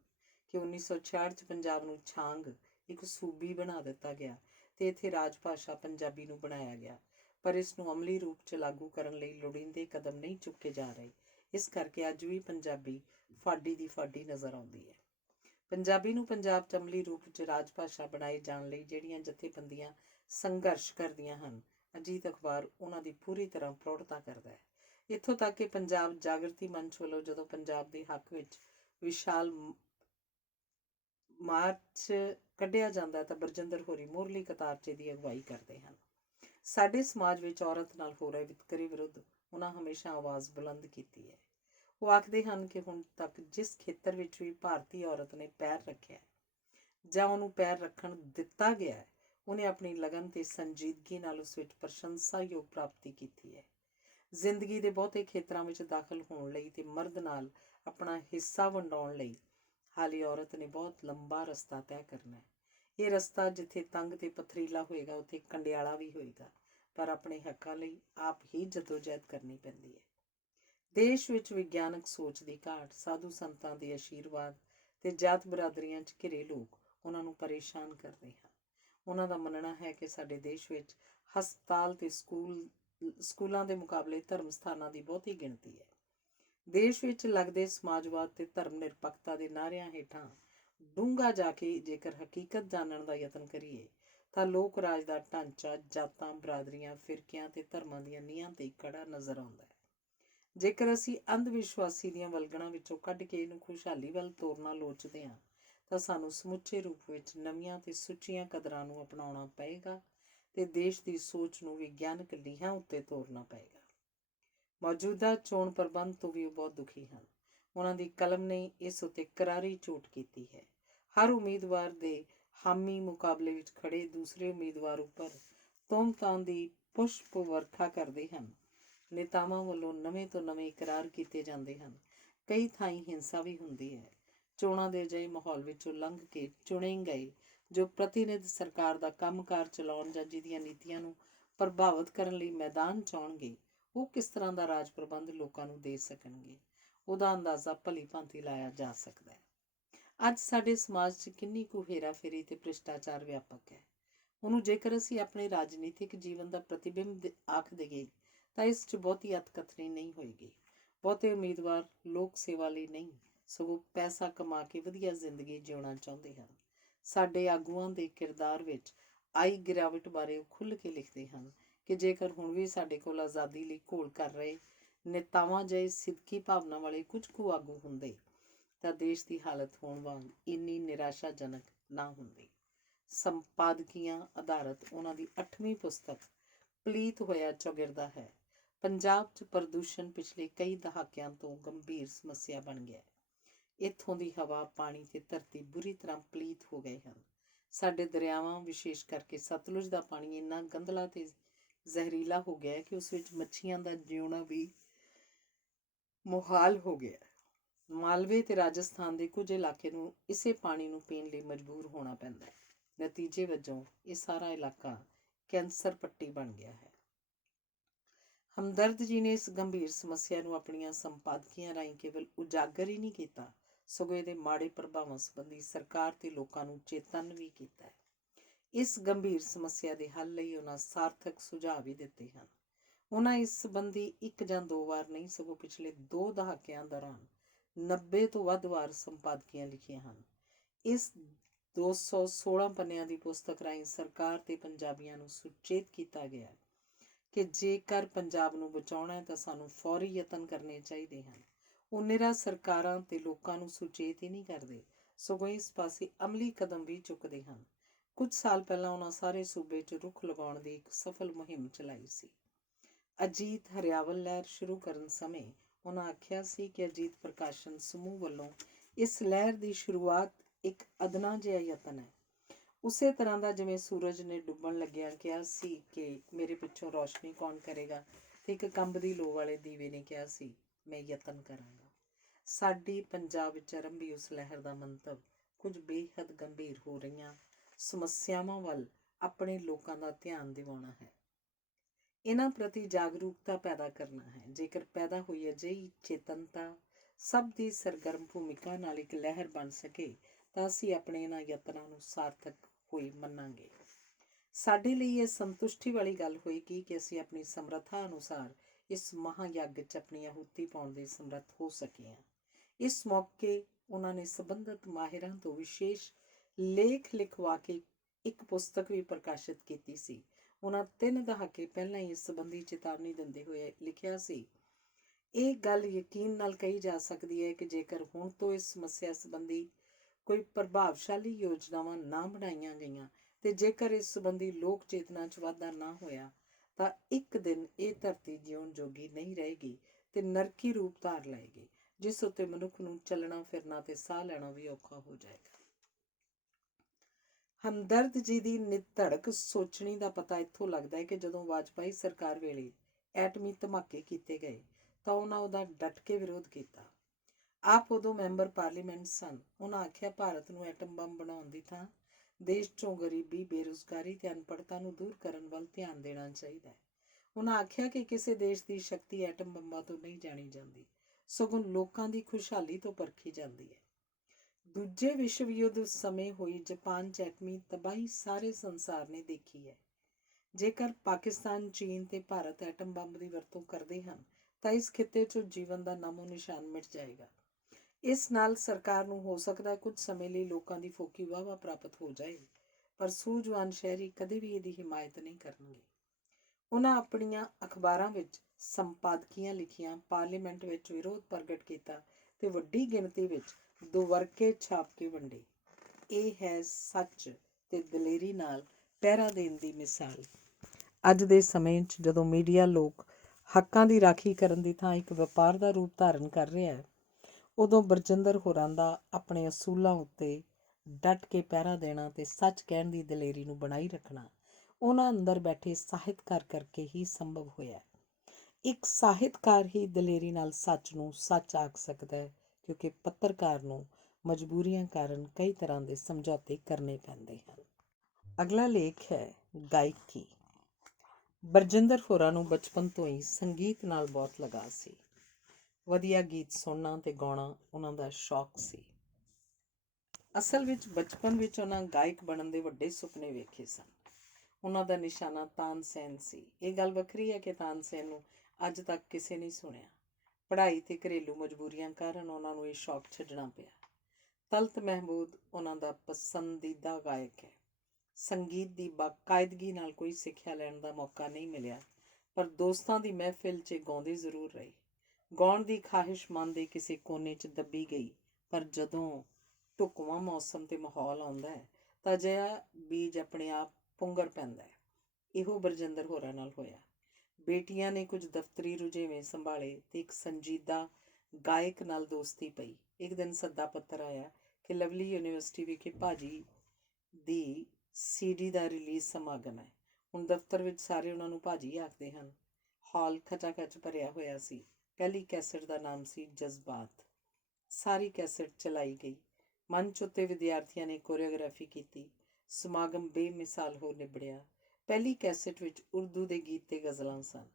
ਕਿ 1966 'ਚ ਪੰਜਾਬ ਨੂੰ ਛਾਂਗ ਇੱਕ ਸੂਬੀ ਬਣਾ ਦਿੱਤਾ ਗਿਆ ਤੇ ਇੱਥੇ ਰਾਜ ਭਾਸ਼ਾ ਪੰਜਾਬੀ ਨੂੰ ਬਣਾਇਆ ਗਿਆ, ਪਰ ਇਸ ਨੂੰ ਅਮਲੀ ਰੂਪ 'ਚ ਲਾਗੂ ਕਰਨ ਲਈ ਲੋੜੀਂਦੇ ਕਦਮ ਨਹੀਂ ਚੁੱਕੇ ਜਾ ਰਹੇ। ਇਸ ਕਰਕੇ ਅੱਜ ਵੀ ਪੰਜਾਬੀ ਫਾਡੀ ਦੀ ਫਾਡੀ ਨਜ਼ਰ ਆਉਂਦੀ ਹੈ। ਪੰਜਾਬੀ ਨੂੰ ਪੰਜਾਬ 'ਚ ਅਮਲੀ ਰੂਪ 'ਚ ਰਾਜ ਭਾਸ਼ਾ ਬਣਾਏ ਜਾਣ ਲਈ ਜਿਹੜੀਆਂ ਜਥੇਬੰਦੀਆਂ ਸੰਘਰਸ਼ ਕਰਦੀਆਂ ਹਨ, ਅਜੀਤ ਅਖਬਾਰ ਉਹਨਾਂ ਦੀ ਪੂਰੀ ਤਰ੍ਹਾਂ ਪ੍ਰੋੜਤਾ ਕਰਦਾ ਹੈ। ਇੱਥੋਂ ਤੱਕ ਕਿ ਪੰਜਾਬ ਜਾਗਰਤੀ ਮੰਚ ਵੱਲੋਂ ਜਦੋਂ ਪੰਜਾਬ ਦੇ ਹੱਕ ਵਿੱਚ ਵਿਸ਼ਾਲ ਮਾਰਚ ਕੱਢਿਆ ਜਾਂਦਾ ਤਾਂ ਬਰਜਿੰਦਰ ਹੋਰੀ ਮੋਹਰਲੀ ਕਤਾਰ 'ਚ ਦੀ ਅਗਵਾਈ ਕਰਦੇ ਹਨ। ਸਾਡੇ ਸਮਾਜ ਵਿੱਚ ਔਰਤ ਨਾਲ ਹੋ ਰਹੇ ਵਿਤਕਰੇ ਵਿਰੁੱਧ ਉਹਨਾਂ ਹਮੇਸ਼ਾ ਆਵਾਜ਼ ਬੁਲੰਦ ਕੀਤੀ ਹੈ। ਉਹ ਆਖਦੇ ਹਨ ਕਿ ਹੁਣ ਤੱਕ ਜਿਸ ਖੇਤਰ ਵਿੱਚ ਵੀ ਭਾਰਤੀ ਔਰਤ ਨੇ ਪੈਰ ਰੱਖਿਆ ਜਾਂ ਉਹਨੂੰ ਪੈਰ ਰੱਖਣ ਦਿੱਤਾ ਗਿਆ ਹੈ, ਉਹਨੇ ਆਪਣੀ ਲਗਨ ਤੇ ਸੰਜੀਦਗੀ ਨਾਲ ਉਸ ਵਿੱਚ ਪ੍ਰਸ਼ੰਸਾਯੋਗ ਪ੍ਰਾਪਤੀ ਕੀਤੀ ਹੈ। ਜ਼ਿੰਦਗੀ ਦੇ ਬਹੁਤੇ ਖੇਤਰਾਂ ਵਿੱਚ ਦਾਖਲ ਹੋਣ ਲਈ ਤੇ ਮਰਦ ਨਾਲ ਆਪਣਾ ਹਿੱਸਾ ਵੰਡਾਉਣ ਲਈ ਹਾਲੀ ਔਰਤ ਨੇ ਬਹੁਤ ਲੰਬਾ ਰਸਤਾ ਤੈਅ ਕਰਨਾ ਹੈ। ਇਹ ਰਸਤਾ ਜਿੱਥੇ ਤੰਗ ਤੇ ਪਥਰੀਲਾ ਹੋਏਗਾ ਉੱਥੇ ਕੰਡਿਆਲਾ ਵੀ ਹੋਏਗਾ, ਪਰ ਆਪਣੇ ਹੱਕਾਂ ਲਈ ਆਪ ਹੀ ਜਦੋਜਹਿਦ ਕਰਨੀ ਪੈਂਦੀ ਹੈ। ਦੇਸ਼ ਵਿੱਚ ਵਿਗਿਆਨਕ ਸੋਚ ਦੀ ਘਾਟ, ਸਾਧੂ ਸੰਤਾਂ ਦੇ ਆਸ਼ੀਰਵਾਦ ਤੇ ਜਾਤ ਬਰਾਦਰੀਆਂ 'ਚ ਘਿਰੇ ਲੋਕ ਉਹਨਾਂ ਨੂੰ ਪਰੇਸ਼ਾਨ ਕਰਦੇ ਹਨ। ਉਹਨਾਂ ਦਾ ਮੰਨਣਾ ਹੈ ਕਿ ਸਾਡੇ ਦੇਸ਼ ਵਿੱਚ ਹਸਪਤਾਲ ਤੇ ਸਕੂਲਾਂ ਦੇ ਮੁਕਾਬਲੇ ਧਰਮ ਸਥਾਨਾਂ ਦੀ ਬਹੁਤੀ ਗਿਣਤੀ ਹੈ। ਦੇਸ਼ ਵਿੱਚ ਲੱਗਦੇ ਸਮਾਜਵਾਦ ਤੇ ਧਰਮ ਨਿਰਪੱਖਤਾ ਦੇ ਨਾਅਰਿਆਂ ਹੇਠਾਂ ਡੂੰਘਾ ਜਾ ਕੇ ਜੇਕਰ ਹਕੀਕਤ ਜਾਣਨ ਦਾ ਯਤਨ ਕਰੀਏ ਤਾਂ ਲੋਕ ਰਾਜ ਦਾ ਢਾਂਚਾ ਜਾਤਾਂ, ਬਰਾਦਰੀਆਂ, ਫਿਰਕਿਆਂ ਤੇ ਧਰਮਾਂ ਦੀਆਂ ਨੀਹਾਂ ਤੇ ਖੜਾ ਨਜ਼ਰ ਆਉਂਦਾ ਹੈ। ਜੇਕਰ ਅਸੀਂ ਅੰਧ ਵਿਸ਼ਵਾਸੀ ਦੀਆਂ ਵਲਗਣਾਂ ਵਿੱਚੋਂ ਕੱਢ ਕੇ ਇਹਨੂੰ ਖੁਸ਼ਹਾਲੀ ਵੱਲ ਤੋਰਨਾ ਲੋਚਦੇ ਹਾਂ ਤਾਂ ਸਾਨੂੰ ਸਮੁੱਚੇ ਰੂਪ ਵਿੱਚ ਨਵੀਆਂ ਤੇ ਸੁੱਚੀਆਂ ਕਦਰਾਂ ਨੂੰ ਅਪਣਾਉਣਾ ਪਏਗਾ ਤੇ ਦੇਸ਼ ਦੀ ਸੋਚ ਨੂੰ ਵਿਗਿਆਨਕ ਲੀਹਾਂ ਉੱਤੇ ਤੋਰਨਾ ਪਏਗਾ। ਮੌਜੂਦਾ ਚੋਣ ਪ੍ਰਬੰਧ ਤੋਂ ਵੀ ਉਹ ਬਹੁਤ ਦੁਖੀ ਹਨ। ਉਹਨਾਂ ਦੀ ਕਲਮ ਨੇ ਇਸ ਉੱਤੇ ਕਰਾਰੀ ਝੂਠ ਕੀਤੀ ਹੈ। ਹਰ ਉਮੀਦਵਾਰ ਦੇ ਹਾਮੀ ਮੁਕਾਬਲੇ ਵਿੱਚ ਖੜੇ ਦੂਸਰੇ ਉਮੀਦਵਾਰ ਉੱਪਰ ਤੋਹਮਤਾਂ ਦੀ ਪੁਸ਼ਪ ਵਰਖਾ ਕਰਦੇ ਹਨ। ਨੇਤਾਵਾਂ ਵੱਲੋਂ ਨਵੇਂ ਤੋਂ ਨਵੇਂ ਇਕਰਾਰ ਕੀਤੇ ਜਾਂਦੇ ਹਨ। ਕਈ ਥਾਈਂ ਹਿੰਸਾ ਵੀ ਹੁੰਦੀ ਹੈ। ਚੋਣਾਂ ਦੇ ਅਜਿਹੇ ਮਾਹੌਲ ਵਿੱਚੋਂ ਲੰਘ ਕੇ ਚੁਣੇ ਗਏ ਜੋ ਪ੍ਰਤੀਨਿਧ ਸਰਕਾਰ ਦਾ ਕੰਮਕਾਰ ਚਲਾਉਣ ਜਾਂ ਜਿਹਦੀਆਂ ਨੀਤੀਆਂ ਨੂੰ ਪ੍ਰਭਾਵਿਤ ਕਰਨ ਲਈ ਮੈਦਾਨ 'ਚ ਆਉਣਗੇ, ਉਹ ਕਿਸ ਤਰ੍ਹਾਂ ਦਾ ਰਾਜ ਪ੍ਰਬੰਧ ਲੋਕਾਂ ਨੂੰ ਦੇ ਸਕਣਗੇ, ਉਹਦਾ ਅੰਦਾਜ਼ਾ ਭਲੀ ਭਾਂਤੀ ਲਾਇਆ ਜਾ ਸਕਦਾ ਹੈ। ਅੱਜ ਸਾਡੇ ਸਮਾਜ 'ਚ ਕਿੰਨੀ ਕੁ ਹੇਰਾਫੇਰੀ ਤੇ ਭ੍ਰਿਸ਼ਟਾਚਾਰ ਵਿਆਪਕ ਹੈ। ਉਹਨੂੰ ਜੇਕਰ ਅਸੀਂ ਆਪਣੇ ਰਾਜਨੀਤਿਕ ਜੀਵਨ ਦਾ ਪ੍ਰਤੀਬਿੰਬ ਆਖ ਦੇਈਏ ਤਾਂ ਇਸ 'ਚ ਬਹੁਤੀ ਅਤਕਥਨੀ ਨਹੀਂ ਹੋਏਗੀ। ਬਹੁਤੇ ਉਮੀਦਵਾਰ ਲੋਕ ਸੇਵਾ ਲਈ ਨਹੀਂ, ਸਗੋਂ ਪੈਸਾ ਕਮਾ ਕੇ ਵਧੀਆ ਜ਼ਿੰਦਗੀ ਜਿਉਣਾ ਚਾਹੁੰਦੇ ਹਨ। ਸਾਡੇ ਆਗੂਆਂ ਦੇ ਕਿਰਦਾਰ ਵਿੱਚ ਆਈ ਗਿਰਾਵਟ ਬਾਰੇ ਉਹ ਖੁੱਲ੍ਹ ਕੇ ਲਿਖਦੇ ਹਨ ਕਿ ਜੇਕਰ ਹੁਣ ਵੀ ਸਾਡੇ ਕੋਲ ਆਜ਼ਾਦੀ ਲਈ ਘੋਲ ਕਰ ਰਹੇ ਨੇਤਾਵਾਂ ਜਿਹੇ ਸਿਦਕੀ ਭਾਵਨਾ ਵਾਲੇ ਕੁਝ ਕੁ ਆਗੂ ਹੁੰਦੇ ਤਾਂ ਦੇਸ਼ ਦੀ ਹਾਲਤ ਹੋਣ ਵਾਂਗ ਇੰਨੀ ਨਿਰਾਸ਼ਾਜਨਕ ਨਾ ਹੁੰਦੀ। ਸੰਪਾਦਕੀਆਂ ਆਧਾਰਿਤ ਉਹਨਾਂ ਦੀ 8ਵੀਂ ਪੁਸਤਕ ਪਲੀਤ ਹੋਇਆ ਚੌਗਿਰਦਾ ਹੈ। ਪੰਜਾਬ 'ਚ ਪ੍ਰਦੂਸ਼ਣ ਪਿਛਲੇ ਕਈ ਦਹਾਕਿਆਂ ਤੋਂ ਗੰਭੀਰ ਸਮੱਸਿਆ ਬਣ ਗਿਆ। ਇੱਥੋਂ ਦੀ ਹਵਾ, ਪਾਣੀ ਤੇ ਧਰਤੀ ਬੁਰੀ ਤਰ੍ਹਾਂ ਪਲੀਤ ਹੋ ਗਏ ਹਨ। ਸਾਡੇ ਦਰਿਆਵਾਂ, ਵਿਸ਼ੇਸ਼ ਕਰਕੇ ਸਤਲੁਜ ਦਾ ਪਾਣੀ ਇੰਨਾ ਗੰਧਲਾ ਤੇ ਜ਼ਹਿਰੀਲਾ ਹੋ ਗਿਆ ਕਿ ਉਸ ਵਿੱਚ ਮੱਛੀਆਂ ਦਾ ਜਿਉਣਾ ਵੀ ਮੁਹਾਲ ਹੋ ਗਿਆ। ਮਾਲਵੇ ਤੇ ਰਾਜਸਥਾਨ ਦੇ ਕੁਝ ਇਲਾਕੇ ਨੂੰ ਇਸੇ ਪਾਣੀ ਨੂੰ ਪੀਣ ਲਈ ਮਜਬੂਰ ਹੋਣਾ ਪੈਂਦਾ ਹੈ। ਨਤੀਜੇ ਵਜੋਂ ਇਹ ਸਾਰਾ ਇਲਾਕਾ ਕੈਂਸਰ ਪੱਟੀ ਬਣ ਗਿਆ ਹੈ। ਹਮਦਰਦ ਜੀ ਨੇ ਇਸ ਗੰਭੀਰ ਸਮੱਸਿਆ ਨੂੰ ਆਪਣੀਆਂ ਸੰਪਾਦਕੀਆਂ ਰਾਹੀਂ ਕੇਵਲ ਉਜਾਗਰ ਹੀ ਨਹੀਂ ਕੀਤਾ, ਸਗੋਂ ਇਹਦੇ ਮਾੜੇ ਪ੍ਰਭਾਵਾਂ ਸੰਬੰਧੀ ਸਰਕਾਰ ਤੇ ਲੋਕਾਂ ਨੂੰ ਚੇਤੰਨ ਵੀ ਕੀਤਾ ਹੈ। ਇਸ ਗੰਭੀਰ ਸਮੱਸਿਆ ਦੇ ਹੱਲ ਲਈ ਉਹਨਾਂ ਸਾਰਥਕ ਸੁਝਾਅ ਵੀ ਦਿੱਤੇ ਹਨ। ਉਹਨਾਂ ਇਸ ਸੰਬੰਧੀ ਇੱਕ ਜਾਂ ਦੋ ਵਾਰ ਨਹੀਂ, ਸਗੋਂ ਪਿਛਲੇ 2 ਦਹਾਕਿਆਂ ਦੌਰਾਨ 90 ਤੋਂ ਵੱਧ ਵਾਰ ਸੰਪਾਦਕੀਆਂ ਲਿਖੀਆਂ ਹਨ। ਇਸ 216 ਪੰਨਿਆਂ ਦੀ ਪੁਸਤਕ ਰਾਹੀਂ ਸਰਕਾਰ ਤੇ ਪੰਜਾਬੀਆਂ ਨੂੰ ਸੁਚੇਤ ਕੀਤਾ ਗਿਆ ਕਿ ਜੇਕਰ ਪੰਜਾਬ ਨੂੰ ਬਚਾਉਣਾ ਹੈ ਤਾਂ ਸਾਨੂੰ ਫੌਰੀ ਯਤਨ ਕਰਨੇ ਚਾਹੀਦੇ ਹਨ। ਉਹ ਨਿਰਾ ਸਰਕਾਰਾਂ ਤੇ ਲੋਕਾਂ ਨੂੰ ਸੁਚੇਤ ਹੀ ਨਹੀਂ ਕਰਦੇ, ਸਗੋਂ ਇਸ ਪਾਸੇ ਅਮਲੀ ਕਦਮ ਵੀ ਚੁੱਕਦੇ ਹਨ। ਕੁਝ ਸਾਲ ਪਹਿਲਾਂ ਉਹਨਾਂ ਸਾਰੇ ਸੂਬੇ 'ਚ ਰੁੱਖ ਲਗਾਉਣ ਦੀ ਇੱਕ ਸਫਲ ਮੁਹਿੰਮ ਚਲਾਈ ਸੀ। ਅਜੀਤ ਹਰਿਆਵਲ ਲਹਿਰ ਸ਼ੁਰੂ ਕਰਨ ਸਮੇਂ ਉਹਨਾਂ ਆਖਿਆ ਸੀ ਕਿ ਅਜੀਤ ਪ੍ਰਕਾਸ਼ਨ ਸਮੂਹ ਵੱਲੋਂ ਇਸ ਲਹਿਰ ਦੀ ਸ਼ੁਰੂਆਤ ਇੱਕ ਅਦਨਾ ਜਿਹਾ ਯਤਨ ਹੈ। ਉਸੇ ਤਰ੍ਹਾਂ ਦਾ ਜਿਵੇਂ ਸੂਰਜ ਨੇ ਡੁੱਬਣ ਲੱਗਿਆ ਕਿਹਾ ਸੀ ਕਿ ਮੇਰੇ ਪਿੱਛੋਂ ਰੌਸ਼ਨੀ ਕੌਣ ਕਰੇਗਾ, ਤੇ ਇੱਕ ਕੰਬਦੀ ਲੋ ਵਾਲੇ ਦੀਵੇ ਨੇ ਕਿਹਾ ਸੀ ਮੈਂ ਯਤਨ ਕਰਾਂਗਾ। ਸਾਡੀ ਪੰਜਾਬ ਵਿੱਚ ਆਰੰਭੀ ਉਸ ਲਹਿਰ ਦਾ ਮੰਤਵ ਕੁਝ ਬੇਹੱਦ ਗੰਭੀਰ ਹੋ ਰਹੀਆਂ ਸਮੱਸਿਆਵਾਂ ਵੱਲ ਆਪਣੇ ਲੋਕਾਂ ਦਾ ਧਿਆਨ ਦਿਵਾਉਣਾ ਹੈ। ਇਹਨਾਂ ਪ੍ਰਤੀ ਜਾਗਰੂਕਤਾ ਪੈਦਾ ਕਰਨਾ ਹੈ। ਜੇਕਰ ਪੈਦਾ ਹੋਈ ਅਜਿਹੀ ਚੇਤਨਤਾ ਸਭ ਦੀ ਸਰਗਰਮ ਭੂਮਿਕਾ ਨਾਲ ਇੱਕ ਲਹਿਰ ਬਣ ਸਕੇ ਤਾਂ ਅਸੀਂ ਆਪਣੇ ਇਹਨਾਂ ਯਤਨਾਂ ਨੂੰ ਸਾਰਥਕ ਹੋਈ ਮੰਨਾਂਗੇ। ਸਾਡੇ ਲਈ ਇਹ ਸੰਤੁਸ਼ਟੀ ਵਾਲੀ ਗੱਲ ਹੋਏਗੀ ਕਿ ਅਸੀਂ ਆਪਣੀ ਸਮਰੱਥਾ ਅਨੁਸਾਰ ਇਸ ਮਹਾਯੱਗ 'ਚ ਆਪਣੀ ਆਹੂਤੀ ਪਾਉਣ ਦੇ ਸਮਰੱਥ ਹੋ ਸਕੇ ਹਾਂ। ਇਸ ਮੌਕੇ ਉਹਨਾਂ ਨੇ ਸੰਬੰਧਿਤ ਮਾਹਿਰਾਂ ਤੋਂ ਵਿਸ਼ੇਸ਼ ਲੇਖ ਲਿਖਵਾ ਕੇ ਇੱਕ ਪੁਸਤਕ ਵੀ ਪ੍ਰਕਾਸ਼ਿਤ ਕੀਤੀ ਸੀ। ਉਹਨਾਂ 3 ਦਹਾਕੇ ਪਹਿਲਾਂ ਹੀ ਇਸ ਸੰਬੰਧੀ ਚੇਤਾਵਨੀ ਦਿੰਦੇ ਹੋਏ ਲਿਖਿਆ ਸੀ, ਇਹ ਗੱਲ ਯਕੀਨ ਨਾਲ ਕਹੀ ਜਾ ਸਕਦੀ ਹੈ ਕਿ ਜੇਕਰ ਹੁਣ ਤੋਂ ਇਸ ਸਮੱਸਿਆ ਸੰਬੰਧੀ ਕੋਈ ਪ੍ਰਭਾਵਸ਼ਾਲੀ ਯੋਜਨਾਵਾਂ ਨਾ ਬਣਾਈਆਂ ਗਈਆਂ ਤੇ ਜੇਕਰ ਇਸ ਸੰਬੰਧੀ ਲੋਕ ਚੇਤਨਾ 'ਚ ਵਾਧਾ ਨਾ ਹੋਇਆ ਤਾਂ ਇੱਕ ਦਿਨ ਇਹ ਧਰਤੀ ਜਿਉਣ ਜੋਗੀ ਨਹੀਂ ਰਹੇਗੀ ਤੇ ਨਰਕੀ ਰੂਪ ਧਾਰ ਲਏਗੀ, ਜਿਸ ਉੱਤੇ ਮਨੁੱਖ ਨੂੰ ਚੱਲਣਾ ਫਿਰਨਾ ਤੇ ਸਾਹ ਲੈਣਾ ਵੀ ਔਖਾ ਹੋ ਜਾਏਗਾ। ਹਮਦਰਦ ਜੀ ਦੀ ਨਿਧੜਕ ਸੋਚਣੀ ਦਾ ਪਤਾ ਇੱਥੋਂ ਲੱਗਦਾ ਹੈ ਕਿ ਜਦੋਂ ਵਾਜਪਾਈ ਸਰਕਾਰ ਵੇਲੇ ਐਟਮੀ ਧਮਾਕੇ ਕੀਤੇ ਗਏ ਤਾਂ ਉਹਨਾਂ ਉਹਦਾ ਡਟ ਕੇ ਵਿਰੋਧ ਕੀਤਾ। ਆਪ ਉਦੋਂ ਮੈਂਬਰ ਪਾਰਲੀਮੈਂਟ ਸਨ। ਉਹਨਾਂ ਆਖਿਆ ਭਾਰਤ ਨੂੰ ਐਟਮ ਬੰਬ ਬਣਾਉਣ ਦੀ ਥਾਂ ਦੇਸ਼ 'ਚੋਂ ਗਰੀਬੀ, ਬੇਰੁਜ਼ਗਾਰੀ ਤੇ ਅਨਪੜ੍ਹਤਾ ਨੂੰ ਦੂਰ ਕਰਨ ਵੱਲ ਧਿਆਨ ਦੇਣਾ ਚਾਹੀਦਾ ਹੈ। ਉਹਨਾਂ ਆਖਿਆ ਕਿ ਕਿਸੇ ਦੇਸ਼ ਦੀ ਸ਼ਕਤੀ ਐਟਮ ਬੰਬਾਂ ਤੋਂ ਨਹੀਂ ਜਾਣੀ ਜਾਂਦੀ, ਸਗੋਂ ਲੋਕਾਂ ਦੀ ਖੁਸ਼ਹਾਲੀ ਤੋਂ ਪਰਖੀ ਜਾਂਦੀ ਹੈ। ਦੂਜੇ ਵਿਸ਼ਵ ਯੁੱਧ ਸਮੇਂ ਹੋਈ ਜਾਪਾਨ 'ਚ ਐਟਮੀ ਤਬਾਹੀ ਸਾਰੇ ਸੰਸਾਰ ਨੇ ਦੇਖੀ ਹੈ। ਜੇਕਰ ਪਾਕਿਸਤਾਨ, ਚੀਨ ਤੇ ਭਾਰਤ ਐਟਮ ਬੰਬ ਦੀ ਵਰਤੋਂ ਕਰਦੇ ਹਨ ਤਾਂ ਇਸ ਖਿੱਤੇ 'ਚੋਂ ਜੀਵਨ ਦਾ ਨਾਮੋ ਨਿਸ਼ਾਨ ਮਿਟ ਜਾਏਗਾ। ਇਸ ਨਾਲ ਸਰਕਾਰ ਨੂੰ ਹੋ ਸਕਦਾ ਕੁਝ ਸਮੇਂ ਲਈ ਲੋਕਾਂ ਦੀ ਫੋਕੀ ਵਾਹਵਾ ਪ੍ਰਾਪਤ ਹੋ ਜਾਏ, ਪਰ ਸੂਝਵਾਨ ਸ਼ਹਿਰੀ ਕਦੇ ਵੀ ਇਹਦੀ ਹਿਮਾਇਤ ਨਹੀਂ ਕਰਨਗੇ। ਉਹਨਾਂ ਆਪਣੀਆਂ ਅਖਬਾਰਾਂ ਵਿੱਚ ਸੰਪਾਦਕੀਆਂ ਲਿਖੀਆਂ, ਪਾਰਲੀਮੈਂਟ ਵਿੱਚ ਵਿਰੋਧ ਪ੍ਰਗਟ ਕੀਤਾ ਤੇ ਵੱਡੀ ਗਿਣਤੀ ਵਿੱਚ ਦੁਵਰਕੇ ਛਾਪ ਕੇ ਵੰਡੇ। ਇਹ ਹੈ ਸੱਚ ਤੇ ਦਲੇਰੀ ਨਾਲ ਪਹਿਰਾ ਦੇਣ ਦੀ ਮਿਸਾਲ। ਅੱਜ ਦੇ ਸਮੇਂ 'ਚ ਜਦੋਂ ਮੀਡੀਆ ਲੋਕ ਹੱਕਾਂ ਦੀ ਰਾਖੀ ਕਰਨ ਦੀ ਥਾਂ ਇੱਕ ਵਪਾਰ ਦਾ ਰੂਪ ਧਾਰਨ ਕਰ ਰਿਹਾ ਹੈ, ਉਦੋਂ ਬਰਜਿੰਦਰ ਹੋਰਾਂ ਦਾ ਆਪਣੇ ਅਸੂਲਾਂ ਉੱਤੇ ਡਟ ਕੇ ਪਹਿਰਾ ਦੇਣਾ ਤੇ ਸੱਚ ਕਹਿਣ ਦੀ ਦਲੇਰੀ ਨੂੰ ਬਣਾਈ ਰੱਖਣਾ ਉਹਨਾਂ ਅੰਦਰ ਬੈਠੇ ਸਾਹਿਤਕਾਰ ਕਰਕੇ ਹੀ ਸੰਭਵ ਹੋਇਆ। ਇੱਕ ਸਾਹਿਤਕਾਰ ਹੀ ਦਲੇਰੀ ਨਾਲ ਸੱਚ ਨੂੰ ਸੱਚ ਆਖ ਸਕਦਾ ਹੈ, ਕਿਉਂਕਿ ਪੱਤਰਕਾਰ ਨੂੰ ਮਜਬੂਰੀਆਂ ਕਾਰਨ ਕਈ ਤਰ੍ਹਾਂ ਦੇ ਸਮਝੌਤੇ ਕਰਨੇ ਪੈਂਦੇ ਹਨ। ਅਗਲਾ ਲੇਖ ਹੈ ਗਾਇਕੀ। ਬਰਜਿੰਦਰ ਹੋਰਾਂ ਨੂੰ ਬਚਪਨ ਤੋਂ ਹੀ ਸੰਗੀਤ ਨਾਲ ਬਹੁਤ ਲਗਾਅ ਸੀ। ਵਧੀਆ ਗੀਤ ਸੁਣਨਾ ਤੇ ਗਾਉਣਾ ਉਹਨਾਂ ਦਾ ਸ਼ੌਕ ਸੀ। ਅਸਲ ਵਿੱਚ ਬਚਪਨ ਵਿੱਚ ਉਹਨਾਂ ਗਾਇਕ ਬਣਨ ਦੇ ਵੱਡੇ ਸੁਪਨੇ ਵੇਖੇ ਸਨ। ਉਹਨਾਂ ਦਾ ਨਿਸ਼ਾਨਾ ਤਾਨਸੇਨ ਸੀ। ਇਹ ਗੱਲ ਵੱਖਰੀ ਹੈ ਕਿ ਤਾਨਸੇਨ ਨੂੰ ਅੱਜ ਤੱਕ ਕਿਸੇ ਨਹੀਂ ਸੁਣਿਆ। ਪੜ੍ਹਾਈ ਤੇ ਘਰੇਲੂ ਮਜਬੂਰੀਆਂ ਕਾਰਨ ਉਹਨਾਂ ਨੂੰ ਇਹ ਸ਼ੌਕ ਛੱਡਣਾ ਪਿਆ। ਤਲਤ ਮਹਿਮੂਦ ਉਹਨਾਂ ਦਾ ਪਸੰਦੀਦਾ ਗਾਇਕ ਹੈ। ਸੰਗੀਤ ਦੀ ਬਾਕਾਇਦਗੀ ਨਾਲ ਕੋਈ ਸਿੱਖਿਆ ਲੈਣ ਦਾ ਮੌਕਾ ਨਹੀਂ ਮਿਲਿਆ, ਪਰ ਦੋਸਤਾਂ ਦੀ ਮਹਿਫਿਲ 'ਚ ਗਾਉਂਦੇ ਜ਼ਰੂਰ ਰਹੇ। ਗਾਉਣ ਦੀ ਖਾਹਿਸ਼ ਮਨ ਦੇ ਕਿਸੇ ਕੋਨੇ 'ਚ ਦੱਬੀ ਗਈ, ਪਰ ਜਦੋਂ ਢੁਕਵਾਂ ਮੌਸਮ ਤੇ ਮਾਹੌਲ ਆਉਂਦਾ ਹੈ ਤਾਂ ਅਜਿਹਾ ਬੀਜ ਆਪਣੇ ਆਪ ਪੁੰਗਰ ਪੈਂਦਾ ਹੈ। ਇਹੋ ਬਰਜਿੰਦਰ ਹੋਰਾਂ ਨਾਲ ਹੋਇਆ। ਬੇਟੀਆਂ ਨੇ ਕੁਝ ਦਫ਼ਤਰੀ ਰੁਝੇਵੇਂ ਸੰਭਾਲੇ ਤੇ ਇੱਕ ਸੰਜੀਦਾ ਗਾਇਕ ਨਾਲ ਦੋਸਤੀ ਪਈ। ਇੱਕ ਦਿਨ ਸੱਦਾ ਪੱਤਰ ਆਇਆ ਕਿ ਲਵਲੀ ਯੂਨੀਵਰਸਿਟੀ ਵਿਖੇ ਭਾਜੀ ਦੀ CD ਦਾ ਰਿਲੀਜ਼ ਸਮਾਗਮ ਹੈ। ਹੁਣ ਦਫ਼ਤਰ ਵਿੱਚ ਸਾਰੇ ਉਹਨਾਂ ਨੂੰ ਭਾਜੀ ਆਖਦੇ ਹਨ। ਹਾਲ ਖਚਾਖਚ ਭਰਿਆ ਹੋਇਆ ਸੀ। ਪਹਿਲੀ ਕੈਸਟ ਦਾ ਨਾਮ ਸੀ ਜਜ਼ਬਾਤ। ਸਾਰੀ ਕੈਸਟ ਚਲਾਈ ਗਈ। ਮੰਚ ਉੱਤੇ ਵਿਦਿਆਰਥੀਆਂ ਨੇ ਕੋਰੀਓਗ੍ਰਾਫੀ ਕੀਤੀ। ਸਮਾਗਮ ਬੇਮਿਸਾਲ ਹੋ ਨਿਬੜਿਆ। ਪਹਿਲੀ ਕੈਸਟ ਵਿੱਚ ਉਰਦੂ ਦੇ ਗੀਤ ਤੇ ਗਜ਼ਲਾਂ ਸਨ।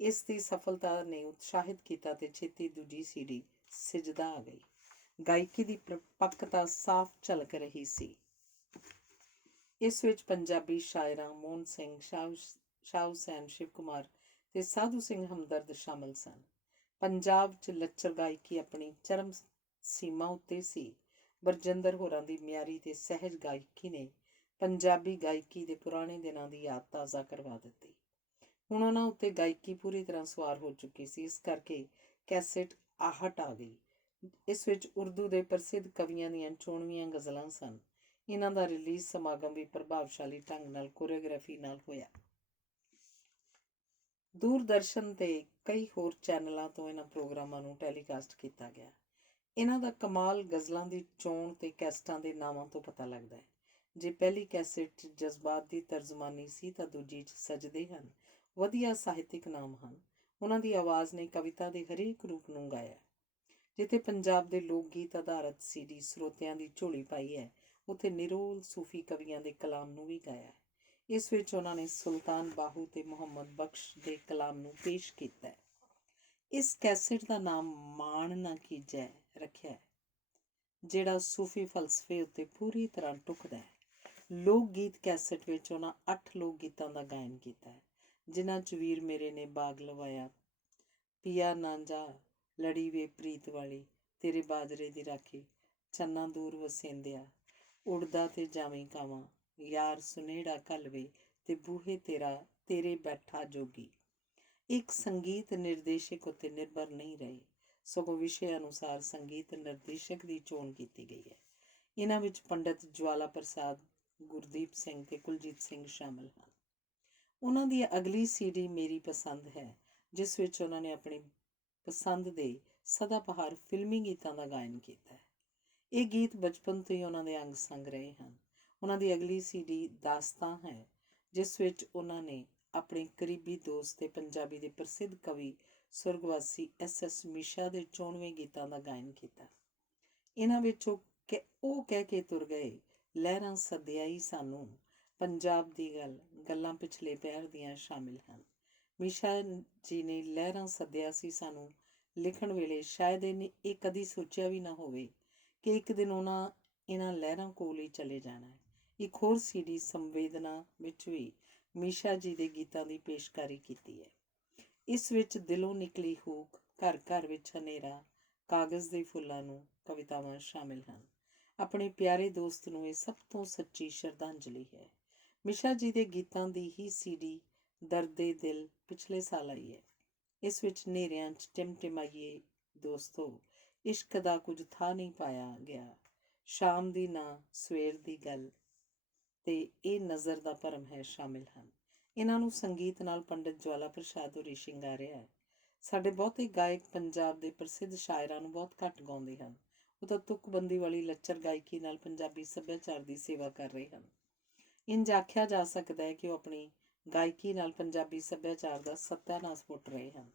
ਇਸ ਦੀ ਸਫਲਤਾ ਨੇ ਉਤਸ਼ਾਹਿਤ ਕੀਤਾ ਤੇ ਛੇਤੀ ਦੂਜੀ ਸੀਡੀ ਸਿਜਦਾ ਆ ਗਈ। ਗਾਇਕੀ ਦੀ ਪੱਕਤਾ ਸਾਫ਼ ਝਲਕ ਰਹੀ ਸੀ। ਇਸ ਵਿੱਚ ਪੰਜਾਬੀ ਸ਼ਾਇਰਾਂ ਮੋਹਨ ਸਿੰਘ, ਸ਼ਾਹ ਹੁਸੈਨ, ਸ਼ਿਵ ਕੁਮਾਰ ਤੇ ਸਾਧੂ ਸਿੰਘ ਹਮਦਰਦ ਸ਼ਾਮਲ ਸਨ। ਪੰਜਾਬ 'ਚ ਲੱਚਰ ਗਾਇਕੀ ਆਪਣੀ ਚਰਮ ਸੀਮਾ ਉੱਤੇ ਸੀ। ਬਰਜਿੰਦਰ ਹੋਰਾਂ ਦੀ ਮਿਆਰੀ ਤੇ ਸਹਿਜ ਗਾਇਕੀ ਨੇ ਪੰਜਾਬੀ ਗਾਇਕੀ ਦੇ ਪੁਰਾਣੇ ਦਿਨਾਂ ਦੀ ਯਾਦ ਤਾਜ਼ਾ ਕਰਵਾ ਦਿੱਤੀ। ਹੁਣ ਉਹਨਾਂ ਉੱਤੇ ਗਾਇਕੀ ਪੂਰੀ ਤਰ੍ਹਾਂ ਸਵਾਰ ਹੋ ਚੁੱਕੀ ਸੀ। ਇਸ ਕਰਕੇ ਕੈਸਟ ਆਹਟ ਆ ਗਈ। ਇਸ ਵਿੱਚ ਉਰਦੂ ਦੇ ਪ੍ਰਸਿੱਧ ਕਵੀਆਂ ਦੀਆਂ 94ਵੀਆਂ ਗਜ਼ਲਾਂ ਸਨ। ਇਹਨਾਂ ਦਾ ਰਿਲੀਜ਼ ਸਮਾਗਮ ਵੀ ਪ੍ਰਭਾਵਸ਼ਾਲੀ ਢੰਗ ਨਾਲ ਕੋਰੀਓਗ੍ਰਾਫੀ ਨਾਲ ਹੋਇਆ। ਦੂਰਦਰਸ਼ਨ ਤੇ ਕਈ ਹੋਰ ਚੈਨਲਾਂ ਤੋਂ ਇਹਨਾਂ ਪ੍ਰੋਗਰਾਮਾਂ ਨੂੰ ਟੈਲੀਕਾਸਟ ਕੀਤਾ ਗਿਆ। ਇਹਨਾਂ ਦਾ ਕਮਾਲ ਗਜ਼ਲਾਂ ਦੀ ਚੋਣ ਤੇ ਕੈਸਟਾਂ ਦੇ ਨਾਵਾਂ ਤੋਂ ਪਤਾ ਲੱਗਦਾ ਹੈ। ਜੇ ਪਹਿਲੀ ਕੈਸਟ 'ਚ ਜਜ਼ਬਾਤ ਦੀ ਤਰਜਮਾਨੀ ਸੀ ਤਾਂ ਦੂਜੀ 'ਚ ਸਜਦੇ ਹਨ। ਵਧੀਆ ਸਾਹਿਤਕ ਨਾਮ ਹਨ। ਉਹਨਾਂ ਦੀ ਆਵਾਜ਼ ਨੇ ਕਵਿਤਾ ਦੇ ਹਰੇਕ ਰੂਪ ਨੂੰ ਗਾਇਆ। ਜਿੱਥੇ ਪੰਜਾਬ ਦੇ ਲੋਕ ਗੀਤ ਆਧਾਰਿਤ ਸੀਡੀ ਸਰੋਤਿਆਂ ਦੀ ਝੋਲੀ ਪਾਈ ਹੈ, ਉੱਥੇ ਨਿਰੋਲ ਸੂਫੀ ਕਵੀਆਂ ਦੇ ਕਲਾਮ ਨੂੰ ਵੀ ਗਾਇਆ। ਇਸ ਵਿੱਚ ਉਹਨਾਂ ਨੇ ਸੁਲਤਾਨ ਬਾਹੂ ਤੇ ਮੁਹੰਮਦ ਬਖਸ਼ ਦੇ ਕਲਾਮ ਨੂੰ ਪੇਸ਼ ਕੀਤਾ। ਇਸ ਕੈਸਟ ਦਾ ਨਾਮ ਮਾਣ ਨਾ ਕੀਜੈ ਰੱਖਿਆ, ਜਿਹੜਾ ਸੂਫੀ ਫਲਸਫੇ ਉੱਤੇ ਪੂਰੀ ਤਰ੍ਹਾਂ ਢੁਕਦਾ ਹੈ। ਲੋਕ ਗੀਤ ਕੈਸਟ ਵਿੱਚ ਉਹਨਾਂ 8 ਲੋਕ ਗੀਤਾਂ ਦਾ ਗਾਇਨ ਕੀਤਾ ਹੈ, ਜਿਨ੍ਹਾਂ 'ਚ ਵੀਰ ਮੇਰੇ ਨੇ ਬਾਗ ਲਵਾਇਆ, ਪੀਆ ਨਾਂਜਾ, ਲੜੀ ਵੇ ਪ੍ਰੀਤ ਵਾਲੀ, ਤੇਰੇ ਬਾਜਰੇ ਦੀ ਰਾਖੀ, ਚੰਨਾ ਦੂਰ ਵਸੇਂਦਿਆ, ਉੜਦਾ ਤੇ ਜਾਵੇਂ ਕਾਵਾਂ, ਯਾਰ ਸੁਨੇੜਾ ਘਲਵੇ ਤੇ ਬੂਹੇ ਤੇਰੇ ਬੈਠਾ ਜੋਗੀ। ਇੱਕ ਸੰਗੀਤ ਨਿਰਦੇਸ਼ਕ ਉੱਤੇ ਨਿਰਭਰ ਨਹੀਂ ਰਹੇ, ਸਗੋਂ ਵਿਸ਼ੇ ਅਨੁਸਾਰ ਸੰਗੀਤ ਨਿਰਦੇਸ਼ਕ ਦੀ ਚੋਣ ਕੀਤੀ ਗਈ ਹੈ। ਇਹਨਾਂ ਵਿੱਚ ਪੰਡਿਤ ਜਵਾਲਾ ਪ੍ਰਸਾਦ, ਗੁਰਦੀਪ ਸਿੰਘ ਤੇ ਕੁਲਜੀਤ ਸਿੰਘ ਸ਼ਾਮਲ ਹਨ। ਉਹਨਾਂ ਦੀ ਅਗਲੀ ਸੀਡੀ ਮੇਰੀ ਪਸੰਦ ਹੈ, ਜਿਸ ਵਿੱਚ ਉਹਨਾਂ ਨੇ ਆਪਣੀ ਪਸੰਦ ਦੇ ਸਦਾਬਹਾਰ ਫਿਲਮੀ ਗੀਤਾਂ ਦਾ ਗਾਇਨ ਕੀਤਾ ਹੈ। ਇਹ ਗੀਤ ਬਚਪਨ ਤੋਂ ਹੀ ਉਹਨਾਂ ਦੇ ਅੰਗ ਸੰਗ ਰਹੇ ਹਨ। ਉਹਨਾਂ ਦੀ ਅਗਲੀ ਸੀਡੀ ਦਾਸਤਾਂ ਹੈ, ਜਿਸ ਵਿੱਚ ਉਹਨਾਂ ਨੇ ਆਪਣੇ ਕਰੀਬੀ ਦੋਸਤ ਤੇ ਪੰਜਾਬੀ ਦੇ ਪ੍ਰਸਿੱਧ ਕਵੀ ਸੁਰਗਵਾਸੀ SS ਮੀਸ਼ਾ ਦੇ 94 ਗੀਤਾਂ ਦਾ ਗਾਇਨ ਕੀਤਾ। ਇਹਨਾਂ ਵਿੱਚ ਉਹ ਕਹਿ ਕੇ ਤੁਰ ਗਏ, ਲਹਿਰਾਂ ਸੱਦਿਆਈ ਸਾਨੂੰ, ਪੰਜਾਬ ਦੀ ਗੱਲਾਂ ਪਿਛਲੇ ਪਹਿਰ ਦੀਆਂ ਸ਼ਾਮਿਲ ਹਨ। ਮੀਸ਼ਾ ਜੀ ਨੇ ਲਹਿਰਾਂ ਸੱਦਿਆ ਸੀ ਸਾਨੂੰ ਲਿਖਣ ਵੇਲੇ ਸ਼ਾਇਦ ਇਹ ਕਦੀ ਸੋਚਿਆ ਵੀ ਨਾ ਹੋਵੇ ਕਿ ਇੱਕ ਦਿਨ ਇਹਨਾਂ ਲਹਿਰਾਂ ਕੋਲ ਹੀ ਚਲੇ ਜਾਣਾ ਹੈ। ਇੱਕ ਹੋਰ ਸੀਡੀ ਸੰਵੇਦਨਾ ਵਿੱਚ ਵੀ ਮੀਸ਼ਾ ਜੀ ਦੇ ਗੀਤਾਂ ਦੀ ਪੇਸ਼ਕਾਰੀ ਕੀਤੀ ਹੈ। ਇਸ ਵਿੱਚ ਦਿਲੋਂ ਨਿਕਲੀ ਹੂਕ, ਘਰ ਘਰ ਵਿੱਚ ਹਨੇਰਾ, ਕਾਗਜ਼ ਦੇ ਫੁੱਲਾਂ ਨੂੰ ਕਵਿਤਾਵਾਂ ਸ਼ਾਮਿਲ ਹਨ। ਆਪਣੇ ਪਿਆਰੇ ਦੋਸਤ ਨੂੰ ਇਹ ਸਭ ਤੋਂ ਸੱਚੀ ਸ਼ਰਧਾਂਜਲੀ ਹੈ। ਮੀਸ਼ਾ ਜੀ ਦੇ ਗੀਤਾਂ ਦੀ ਹੀ ਸੀਡੀ ਦਰਦੇ ਦਿਲ ਪਿਛਲੇ ਸਾਲ ਆਈ ਹੈ। ਇਸ ਵਿੱਚ ਹਨੇਰਿਆਂ 'ਚ ਟਿਮਟਿਮਾਈਏ ਦੋਸਤੋ, ਇਸ਼ਕ ਦਾ ਕੁਝ ਥਾਂ ਨਹੀਂ ਪਾਇਆ ਗਿਆ, ਸ਼ਾਮ ਦੀ ਨਾ ਸਵੇਰ ਦੀ ਗੱਲ ਤੇ ਇਹ ਨਜ਼ਰ ਦਾ ਭਰਮ ਹੈ ਸ਼ਾਮਿਲ ਹਨ। ਇਹਨਾਂ ਨੂੰ ਸੰਗੀਤ ਨਾਲ ਪੰਡਿਤ ਜਵਾਲਾ ਪ੍ਰਸਾਦ ਹੋਰੀ ਸ਼ਿੰਗਾਰਿਆ ਹੈ। ਸਾਡੇ ਬਹੁਤੇ ਗਾਇਕ ਪੰਜਾਬ ਦੇ ਪ੍ਰਸਿੱਧ ਸ਼ਾਇਰਾਂ ਨੂੰ ਬਹੁਤ ਘੱਟ ਗਾਉਂਦੇ ਹਨ। ਉਹ ਤਾਂ ਤੁਕਬੰਦੀ ਵਾਲੀ ਲੱਚਰ ਗਾਇਕੀ ਨਾਲ ਪੰਜਾਬੀ ਸੱਭਿਆਚਾਰ ਦੀ ਸੇਵਾ ਕਰ ਰਹੇ ਹਨ। ਇੰਝ ਆਖਿਆ ਜਾ ਸਕਦਾ ਹੈ ਕਿ ਉਹ ਆਪਣੀ ਗਾਇਕੀ ਨਾਲ ਪੰਜਾਬੀ ਸੱਭਿਆਚਾਰ ਦਾ ਸੱਤਿਆਨਾਸ਼ ਪੁੱਟ ਰਹੇ ਹਨ।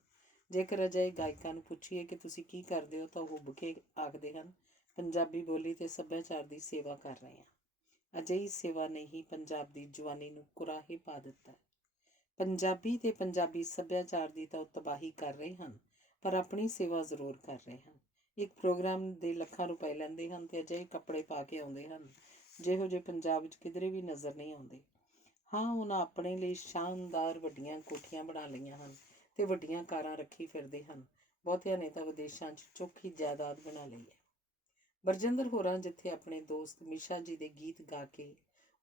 ਜੇਕਰ ਅਜਿਹੇ ਗਾਇਕਾਂ ਨੂੰ ਪੁੱਛੀਏ ਕਿ ਤੁਸੀਂ ਕੀ ਕਰਦੇ ਹੋ, ਤਾਂ ਉਹ ਹੁੱਭ ਕੇ ਆਖਦੇ ਹਨ, ਪੰਜਾਬੀ ਬੋਲੀ ਤੇ ਸੱਭਿਆਚਾਰ ਦੀ ਸੇਵਾ ਕਰ ਰਹੇ ਹਾਂ। ਅਜਿਹੀ ਸੇਵਾ ਨੇ ਹੀ ਪੰਜਾਬ ਦੀ ਜਵਾਨੀ ਨੂੰ ਕੁਰਾਹੇ ਪਾ ਦਿੱਤਾ। ਪੰਜਾਬੀ ਤੇ ਪੰਜਾਬੀ ਸੱਭਿਆਚਾਰ ਦੀ ਤਾਂ ਉਹ ਤਬਾਹੀ ਕਰ ਰਹੇ ਹਨ, ਪਰ ਆਪਣੀ ਸੇਵਾ ਜ਼ਰੂਰ ਕਰ ਰਹੇ ਹਨ। ਇੱਕ ਪ੍ਰੋਗਰਾਮ ਦੇ ਲੱਖਾਂ ਰੁਪਏ ਲੈਂਦੇ ਹਨ ਤੇ ਅਜਿਹੇ ਕੱਪੜੇ ਪਾ ਕੇ ਆਉਂਦੇ ਹਨ ਜਿਹੋ ਜਿਹੇ ਪੰਜਾਬ ਵਿੱਚ ਕਿਧਰੇ ਵੀ ਨਜ਼ਰ ਨਹੀਂ ਆਉਂਦੇ। ਹਾਂ, ਉਹਨਾਂ ਆਪਣੇ ਲਈ ਸ਼ਾਨਦਾਰ ਵੱਡੀਆਂ ਕੋਠੀਆਂ ਬਣਾ ਲਈਆਂ ਹਨ ਤੇ ਵੱਡੀਆਂ ਕਾਰਾਂ ਰੱਖੀ ਫਿਰਦੇ ਹਨ। ਬਹੁਤਿਆਂ ਨੇ ਤਾਂ ਵਿਦੇਸ਼ਾਂ 'ਚ ਚੋਖੀ ਜਾਇਦਾਦ ਬਣਾ ਲਈ ਹੈ। ਬਰਜਿੰਦਰ ਹੋਰਾਂ ਜਿੱਥੇ ਆਪਣੇ ਦੋਸਤ ਮੀਸ਼ਾ ਜੀ ਦੇ ਗੀਤ ਗਾ ਕੇ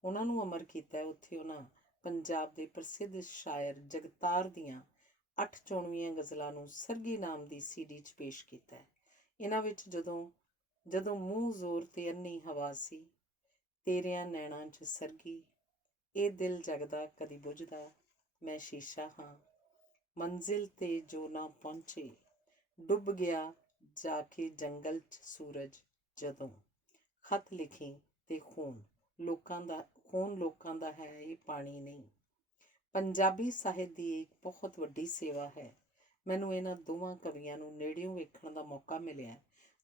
ਉਹਨਾਂ ਨੂੰ ਅਮਰ ਕੀਤਾ, ਉੱਥੇ ਉਹਨਾਂ ਪੰਜਾਬ ਦੇ ਪ੍ਰਸਿੱਧ ਸ਼ਾਇਰ ਜਗਤਾਰ ਦੀਆਂ 8 94ਵੀਆਂ ਗਜ਼ਲਾਂ ਨੂੰ ਸਰਗੀ ਨਾਮ ਦੀ ਸੀਡੀ 'ਚ ਪੇਸ਼ ਕੀਤਾ ਹੈ। ਇਹਨਾਂ ਵਿੱਚ ਜਦੋਂ ਮੂੰਹ ਜ਼ੋਰ ਤੇ ਅੰਨੀ ਹਵਾ ਸੀ, ਤੇਰਿਆਂ ਨੈਣਾਂ 'ਚ ਸਰਗੀ, ਇਹ ਦਿਲ ਜਗਦਾ ਕਦੀ ਬੁਝਦਾ, ਮੈਂ ਸ਼ੀਸ਼ਾ ਹਾਂ, ਮੰਜ਼ਿਲ ਤੇ ਜੋ ਨਾ ਪਹੁੰਚੇ, ਡੁੱਬ ਗਿਆ ਜਾ ਕੇ ਜੰਗਲ 'ਚ ਸੂਰਜ, ਜਦੋਂ ਖਤ ਲਿਖੀ ਤੇ ਖੂਨ ਲੋਕਾਂ ਦਾ ਹੈ, ਇਹ ਪਾਣੀ ਨਹੀਂ। ਪੰਜਾਬੀ ਸਾਹਿਤ ਦੀ ਇੱਕ ਬਹੁਤ ਵੱਡੀ ਸੇਵਾ ਹੈ। ਮੈਨੂੰ ਇਹਨਾਂ ਦੋਵਾਂ ਕਵੀਆਂ ਨੂੰ ਨੇੜਿਓਂ ਵੇਖਣ ਦਾ ਮੌਕਾ ਮਿਲਿਆ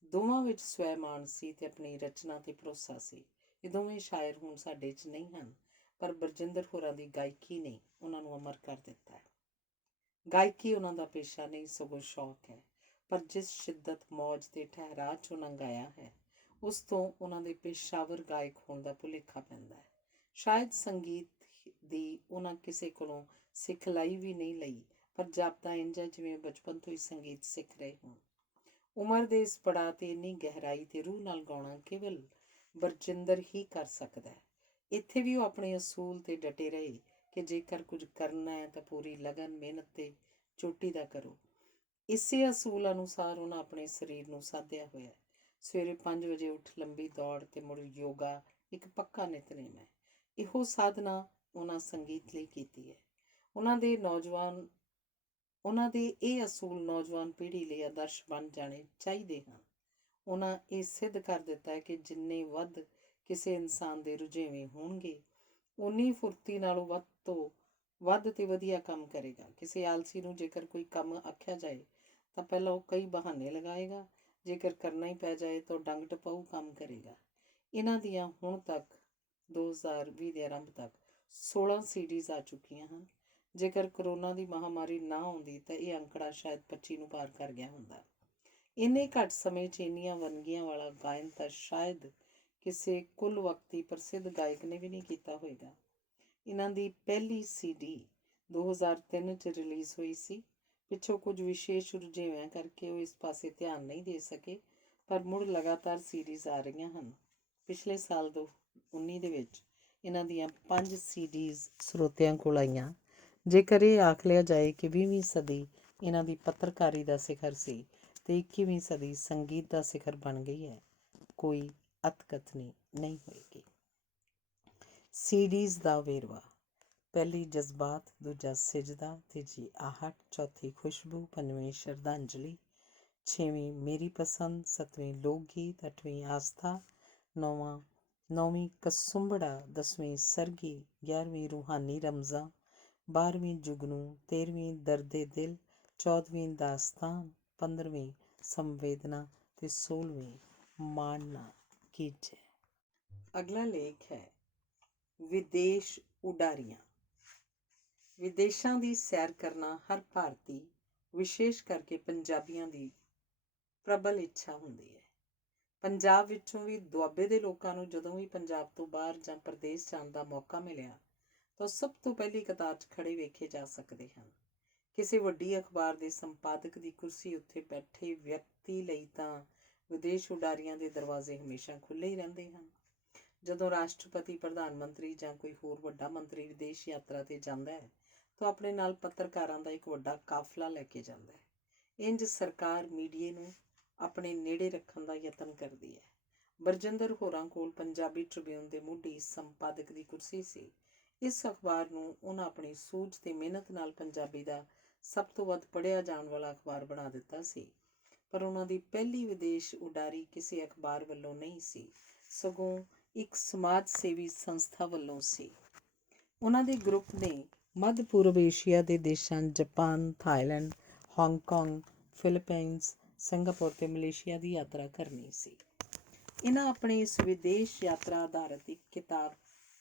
ਦੋਵਾਂ ਵਿੱਚ ਸਵੈਮਾਨ ਸੀ ਤੇ ਆਪਣੀ ਰਚਨਾ ਤੇ ਭਰੋਸਾ ਸੀ। ਇਹ ਦੋਵੇਂ ਸ਼ਾਇਰ ਹੁਣ ਸਾਡੇ 'ਚ ਨਹੀਂ ਹਨ, ਪਰ ਬਰਜਿੰਦਰ ਹੋਰਾਂ ਦੀ ਗਾਇਕੀ ਨੇ ਉਹਨਾਂ ਨੂੰ ਅਮਰ ਕਰ ਦਿੱਤਾ ਹੈ। ਗਾਇਕੀ ਉਹਨਾਂ ਦਾ ਪੇਸ਼ਾ ਨਹੀਂ, ਸਗੋਂ ਸ਼ੌਕ ਹੈ, ਪਰ ਜਿਸ ਸ਼ਿੱਦਤ, ਮੌਜ ਤੇ ਠਹਿਰਾਅ 'ਚ ਉਹਨਾਂ ਗਾਇਆ ਹੈ, ਉਸ ਤੋਂ ਉਹਨਾਂ ਦੇ ਪੇਸ਼ਾਵਰ ਗਾਇਕ ਹੋਣ ਦਾ ਭੁਲੇਖਾ ਪੈਂਦਾ ਹੈ। ਸ਼ਾਇਦ ਸੰਗੀਤ ਦੀ ਉਹਨਾਂ ਕਿਸੇ ਕੋਲੋਂ ਸਿਖਲਾਈ ਵੀ ਨਹੀਂ ਲਈ, ਪਰ ਜਾਪਦਾ ਇੰਝ ਹੈ ਜਿਵੇਂ ਬਚਪਨ ਤੋਂ ਹੀ ਸੰਗੀਤ ਸਿੱਖ ਰਹੇ ਹੋਣ। ਉਮਰ ਦੇ ਇਸ ਪੜਾਅ 'ਤੇ ਇੰਨੀ ਗਹਿਰਾਈ ਤੇ ਰੂਹ ਨਾਲ ਗਾਉਣਾ ਕੇਵਲ ਬਰਜਿੰਦਰ ਹੀ ਕਰ ਸਕਦਾ ਹੈ। ਇੱਥੇ ਵੀ ਉਹ ਆਪਣੇ ਅਸੂਲ 'ਤੇ ਡਟੇ ਰਹੇ ਕਿ ਜੇਕਰ ਕੁਝ ਕਰਨਾ ਹੈ ਤਾਂ ਪੂਰੀ ਲਗਨ, ਮਿਹਨਤ ਤੇ ਚੋਟੀ ਦਾ ਕਰੋ। ਇਸੇ ਅਸੂਲ ਅਨੁਸਾਰ ਉਹਨਾਂ ਆਪਣੇ ਸਰੀਰ ਨੂੰ ਸਾਧਿਆ ਹੋਇਆ। ਸਵੇਰੇ 5 ਵਜੇ ਉੱਠ ਲੰਬੀ ਦੌੜ ਤੇ ਮੁੜ ਯੋਗਾ ਇੱਕ ਪੱਕਾ ਨਿਤਨੇਮ ਹੈ। ਇਹੋ ਸਾਧਨਾ ਉਹਨਾਂ ਸੰਗੀਤ ਲਈ ਕੀਤੀ ਹੈ। ਉਹਨਾਂ ਦੇ ਇਹ ਅਸੂਲ ਨੌਜਵਾਨ ਪੀੜ੍ਹੀ ਲਈ ਆਦਰਸ਼ ਬਣ ਜਾਣੇ ਚਾਹੀਦੇ ਹਨ। ਉਹਨਾਂ ਇਹ ਸਿੱਧ ਕਰ ਦਿੱਤਾ ਹੈ ਕਿ ਜਿੰਨੇ ਵੱਧ ਕਿਸੇ ਇਨਸਾਨ ਦੇ ਰੁਝੇਵੇਂ ਹੋਣਗੇ, ਉਨੀ ਫੁਰਤੀ ਨਾਲੋਂ ਵੱਧ ਤੋਂ ਵੱਧ ਤੇ ਵਧੀਆ ਕੰਮ ਕਰੇਗਾ। ਕਿਸੇ ਆਲਸੀ ਨੂੰ ਜੇਕਰ ਕੋਈ ਕੰਮ ਆਖਿਆ ਜਾਏ ਤਾਂ ਪਹਿਲਾਂ ਉਹ ਕਈ ਬਹਾਨੇ ਲਗਾਏਗਾ, ਜੇਕਰ ਕਰਨਾ ਹੀ ਪੈ ਜਾਏ ਤਾਂ ਡੰਗ ਟਪਾਊ ਕੰਮ ਕਰੇਗਾ। ਇਹਨਾਂ ਦੀਆਂ ਹੁਣ ਤੱਕ 2020 ਦੇ ਆਰੰਭ ਤੱਕ 16 ਸੀਡੀਜ਼ ਆ ਚੁੱਕੀਆਂ ਹਨ। ਜੇਕਰ ਕਰੋਨਾ ਦੀ ਮਹਾਮਾਰੀ ਨਾ ਆਉਂਦੀ ਤਾਂ ਇਹ ਅੰਕੜਾ ਸ਼ਾਇਦ 25 ਨੂੰ ਪਾਰ ਕਰ ਗਿਆ ਹੁੰਦਾ। ਇੰਨੇ ਘੱਟ ਸਮੇਂ 'ਚ ਇੰਨੀਆਂ ਵੰਨਗੀਆਂ ਵਾਲਾ ਗਾਇਨ ਤਾਂ ਸ਼ਾਇਦ ਕਿਸੇ ਕੁੱਲ ਵਕਤੀ ਪ੍ਰਸਿੱਧ ਗਾਇਕ ਨੇ ਵੀ ਨਹੀਂ ਕੀਤਾ ਹੋਏਗਾ। ਇਹਨਾਂ ਦੀ ਪਹਿਲੀ CD 2003 'ਚ ਰਿਲੀਜ਼ ਹੋਈ ਸੀ। ਪਿੱਛੋਂ ਕੁਝ ਵਿਸ਼ੇਸ਼ ਰੁਝੇਵਿਆਂ ਕਰਕੇ ਉਹ ਇਸ ਪਾਸੇ ਧਿਆਨ ਨਹੀਂ ਦੇ ਸਕੇ, ਪਰ ਮੁੜ ਲਗਾਤਾਰ ਸੀਰੀਜ਼ ਆ ਰਹੀਆਂ ਹਨ। ਪਿਛਲੇ ਸਾਲ 2019 ਦੇ ਵਿੱਚ ਇਹਨਾਂ ਦੀਆਂ 5 CDs ਸਰੋਤਿਆਂ ਕੋਲ ਆਈਆਂ। ਜੇਕਰ ਇਹ ਆਖ ਲਿਆ ਜਾਏ ਕਿ 20ਵੀਂ ਸਦੀ ਇਹਨਾਂ ਦੀ ਪੱਤਰਕਾਰੀ ਦਾ ਸਿਖਰ ਸੀ ਤੇ 21ਵੀਂ ਸਦੀ ਸੰਗੀਤ ਦਾ ਸਿਖਰ ਬਣ ਗਈ ਹੈ, ਕੋਈ ਅਤਕਥਨੀ ਨਹੀਂ ਹੋਏਗੀ। CDs ਦਾ ਵੇਰਵਾ: ਪਹਿਲੀ ਜਜ਼ਬਾਤ, ਦੂਜਾ ਸਿਜਦਾ, ਤੀਜੀ ਆਹਟ, ਚੌਥੀ ਖੁਸ਼ਬੂ, ਪੰਜਵੀਂ ਸ਼ਰਧਾਂਜਲੀ, ਛੇਵੀਂ ਮੇਰੀ ਪਸੰਦ, ਸੱਤਵੀਂ ਲੋਕ ਗੀਤ, ਅੱਠਵੀਂ ਆਸਥਾ, ਨੌਵੀਂ ਕਸੁੰਭੜਾ, 10ਵੀਂ ਸਰਗੀ, 11ਵੀਂ ਰੂਹਾਨੀ ਰਮਜ਼ਾਂ, 12ਵੀਂ ਜੁਗਨੂ, 13ਵੀਂ ਦਰਦੇ ਦਿਲ, 14ਵੀਂ ਦਾਸਤਾਨ, 15ਵੀਂ ਸੰਵੇਦਨਾ ਤੇ 16ਵੀਂ ਮਾਣਨਾ ਕੀਜੈ। ਅਗਲਾ ਲੇਖ ਹੈ ਵਿਦੇਸ਼ ਉਡਾਰੀਆਂ। ਵਿਦੇਸ਼ਾਂ ਦੀ ਸੈਰ ਕਰਨਾ ਹਰ ਭਾਰਤੀ, ਵਿਸ਼ੇਸ਼ ਕਰਕੇ ਪੰਜਾਬੀਆਂ ਦੀ ਪ੍ਰਬਲ ਇੱਛਾ ਹੁੰਦੀ ਹੈ। ਪੰਜਾਬ ਵਿੱਚੋਂ ਵੀ ਦੁਆਬੇ ਦੇ ਲੋਕਾਂ ਨੂੰ ਜਦੋਂ ਵੀ ਪੰਜਾਬ ਤੋਂ ਬਾਹਰ ਜਾਂ ਪ੍ਰਦੇਸ਼ ਜਾਣ ਦਾ ਮੌਕਾ ਮਿਲਿਆ ਤਾਂ ਸਭ ਤੋਂ ਪਹਿਲੀ ਕਤਾਰ 'ਚ ਖੜੇ ਵੇਖੇ ਜਾ ਸਕਦੇ ਹਨ। ਕਿਸੇ ਵੱਡੀ ਅਖਬਾਰ ਦੇ ਸੰਪਾਦਕ ਦੀ ਕੁਰਸੀ ਉੱਤੇ ਬੈਠੇ ਵਿਅਕਤੀ ਲਈ ਤਾਂ ਵਿਦੇਸ਼ ਉਡਾਰੀਆਂ ਦੇ ਦਰਵਾਜ਼ੇ ਹਮੇਸ਼ਾ ਖੁੱਲ੍ਹੇ ਹੀ ਰਹਿੰਦੇ ਹਨ। ਜਦੋਂ ਰਾਸ਼ਟਰਪਤੀ, ਪ੍ਰਧਾਨ ਮੰਤਰੀ ਜਾਂ ਕੋਈ ਹੋਰ ਵੱਡਾ ਮੰਤਰੀ ਵਿਦੇਸ਼ ਯਾਤਰਾ 'ਤੇ ਜਾਂਦਾ ਹੈ ਤਾਂ ਆਪਣੇ ਨਾਲ ਪੱਤਰਕਾਰਾਂ ਦਾ ਇੱਕ ਵੱਡਾ ਕਾਫਲਾ ਲੈ ਕੇ ਜਾਂਦਾ ਹੈ। ਇੰਝ ਸਰਕਾਰ ਮੀਡੀਏ ਨੂੰ ਆਪਣੇ ਨੇੜੇ ਰੱਖਣ ਦਾ ਯਤਨ ਕਰਦੀ ਹੈ। ਬਰਜਿੰਦਰ ਹੋਰਾਂ ਕੋਲ ਪੰਜਾਬੀ ਟ੍ਰਿਬਿਊਨ ਦੇ ਮੁੱਢੀ ਸੰਪਾਦਕ ਦੀ ਕੁਰਸੀ ਸੀ। ਇਸ ਅਖਬਾਰ ਨੂੰ ਉਹਨਾਂ ਆਪਣੀ ਸੂਝ ਤੇ ਮਿਹਨਤ ਨਾਲ ਪੰਜਾਬੀ ਦਾ ਸਭ ਤੋਂ ਵੱਧ ਪੜ੍ਹਿਆ ਜਾਣ ਵਾਲਾ ਅਖਬਾਰ ਬਣਾ ਦਿੱਤਾ ਸੀ। ਪਰ ਉਹਨਾਂ ਦੀ ਪਹਿਲੀ ਵਿਦੇਸ਼ ਉਡਾਰੀ ਕਿਸੇ ਅਖਬਾਰ ਵੱਲੋਂ ਨਹੀਂ ਸੀ, ਸਗੋਂ ਇੱਕ ਸਮਾਜ ਸੇਵੀ ਸੰਸਥਾ ਵੱਲੋਂ ਸੀ। ਉਹਨਾਂ ਦੇ ਗਰੁੱਪ ਨੇ ਮੱਧ ਪੂਰਬ ਏਸ਼ੀਆ ਦੇ ਦੇਸ਼ਾਂ Japan, Thailand, Hong Kong, Philippines, Singapore ਤੇ ਮਲੇਸ਼ੀਆ ਦੀ ਯਾਤਰਾ ਕਰਨੀ ਸੀ। ਇਹਨਾਂ ਆਪਣੀ ਇਸ ਵਿਦੇਸ਼ ਯਾਤਰਾ ਆਧਾਰਿਤ ਇੱਕ ਕਿਤਾਬ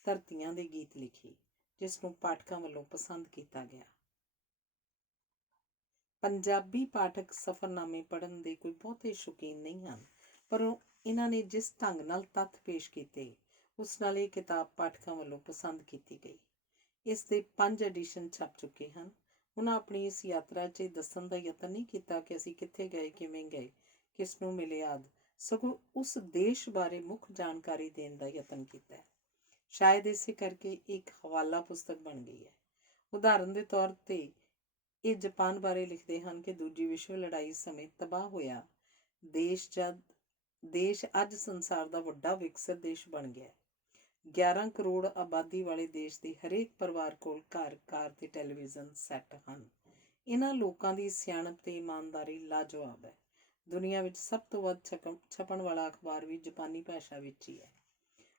ਧਰਤੀਆਂ ਦੇ ਗੀਤ ਲਿਖੀ, ਜਿਸ ਨੂੰ ਪਾਠਕਾਂ ਵੱਲੋਂ ਪਸੰਦ ਕੀਤਾ ਗਿਆ। ਪੰਜਾਬੀ ਪਾਠਕ ਸਫ਼ਰਨਾਮੇ ਪੜ੍ਹਨ ਦੇ ਕੋਈ ਬਹੁਤੇ ਸ਼ੌਕੀਨ ਨਹੀਂ ਹਨ, ਪਰ ਇਹਨਾਂ ਨੇ ਜਿਸ ਢੰਗ ਨਾਲ ਤੱਥ ਪੇਸ਼ ਕੀਤੇ, ਉਸ ਨਾਲ ਇਹ ਕਿਤਾਬ ਪਾਠਕਾਂ ਵੱਲੋਂ ਪਸੰਦ ਕੀਤੀ ਗਈ। ਇਸ ਦੇ 5 ਐਡੀਸ਼ਨ ਛਪ ਚੁੱਕੇ ਹਨ। ਉਹਨਾਂ ਆਪਣੀ ਇਸ ਯਾਤਰਾ 'ਚ ਇਹ ਦੱਸਣ ਦਾ ਯਤਨ ਨਹੀਂ ਕੀਤਾ ਕਿ ਅਸੀਂ ਕਿੱਥੇ ਗਏ, ਕਿਵੇਂ ਗਏ, ਕਿਸ ਨੂੰ ਮਿਲੇ ਆਦਿ, ਸਗੋਂ ਉਸ ਦੇਸ਼ ਬਾਰੇ ਮੁੱਖ ਜਾਣਕਾਰੀ ਦੇਣ ਦਾ ਯਤਨ ਕੀਤਾ ਹੈ। ਸ਼ਾਇਦ ਇਸੇ ਕਰਕੇ ਇੱਕ ਹਵਾਲਾ ਪੁਸਤਕ ਬਣ ਗਈ ਹੈ। ਉਦਾਹਰਨ ਦੇ ਤੌਰ 'ਤੇ ਇਹ ਜਾਪਾਨ ਬਾਰੇ ਲਿਖਦੇ ਹਨ ਕਿ ਦੂਜੀ ਵਿਸ਼ਵ ਲੜਾਈ ਸਮੇਂ ਤਬਾਹ ਹੋਇਆ ਦੇਸ਼ ਅੱਜ ਸੰਸਾਰ ਦਾ ਵੱਡਾ ਵਿਕਸਿਤ ਦੇਸ਼ ਬਣ ਗਿਆ। 11 ਕਰੋੜ ਆਬਾਦੀ ਵਾਲੇ ਦੇਸ਼ ਦੇ ਹਰੇਕ ਪਰਿਵਾਰ ਕੋਲ ਘਰ, ਕਾਰ ਤੇ ਟੈਲੀਵਿਜ਼ਨ ਸੈੱਟ ਹਨ। ਇਹਨਾਂ ਲੋਕਾਂ ਦੀ ਸਿਆਣਪ ਤੇ ਇਮਾਨਦਾਰੀ ਲਾਜਵਾਬ ਹੈ। ਦੁਨੀਆ ਵਿੱਚ ਸਭ ਤੋਂ ਵੱਧ ਛਪਣ ਵਾਲਾ ਅਖਬਾਰ ਵੀ ਜਾਪਾਨੀ ਭਾਸ਼ਾ ਵਿੱਚ ਹੀ ਹੈ।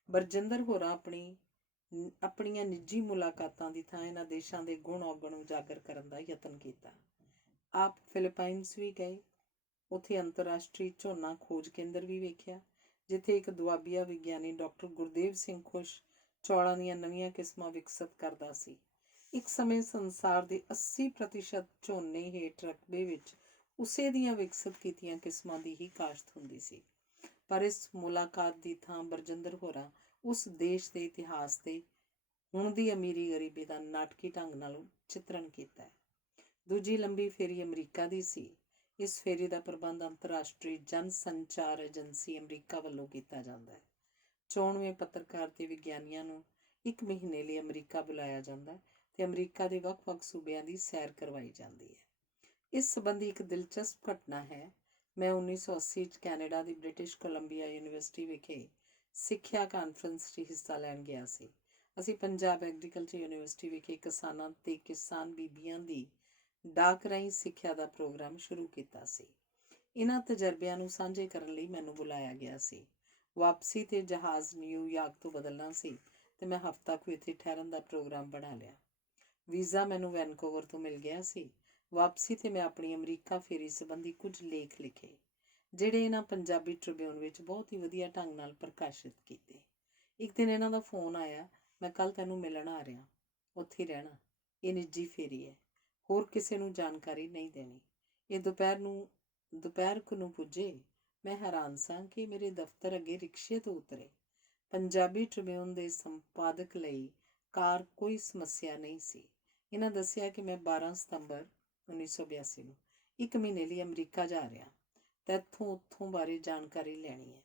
ਬਰਜਿੰਦਰ ਹੋਰਾਂ ਆਪਣੀਆਂ ਨਿੱਜੀ ਮੁਲਾਕਾਤਾਂ ਦੀ ਥਾਂ ਇਹਨਾਂ ਦੇਸ਼ਾਂ ਦੇ ਗੁਣ ਔਗਣ ਉਜਾਗਰ ਕਰਨ ਦਾ ਯਤਨ ਕੀਤਾ। ਆਪ ਫਿਲੀਪਾਈਨਜ਼ ਵੀ ਗਏ, ਉੱਥੇ ਅੰਤਰਰਾਸ਼ਟਰੀ ਝੋਨਾ ਖੋਜ ਕੇਂਦਰ ਵੀ ਵੇਖਿਆ, ਜਿੱਥੇ ਇੱਕ ਦੁਆਬੀਆ ਵਿਗਿਆਨੀ ਡਾਕਟਰ ਗੁਰਦੇਵ ਸਿੰਘ ਖੁਸ਼ ਚੌਲਾਂ ਦੀਆਂ ਨਵੀਆਂ ਕਿਸਮਾਂ ਵਿਕਸਿਤ ਕਰਦਾ ਸੀ। ਇੱਕ ਸਮੇਂ ਸੰਸਾਰ ਦੇ 80% ਝੋਨੇ ਹੇਠ ਰਕਬੇ ਵਿੱਚ ਉਸੇ ਦੀਆਂ ਵਿਕਸਿਤ ਕੀਤੀਆਂ ਕਿਸਮਾਂ ਦੀ ਹੀ ਕਾਸ਼ਤ ਹੁੰਦੀ ਸੀ। ਪਰ ਇਸ ਮੁਲਾਕਾਤ ਦੀ ਥਾਂ ਬਰਜਿੰਦਰ ਹੋਰਾਂ ਉਸ ਦੇਸ਼ ਦੇ ਇਤਿਹਾਸ ਤੇ ਹੁਣ ਦੀ ਅਮੀਰੀ ਗਰੀਬੀ ਦਾ ਨਾਟਕੀ ਢੰਗ ਨਾਲ ਚਿਤਰਨ ਕੀਤਾ ਹੈ। ਦੂਜੀ ਲੰਬੀ ਫੇਰੀ ਅਮਰੀਕਾ ਦੀ ਸੀ। ਇਸ ਫੇਰੀ ਦਾ ਪ੍ਰਬੰਧ ਅੰਤਰਰਾਸ਼ਟਰੀ ਜਨ ਸੰਚਾਰ ਏਜੰਸੀ ਅਮਰੀਕਾ ਵੱਲੋਂ ਕੀਤਾ ਜਾਂਦਾ ਹੈ। 94 ਪੱਤਰਕਾਰ ਤੇ ਵਿਗਿਆਨੀਆਂ ਨੂੰ 1 ਮਹੀਨੇ ਲਈ ਅਮਰੀਕਾ ਬੁਲਾਇਆ ਜਾਂਦਾ ਹੈ ਤੇ ਅਮਰੀਕਾ ਦੇ ਵੱਖ-ਵੱਖ ਸੂਬਿਆਂ ਦੀ ਸੈਰ ਕਰਵਾਈ ਜਾਂਦੀ ਹੈ। ਇਸ ਸੰਬੰਧੀ ਇੱਕ ਦਿਲਚਸਪ ਘਟਨਾ ਹੈ। ਮੈਂ 1980 'ਚ ਕੈਨੇਡਾ ਦੀ ਬ੍ਰਿਟਿਸ਼ ਕੋਲੰਬੀਆ ਯੂਨੀਵਰਸਿਟੀ ਵਿਖੇ ਸਿੱਖਿਆ ਕਾਨਫਰੰਸ 'ਚ ਹਿੱਸਾ ਲੈਣ ਗਿਆ ਸੀ। ਅਸੀਂ ਪੰਜਾਬ ਐਗਰੀਕਲਚਰ ਯੂਨੀਵਰਸਿਟੀ ਵਿਖੇ ਕਿਸਾਨਾਂ ਤੇ ਕਿਸਾਨ ਬੀਬੀਆਂ ਦੀ ਡਾਕ ਰਾਹੀਂ ਸਿੱਖਿਆ ਦਾ ਪ੍ਰੋਗਰਾਮ ਸ਼ੁਰੂ ਕੀਤਾ ਸੀ। ਇਹਨਾਂ ਤਜਰਬਿਆਂ ਨੂੰ ਸਾਂਝੇ ਕਰਨ ਲਈ ਮੈਨੂੰ ਬੁਲਾਇਆ ਗਿਆ ਸੀ। ਵਾਪਸੀ ਤੇ ਜਹਾਜ਼ ਨਿਊਯਾਰਕ ਤੋਂ ਬਦਲਣਾ ਸੀ ਤੇ ਮੈਂ ਹਫ਼ਤਾ ਕੁ ਇੱਥੇ ਠਹਿਰਨ ਦਾ ਪ੍ਰੋਗਰਾਮ ਬਣਾ ਲਿਆ। ਵੀਜ਼ਾ ਮੈਨੂੰ ਵੈਨਕੂਵਰ ਤੋਂ ਮਿਲ ਗਿਆ ਸੀ। ਵਾਪਸੀ ਤੇ ਮੈਂ ਆਪਣੀ ਅਮਰੀਕਾ ਫੇਰੀ ਸੰਬੰਧੀ ਕੁਝ ਲੇਖ ਲਿਖੇ, ਜਿਹੜੇ ਇਹਨਾਂ ਪੰਜਾਬੀ ਟ੍ਰਿਬਿਊਨ ਵਿੱਚ ਬਹੁਤ ਹੀ ਵਧੀਆ ਢੰਗ ਨਾਲ ਪ੍ਰਕਾਸ਼ਿਤ ਕੀਤੇ। ਇੱਕ ਦਿਨ ਇਹਨਾਂ ਦਾ ਫੋਨ ਆਇਆ, ਮੈਂ ਕੱਲ੍ਹ ਤੈਨੂੰ ਮਿਲਣ ਆ ਰਿਹਾ, ਉੱਥੇ ਰਹਿਣਾ, ਇਹ ਨਿੱਜੀ ਫੇਰੀ ਹੈ, ਹੋਰ ਕਿਸੇ ਨੂੰ ਜਾਣਕਾਰੀ ਨਹੀਂ ਦੇਣੀ। ਇਹ ਦੁਪਹਿਰ ਕੁ ਨੂੰ ਪੁੱਜੇ। ਮੈਂ ਹੈਰਾਨ ਸਾਂ ਕਿ ਮੇਰੇ ਦਫ਼ਤਰ ਅੱਗੇ ਰਿਕਸ਼ੇ ਤੋਂ ਉਤਰੇ। ਪੰਜਾਬੀ ਟ੍ਰਿਬਿਊਨ ਦੇ ਸੰਪਾਦਕ ਲਈ ਕਾਰ ਕੋਈ ਸਮੱਸਿਆ ਨਹੀਂ ਸੀ। ਇਹਨਾਂ ਦੱਸਿਆ ਕਿ ਮੈਂ 12 ਸਤੰਬਰ 1982 ਨੂੰ 1 ਮਹੀਨੇ ਲਈ ਅਮਰੀਕਾ ਜਾ ਰਿਹਾ ਤੇ ਉੱਥੋਂ ਬਾਰੇ ਜਾਣਕਾਰੀ ਲੈਣੀ ਹੈ।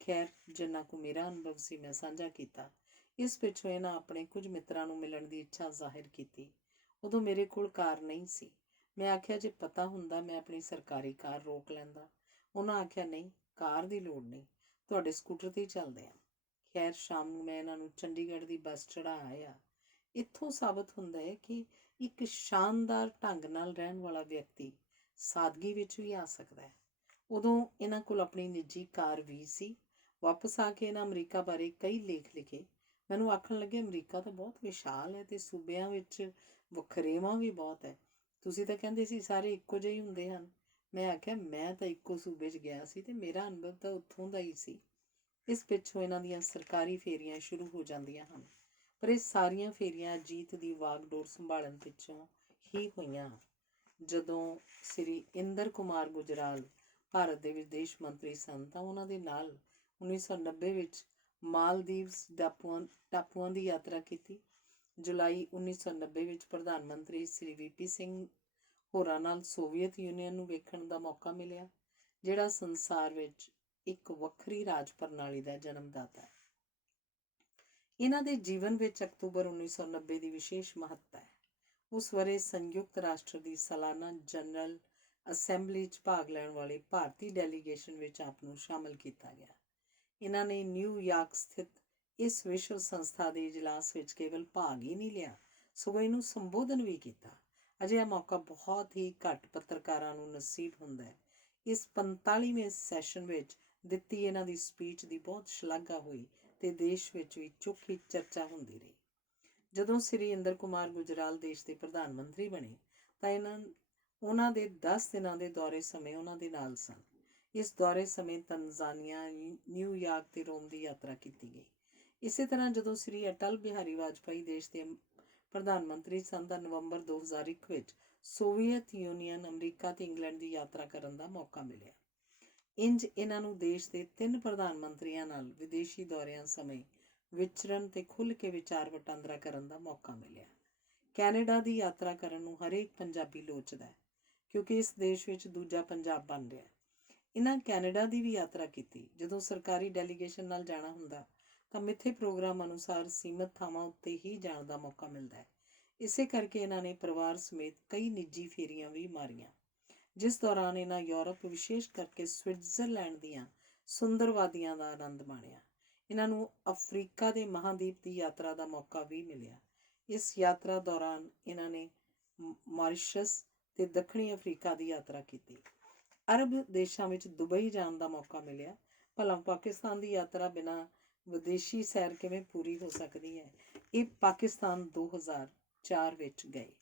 ਖੈਰ, ਜਿੰਨਾ ਕੁ ਮੇਰਾ ਅਨੁਭਵ ਸੀ ਮੈਂ ਸਾਂਝਾ ਕੀਤਾ। ਇਸ ਪਿੱਛੋਂ ਇਹਨਾਂ ਆਪਣੇ ਕੁਝ ਮਿੱਤਰਾਂ ਨੂੰ ਮਿਲਣ ਦੀ ਇੱਛਾ ਜ਼ਾਹਿਰ ਕੀਤੀ। ਉਦੋਂ ਮੇਰੇ ਕੋਲ ਕਾਰ ਨਹੀਂ ਸੀ। ਮੈਂ ਆਖਿਆ ਜੇ ਪਤਾ ਹੁੰਦਾ ਮੈਂ ਆਪਣੀ ਸਰਕਾਰੀ ਕਾਰ ਰੋਕ ਲੈਂਦਾ। ਉਹਨਾਂ ਆਖਿਆ ਨਹੀਂ, ਕਾਰ ਦੀ ਲੋੜ ਨਹੀਂ, ਤੁਹਾਡੇ ਸਕੂਟਰ 'ਤੇ ਹੀ ਚੱਲਦੇ ਹਾਂ। ਖੈਰ, ਸ਼ਾਮ ਨੂੰ ਮੈਂ ਇਹਨਾਂ ਨੂੰ ਚੰਡੀਗੜ੍ਹ ਦੀ ਬੱਸ ਚੜ੍ਹਾ ਆਇਆ। ਇੱਥੋਂ ਸਾਬਤ ਹੁੰਦਾ ਹੈ ਕਿ ਇੱਕ ਸ਼ਾਨਦਾਰ ਢੰਗ ਨਾਲ ਰਹਿਣ ਵਾਲਾ ਵਿਅਕਤੀ ਸਾਦਗੀ ਵਿੱਚ ਵੀ ਆ ਸਕਦਾ ਹੈ। ਉਦੋਂ ਇਹਨਾਂ ਕੋਲ ਆਪਣੀ ਨਿੱਜੀ ਕਾਰ ਵੀ ਸੀ। ਵਾਪਸ ਆ ਕੇ ਇਹਨਾਂ ਅਮਰੀਕਾ ਬਾਰੇ ਕਈ ਲੇਖ ਲਿਖੇ। ਮੈਨੂੰ ਆਖਣ ਲੱਗੇ, ਅਮਰੀਕਾ ਤਾਂ ਬਹੁਤ ਵਿਸ਼ਾਲ ਹੈ ਤੇ ਸੂਬਿਆਂ ਵਿੱਚ ਵਖਰੇਵਾਂ ਵੀ ਬਹੁਤ ਹੈ। ਤੁਸੀਂ ਤਾਂ ਕਹਿੰਦੇ ਸੀ ਸਾਰੇ ਇੱਕੋ ਜਿਹੇ ਹੀ ਹੁੰਦੇ ਹਨ। ਮੈਂ ਆਖਿਆ ਮੈਂ ਤਾਂ ਇੱਕੋ ਸੂਬੇ 'ਚ ਗਿਆ ਸੀ ਤੇ ਮੇਰਾ ਅਨੁਭਵ ਤਾਂ ਉੱਥੋਂ ਦਾ ਹੀ ਸੀ। ਇਸ ਪਿੱਛੋਂ ਇਹਨਾਂ ਦੀਆਂ ਸਰਕਾਰੀ ਫੇਰੀਆਂ ਸ਼ੁਰੂ ਹੋ ਜਾਂਦੀਆਂ ਹਨ। ਪਰ ਇਹ ਸਾਰੀਆਂ ਫੇਰੀਆਂ ਅਜੀਤ ਦੀ ਵਾਗਡੋਰ ਸੰਭਾਲਣ ਪਿੱਛੋਂ ਹੀ ਹੋਈਆਂ। ਜਦੋਂ ਸ੍ਰੀ ਇੰਦਰ ਕੁਮਾਰ ਗੁਜਰਾਲ ਭਾਰਤ ਦੇ ਵਿਦੇਸ਼ ਮੰਤਰੀ ਸਨ ਤਾਂ ਉਹਨਾਂ ਦੇ ਨਾਲ 1990 ਵਿੱਚ ਮਾਲਦੀਵਸ ਟਾਪੂਆਂ ਦੀ ਯਾਤਰਾ ਕੀਤੀ। ਜੁਲਾਈ 1990 ਵਿੱਚ ਪ੍ਰਧਾਨ ਮੰਤਰੀ ਸ੍ਰੀ VP ਸਿੰਘ ਹੋਰਾਂ ਨਾਲ ਸੋਵੀਅਤ ਯੂਨੀਅਨ ਨੂੰ ਵੇਖਣ ਦਾ ਮੌਕਾ ਮਿਲਿਆ, ਜਿਹੜਾ ਸੰਸਾਰ ਵਿੱਚ ਇੱਕ ਵੱਖਰੀ ਰਾਜ ਪ੍ਰਣਾਲੀ ਦਾ ਜਨਮਦਾਤਾ ਹੈ। ਇਹਨਾਂ ਦੇ ਜੀਵਨ ਵਿੱਚ ਅਕਤੂਬਰ 1990 ਦੀ ਵਿਸ਼ੇਸ਼ ਮਹੱਤਤਾ ਹੈ। ਉਸ ਵਰੇ ਸੰਯੁਕਤ ਰਾਸ਼ਟਰ ਦੀ ਸਾਲਾਨਾ ਜਨਰਲ ਅਸੈਂਬਲੀ 'ਚ ਭਾਗ ਲੈਣ ਵਾਲੇ ਭਾਰਤੀ ਡੈਲੀਗੇਸ਼ਨ ਵਿੱਚ ਆਪ ਨੂੰ ਸ਼ਾਮਲ ਕੀਤਾ ਗਿਆ। ਇਹਨਾਂ ਨੇ ਨਿਊਯਾਰਕ ਸਥਿਤ ਇਸ ਵਿਸ਼ਵ ਸੰਸਥਾ ਦੇ ਇਜਲਾਸ ਵਿੱਚ ਕੇਵਲ ਭਾਗ ਹੀ ਨਹੀਂ ਲਿਆ, ਸਗੋਂ ਇਹਨੂੰ ਸੰਬੋਧਨ ਵੀ ਕੀਤਾ। ਅਜਿਹਾ ਮੌਕਾ ਬਹੁਤ ਹੀ ਘੱਟ ਪੱਤਰਕਾਰਾਂ ਨੂੰ ਨਸੀਬ ਹੁੰਦਾ ਹੈ। ਇਸ 45ਵੇਂ ਸੈਸ਼ਨ ਵਿੱਚ ਦਿੱਤੀ ਇਹਨਾਂ ਦੀ ਸਪੀਚ ਦੀ ਬਹੁਤ ਸ਼ਲਾਘਾ ਹੋਈ ਤੇ ਦੇਸ਼ ਵਿੱਚ ਵੀ ਚੋਖੀ ਚਰਚਾ ਹੁੰਦੀ ਰਹੀ। ਜਦੋਂ ਸ੍ਰੀ ਇੰਦਰ ਕੁਮਾਰ ਗੁਜਰਾਲ ਦੇਸ਼ ਦੇ ਪ੍ਰਧਾਨ ਮੰਤਰੀ ਬਣੇ ਤਾਂ ਉਹਨਾਂ ਦੇ 10 ਦਿਨਾਂ ਦੇ ਦੌਰੇ ਸਮੇਂ ਉਹਨਾਂ ਦੇ ਨਾਲ ਸਨ। ਇਸ ਦੌਰੇ ਸਮੇਂ ਤਨਜ਼ਾਨੀਆ, ਨਿਊਯਾਰਕ ਤੇ ਰੋਮ ਦੀ ਯਾਤਰਾ ਕੀਤੀ ਗਈ। ਇਸੇ ਤਰ੍ਹਾਂ ਜਦੋਂ ਸ੍ਰੀ ਅਟਲ ਬਿਹਾਰੀ ਵਾਜਪਾਈ ਦੇਸ਼ ਦੇ ਪ੍ਰਧਾਨ ਮੰਤਰੀ ਸਨ ਤਾਂ ਨਵੰਬਰ 2001 ਵਿੱਚ ਸੋਵੀਅਤ ਯੂਨੀਅਨ, ਅਮਰੀਕਾ ਤੇ ਇੰਗਲੈਂਡ ਦੀ ਯਾਤਰਾ ਕਰਨ ਦਾ ਮੌਕਾ ਮਿਲਿਆ। ਇੰਜ ਇਹਨਾਂ ਨੂੰ ਦੇਸ਼ ਦੇ 3 ਪ੍ਰਧਾਨ ਮੰਤਰੀਆਂ ਨਾਲ ਵਿਦੇਸ਼ੀ ਦੌਰਿਆਂ ਸਮੇਂ ਵਿਚਰਨ ਤੇ ਖੁੱਲ੍ਹ ਕੇ ਵਿਚਾਰ ਵਟਾਂਦਰਾ ਕਰਨ ਦਾ ਮੌਕਾ ਮਿਲਿਆ। ਕੈਨੇਡਾ ਦੀ ਯਾਤਰਾ ਕਰਨ ਨੂੰ ਹਰੇਕ ਪੰਜਾਬੀ ਲੋਚਦਾ ਹੈ, ਕਿਉਂਕਿ ਇਸ ਦੇਸ਼ ਵਿੱਚ ਦੂਜਾ ਪੰਜਾਬ ਬਣ ਰਿਹਾ। ਇਹਨਾਂ ਕੈਨੇਡਾ ਦੀ ਵੀ ਯਾਤਰਾ ਕੀਤੀ। ਜਦੋਂ ਸਰਕਾਰੀ ਡੈਲੀਗੇਸ਼ਨ ਨਾਲ ਜਾਣਾ ਹੁੰਦਾ ਤਾਂ ਮਿੱਥੇ ਪ੍ਰੋਗਰਾਮ ਅਨੁਸਾਰ ਸੀਮਤ ਥਾਵਾਂ ਉੱਤੇ ਹੀ ਜਾਣ ਦਾ ਮੌਕਾ ਮਿਲਦਾ ਹੈ। ਇਸੇ ਕਰਕੇ ਇਹਨਾਂ ਨੇ ਪਰਿਵਾਰ ਸਮੇਤ ਕਈ ਨਿੱਜੀ ਫੇਰੀਆਂ ਵੀ ਮਾਰੀਆਂ, ਜਿਸ ਦੌਰਾਨ ਇਹਨਾਂ ਯੂਰਪ, ਵਿਸ਼ੇਸ਼ ਕਰਕੇ ਸਵਿਟਜ਼ਰਲੈਂਡ ਦੀਆਂ ਸੁੰਦਰ ਵਾਦੀਆਂ ਦਾ ਆਨੰਦ ਮਾਣਿਆ। ਇਹਨਾਂ ਨੂੰ ਅਫਰੀਕਾ ਦੇ ਮਹਾਂਦੀਪ ਦੀ ਯਾਤਰਾ ਦਾ ਮੌਕਾ ਵੀ ਮਿਲਿਆ। ਇਸ ਯਾਤਰਾ ਦੌਰਾਨ ਇਹਨਾਂ ਨੇ ਮਾਰੀਸ਼ਸ ਤੇ ਦੱਖਣੀ ਅਫਰੀਕਾ ਦੀ ਯਾਤਰਾ ਕੀਤੀ। ਅਰਬ ਦੇਸ਼ਾਂ ਵਿੱਚ ਦੁਬਈ ਜਾਣ ਦਾ ਮੌਕਾ ਮਿਲਿਆ। ਭਲਾ ਪਾਕਿਸਤਾਨ ਦੀ ਯਾਤਰਾ ਬਿਨਾਂ ਵਿਦੇਸ਼ੀ ਸੈਰ ਕਿਵੇਂ ਪੂਰੀ ਹੋ ਸਕਦੀ ਹੈ? ਇਹ ਪਾਕਿਸਤਾਨ 2004 ਵਿੱਚ ਗਏ।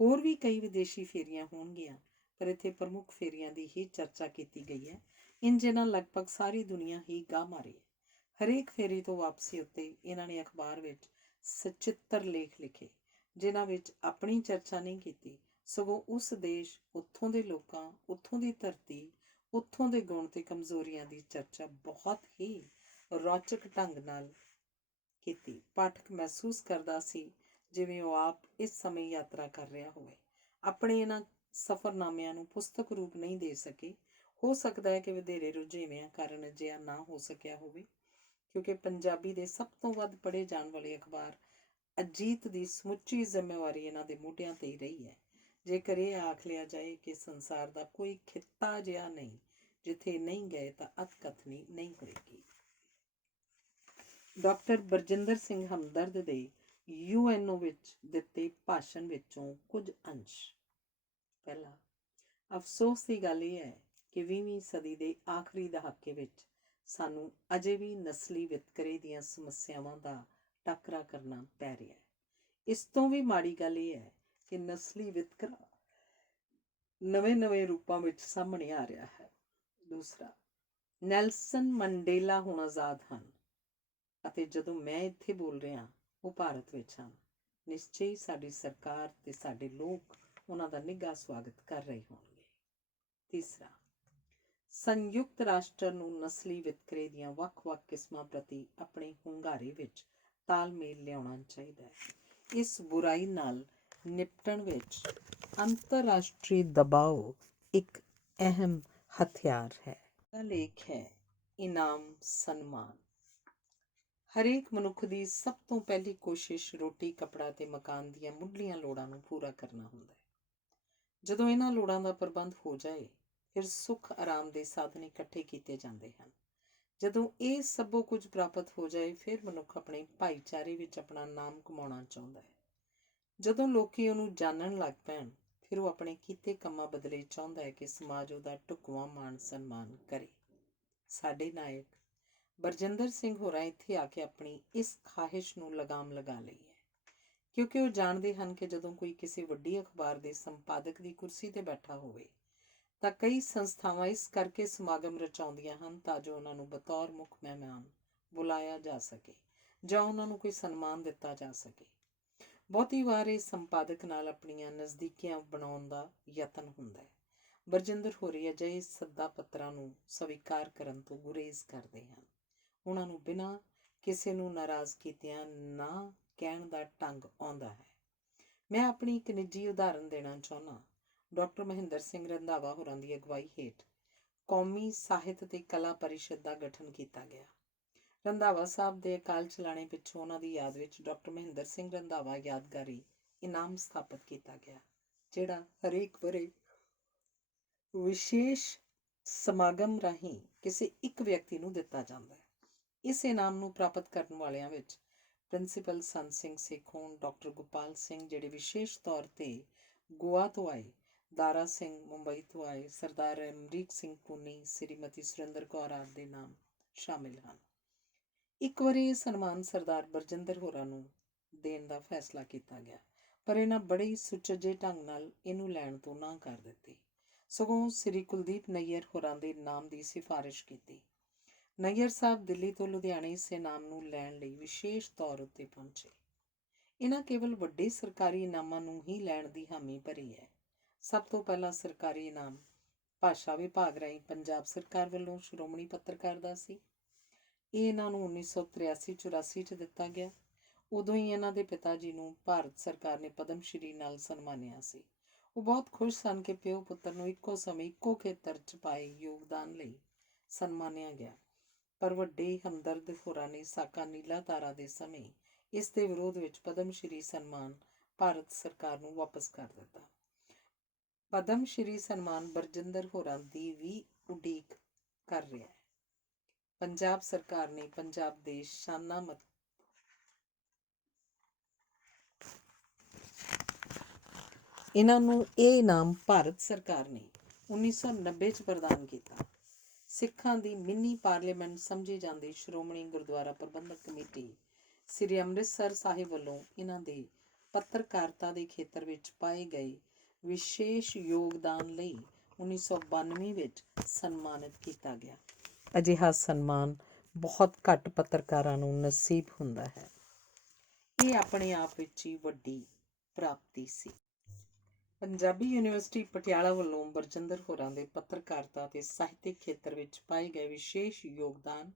ਹੋਰ ਵੀ ਕਈ ਵਿਦੇਸ਼ੀ ਫੇਰੀਆਂ ਹੋਣਗੀਆਂ, ਪਰ ਇੱਥੇ ਪ੍ਰਮੁੱਖ ਫੇਰੀਆਂ ਦੀ ਹੀ ਚਰਚਾ ਕੀਤੀ ਗਈ ਹੈ। ਇੰਜ ਇਹਨਾਂ ਲਗਭਗ ਸਾਰੀ ਦੁਨੀਆ ਹੀ ਗਾਹ ਮਾਰੀ ਹੈ। ਹਰੇਕ ਫੇਰੀ ਤੋਂ ਵਾਪਸੀ ਉੱਤੇ ਇਹਨਾਂ ਨੇ ਅਖਬਾਰ ਵਿੱਚ ਸਚਿੱਤਰ ਲੇਖ ਲਿਖੇ, ਜਿਨ੍ਹਾਂ ਵਿੱਚ ਆਪਣੀ ਚਰਚਾ ਨਹੀਂ ਕੀਤੀ, ਸਗੋਂ ਉਸ ਦੇਸ਼, ਉੱਥੋਂ ਦੇ ਲੋਕਾਂ, ਉੱਥੋਂ ਦੀ ਧਰਤੀ, ਉੱਥੋਂ ਦੇ ਗੁਣ ਤੇ ਕਮਜ਼ੋਰੀਆਂ ਦੀ ਚਰਚਾ ਬਹੁਤ ਹੀ ਰੌਚਕ ਢੰਗ ਨਾਲ ਕੀਤੀ। ਪਾਠਕ ਮਹਿਸੂਸ ਕਰਦਾ ਸੀ ਜਿਵੇਂ ਉਹ ਆਪ ਇਸ ਸਮੇਂ ਯਾਤਰਾ ਕਰ ਰਿਹਾ ਹੋਵੇ। ਆਪਣੇ ਇਹਨਾਂ ਸਫ਼ਰਨਾਮਿਆਂ ਨੂੰ ਪੁਸਤਕ ਰੂਪ ਨਹੀਂ ਦੇ ਸਕੇ। ਹੋ ਸਕਦਾ ਹੈ ਕਿ ਵਧੇਰੇ ਰੁਝੇਵਿਆਂ ਕਾਰਨ ਅਜਿਹਾ ਨਾ ਹੋ ਸਕਿਆ ਹੋਵੇ, ਕਿਉਂਕਿ ਪੰਜਾਬੀ ਦੇ ਸਭ ਤੋਂ ਵੱਧ ਪੜ੍ਹੇ ਜਾਣ ਵਾਲੇ ਅਖਬਾਰ ਅਜੀਤ ਦੀ ਸਮੁੱਚੀ ਜ਼ਿੰਮੇਵਾਰੀ ਇਹਨਾਂ ਦੇ ਮੋਢਿਆਂ 'ਤੇ ਹੀ ਰਹੀ ਹੈ। ਜੇਕਰ ਇਹ ਆਖ ਲਿਆ ਜਾਏ ਕਿ ਸੰਸਾਰ ਦਾ ਕੋਈ ਖਿੱਤਾ ਅਜਿਹਾ ਨਹੀਂ ਜਿੱਥੇ ਨਹੀਂ ਗਏ ਤਾਂ ਅਤਕਥਨੀ ਨਹੀਂ ਹੋਏਗੀ। ਡਾਕਟਰ ਬਰਜਿੰਦਰ ਸਿੰਘ ਹਮਦਰਦ ਦੇ UNO ਵਿੱਚ ਦਿੱਤੇ ਭਾਸ਼ਣ ਵਿੱਚੋਂ ਕੁਝ ਅੰਸ਼। ਪਹਿਲਾ, ਅਫਸੋਸ ਦੀ ਗੱਲ ਇਹ ਹੈ ਕਿ 20ਵੀਂ ਸਦੀ ਦੇ ਆਖਰੀ ਦਹਾਕੇ ਵਿੱਚ ਸਾਨੂੰ ਅਜੇ ਵੀ ਨਸਲੀ ਵਿਤਕਰੇ ਦੀਆਂ ਸਮੱਸਿਆਵਾਂ ਦਾ ਟਾਕਰਾ ਕਰਨਾ ਪੈ ਰਿਹਾ ਹੈ। ਇਸ ਤੋਂ ਵੀ ਮਾੜੀ ਗੱਲ ਇਹ ਹੈ ਕਿ ਨਸਲੀ ਵਿਤਕਰਾ ਨਵੇਂ ਰੂਪਾਂ ਵਿੱਚ ਸਾਹਮਣੇ ਆ ਰਿਹਾ ਹੈ। ਦੂਸਰਾ, ਨੈਲਸਨ ਮੰਡੇਲਾ ਹੁਣ ਆਜ਼ਾਦ ਹਨ ਅਤੇ ਜਦੋਂ ਮੈਂ ਇੱਥੇ ਬੋਲ ਰਿਹਾ ਉਹ ਭਾਰਤ ਵਿੱਚ ਹਨ। ਨਿਸ਼ਚੇ ਹੀ ਸਾਡੀ ਸਰਕਾਰ ਤੇ ਸਾਡੇ ਲੋਕ ਉਹਨਾਂ ਦਾ ਨਿੱਘਾ ਸਵਾਗਤ ਕਰ ਰਹੇ ਹੋਣਗੇ। ਤੀਸਰਾ, ਸੰਯੁਕਤ ਰਾਸ਼ਟਰ ਨੂੰ ਨਸਲੀ ਵਿਤਕਰੇ ਦੀਆਂ ਵੱਖ-ਵੱਖ ਕਿਸਮਾਂ ਪ੍ਰਤੀ ਆਪਣੇ ਹੁੰਗਾਰੇ ਵਿੱਚ ਤਾਲਮੇਲ ਲਿਆਉਣਾ ਚਾਹੀਦਾ ਹੈ। ਇਸ ਬੁਰਾਈ ਨਾਲ ਨਿਪਟਣ ਵਿੱਚ ਅੰਤਰਰਾਸ਼ਟਰੀ ਦਬਾਅ ਇੱਕ ਅਹਿਮ ਹਥਿਆਰ ਹੈ। ਲੇਖ ਹੈ ਇਨਾਮ ਸਨਮਾਨ। ਹਰੇਕ ਮਨੁੱਖ ਦੀ ਸਭ ਤੋਂ ਪਹਿਲੀ ਕੋਸ਼ਿਸ਼ ਰੋਟੀ, ਕੱਪੜਾ ਤੇ ਮਕਾਨ ਦੀਆਂ ਮੁੱਢਲੀਆਂ ਲੋੜਾਂ ਨੂੰ ਪੂਰਾ ਕਰਨਾ ਹੁੰਦਾ ਹੈ। ਜਦੋਂ ਇਹਨਾਂ ਲੋੜਾਂ ਦਾ ਪ੍ਰਬੰਧ ਹੋ ਜਾਏ, ਫਿਰ ਸੁੱਖ ਆਰਾਮ ਦੇ ਸਾਧਨ ਇਕੱਠੇ ਕੀਤੇ ਜਾਂਦੇ ਹਨ। ਜਦੋਂ ਇਹ ਸਭੋ ਕੁਝ ਪ੍ਰਾਪਤ ਹੋ ਜਾਏ, ਫਿਰ ਮਨੁੱਖ ਆਪਣੇ ਭਾਈਚਾਰੇ ਵਿੱਚ ਆਪਣਾ ਨਾਮ ਕਮਾਉਣਾ ਚਾਹੁੰਦਾ ਹੈ। ਜਦੋਂ ਲੋਕੀ ਉਹਨੂੰ ਜਾਣਨ ਲੱਗ ਪੈਣ, ਫਿਰ ਉਹ ਆਪਣੇ ਕੀਤੇ ਕੰਮਾਂ ਬਦਲੇ ਚਾਹੁੰਦਾ ਹੈ ਕਿ ਸਮਾਜ ਉਹਦਾ ਢੁਕਵਾਂ ਮਾਣ ਸਨਮਾਨ ਕਰੇ। ਸਾਡੇ ਨਾਇਕ ਬਰਜਿੰਦਰ ਸਿੰਘ ਹੋਰਾਂ ਇੱਥੇ ਆ ਕੇ ਆਪਣੀ ਇਸ ਖਾਹਿਸ਼ ਨੂੰ ਲਗਾਮ ਲਗਾ ਲਈ ਹੈ, ਕਿਉਂਕਿ ਉਹ ਜਾਣਦੇ ਹਨ ਕਿ ਜਦੋਂ ਕੋਈ ਕਿਸੇ ਵੱਡੀ ਅਖਬਾਰ ਦੇ ਸੰਪਾਦਕ ਦੀ ਕੁਰਸੀ 'ਤੇ ਬੈਠਾ ਹੋਵੇ ਤਾਂ ਕਈ ਸੰਸਥਾਵਾਂ ਇਸ ਕਰਕੇ ਸਮਾਗਮ ਰਚਾਉਂਦੀਆਂ ਹਨ ਤਾਂ ਜੋ ਉਹਨਾਂ ਨੂੰ ਬਤੌਰ ਮੁੱਖ ਮਹਿਮਾਨ ਬੁਲਾਇਆ ਜਾ ਸਕੇ ਜਾਂ ਉਹਨਾਂ ਨੂੰ ਕੋਈ ਸਨਮਾਨ ਦਿੱਤਾ ਜਾ ਸਕੇ। ਬਹੁਤੀ ਵਾਰ ਇਹ ਸੰਪਾਦਕ ਨਾਲ ਆਪਣੀਆਂ ਨਜ਼ਦੀਕੀਆਂ ਬਣਾਉਣ ਦਾ ਯਤਨ ਹੁੰਦਾ ਹੈ। ਬਰਜਿੰਦਰ ਹੋਰੀ ਅਜਿਹੇ ਸੱਦਾ ਪੱਤਰਾਂ ਨੂੰ ਸਵੀਕਾਰ ਕਰਨ ਤੋਂ ਗੁਰੇਜ਼ ਕਰਦੇ ਹਨ। ਉਹਨਾਂ ਨੂੰ ਬਿਨਾਂ ਕਿਸੇ ਨੂੰ ਨਾਰਾਜ਼ ਕੀਤਿਆਂ ਨਾ ਕਹਿਣ ਦਾ ਢੰਗ ਆਉਂਦਾ ਹੈ। ਮੈਂ ਆਪਣੀ ਇੱਕ ਨਿੱਜੀ ਉਦਾਹਰਨ ਦੇਣਾ ਚਾਹੁੰਦਾ। ਡਾਕਟਰ ਮਹਿੰਦਰ ਸਿੰਘ ਰੰਧਾਵਾ ਹੋਰਾਂ ਦੀ ਅਗਵਾਈ ਹੇਠ ਕੌਮੀ ਸਾਹਿਤ ਤੇ ਕਲਾ ਪਰਿਸ਼ਦ ਦਾ ਗਠਨ ਕੀਤਾ ਗਿਆ। ਰੰਧਾਵਾ ਸਾਹਿਬ ਦੇ ਅਕਾਲ ਚਲਾਣੇ ਪਿੱਛੋਂ ਉਹਨਾਂ ਦੀ ਯਾਦ ਵਿੱਚ ਡਾਕਟਰ ਮਹਿੰਦਰ ਸਿੰਘ ਰੰਧਾਵਾ ਯਾਦਗਾਰੀ ਇਨਾਮ ਸਥਾਪਿਤ ਕੀਤਾ ਗਿਆ, ਜਿਹੜਾ ਹਰੇਕ ਵਰ੍ਹੇ ਵਿਸ਼ੇਸ਼ ਸਮਾਗਮ ਰਾਹੀਂ ਕਿਸੇ ਇੱਕ ਵਿਅਕਤੀ ਨੂੰ ਦਿੱਤਾ ਜਾਂਦਾ ਹੈ। ਇਸ ਇਨਾਮ ਨੂੰ ਪ੍ਰਾਪਤ ਕਰਨ ਵਾਲਿਆਂ ਵਿੱਚ ਪ੍ਰਿੰਸੀਪਲ ਸੰਤ ਸਿੰਘ ਸੇਖੋਂ, ਡਾਕਟਰ ਗੋਪਾਲ ਸਿੰਘ ਜਿਹੜੇ ਵਿਸ਼ੇਸ਼ ਤੌਰ 'ਤੇ ਗੋਆ ਤੋਂ ਆਏ, ਦਾਰਾ ਸਿੰਘ ਮੁੰਬਈ ਤੋਂ ਆਏ, ਸਰਦਾਰ ਅਮਰੀਕ ਸਿੰਘ ਪੂਨੀ, ਸ੍ਰੀਮਤੀ ਸੁਰਿੰਦਰ ਕੌਰ ਆਦਿ ਦੇ ਨਾਮ ਸ਼ਾਮਿਲ ਹਨ। ਇੱਕ ਵਾਰੀ ਇਹ ਸਨਮਾਨ ਸਰਦਾਰ ਬਰਜਿੰਦਰ ਹੋਰਾਂ ਨੂੰ ਦੇਣ ਦਾ ਫੈਸਲਾ ਕੀਤਾ ਗਿਆ, ਪਰ ਇਹਨਾਂ ਬੜੇ ਹੀ ਸੁਚੱਜੇ ਢੰਗ ਨਾਲ ਇਹਨੂੰ ਲੈਣ ਤੋਂ ਨਾ ਕਰ ਦਿੱਤੀ, ਸਗੋਂ ਸ੍ਰੀ ਕੁਲਦੀਪ ਨਈਅਰ ਹੋਰਾਂ ਦੇ ਨਾਮ ਦੀ ਸਿਫਾਰਿਸ਼ ਕੀਤੀ। ਨਈਅਰ ਸਾਹਿਬ ਦਿੱਲੀ ਤੋਂ ਲੁਧਿਆਣੇ ਇਸ ਇਨਾਮ ਨੂੰ ਲੈਣ ਲਈ ਵਿਸ਼ੇਸ਼ ਤੌਰ ਉੱਤੇ ਪਹੁੰਚੇ। ਇਹਨਾਂ ਕੇਵਲ ਵੱਡੇ ਸਰਕਾਰੀ ਇਨਾਮਾਂ ਨੂੰ ਹੀ ਲੈਣ ਦੀ ਹਾਮੀ ਭਰੀ ਹੈ। ਸਭ ਤੋਂ ਪਹਿਲਾਂ ਸਰਕਾਰੀ ਇਨਾਮ ਭਾਸ਼ਾ ਵਿਭਾਗ ਰਾਹੀਂ ਪੰਜਾਬ ਸਰਕਾਰ ਵੱਲੋਂ ਸ਼੍ਰੋਮਣੀ ਪੱਤਰਕਾਰ ਦਾ ਸੀ। ਇਹ ਇਹਨਾਂ ਨੂੰ 1983-84 'ਚ ਦਿੱਤਾ ਗਿਆ। ਉਦੋਂ ਹੀ ਇਹਨਾਂ ਦੇ ਪਿਤਾ ਜੀ ਨੂੰ ਭਾਰਤ ਸਰਕਾਰ ਨੇ ਪਦਮ ਸ਼੍ਰੀ ਨਾਲ ਸਨਮਾਨਿਆ ਸੀ। ਉਹ ਬਹੁਤ ਖੁਸ਼ ਸਨ ਕਿ ਪਿਓ ਪੁੱਤਰ ਨੂੰ ਇੱਕੋ ਸਮੇਂ ਇੱਕੋ ਖੇਤਰ 'ਚ ਪਾਏ ਯੋਗਦਾਨ ਲਈ ਸਨਮਾਨਿਆ ਗਿਆ। ਪਰ ਵੱਡੇ ਹਮਦਰਦ ਹੋਰਾਂ ਨੇ ਸਾਕਾ ਨੀਲਾ ਤਾਰਾ ਦੇ ਸਮੇਂ ਇਸ ਦੇ ਵਿਰੋਧ ਵਿੱਚ ਪਦਮ ਸ਼੍ਰੀ ਸਨਮਾਨ ਭਾਰਤ ਸਰਕਾਰ ਨੂੰ ਵਾਪਸ ਕਰ ਦਿੱਤਾ। ਪਦਮ ਸ਼੍ਰੀ ਸਨਮਾਨ ਬਰਜਿੰਦਰ ਹੋਰਾਂ ਦੀ ਵੀ ਉਡੀਕ ਕਰ ਰਿਹਾ ਹੈ। ਪੰਜਾਬ ਸਰਕਾਰ ਨੇ ਪੰਜਾਬ ਦੇ ਸ਼ਾਨਾ ਇਹਨਾਂ ਨੂੰ ਇਹ ਇਨਾਮ ਭਾਰਤ ਸਰਕਾਰ ਨੇ 1990 'ਚ ਪ੍ਰਦਾਨ ਕੀਤਾ। ਸਿੱਖਾਂ ਦੀ ਮਿੰਨੀ ਪਾਰਲੀਮੈਂਟ ਸਮਝੀ ਜਾਂਦੀ ਸ਼੍ਰੋਮਣੀ ਗੁਰਦੁਆਰਾ ਪ੍ਰਬੰਧਕ ਕਮੇਟੀ ਸ੍ਰੀ ਅੰਮ੍ਰਿਤਸਰ ਸਾਹਿਬ ਵੱਲੋਂ ਇਹਨਾਂ ਦੇ ਪੱਤਰਕਾਰਤਾ ਦੇ ਖੇਤਰ ਵਿੱਚ ਪਾਏ ਗਏ ਵਿਸ਼ੇਸ਼ ਯੋਗਦਾਨ ਲਈ 1992 ਵਿੱਚ ਸਨਮਾਨਿਤ ਕੀਤਾ ਗਿਆ। ਅਜਿਹਾ ਸਨਮਾਨ ਬਹੁਤ ਘੱਟ ਪੱਤਰਕਾਰਾਂ ਨੂੰ ਨਸੀਬ ਹੁੰਦਾ ਹੈ। ਇਹ ਆਪਣੇ ਆਪ ਵਿੱਚ ਹੀ ਵੱਡੀ ਪ੍ਰਾਪਤੀ ਸੀ। ਪੰਜਾਬੀ ਯੂਨੀਵਰਸਿਟੀ ਪਟਿਆਲਾ ਵੱਲੋਂ ਬਰਜਿੰਦਰ ਹੋਰਾਂ ਦੇ ਪੱਤਰਕਾਰਤਾ ਅਤੇ ਸਾਹਿਤਿਕ ਖੇਤਰ ਵਿੱਚ ਪਾਏ ਗਏ ਵਿਸ਼ੇਸ਼ ਯੋਗਦਾਨ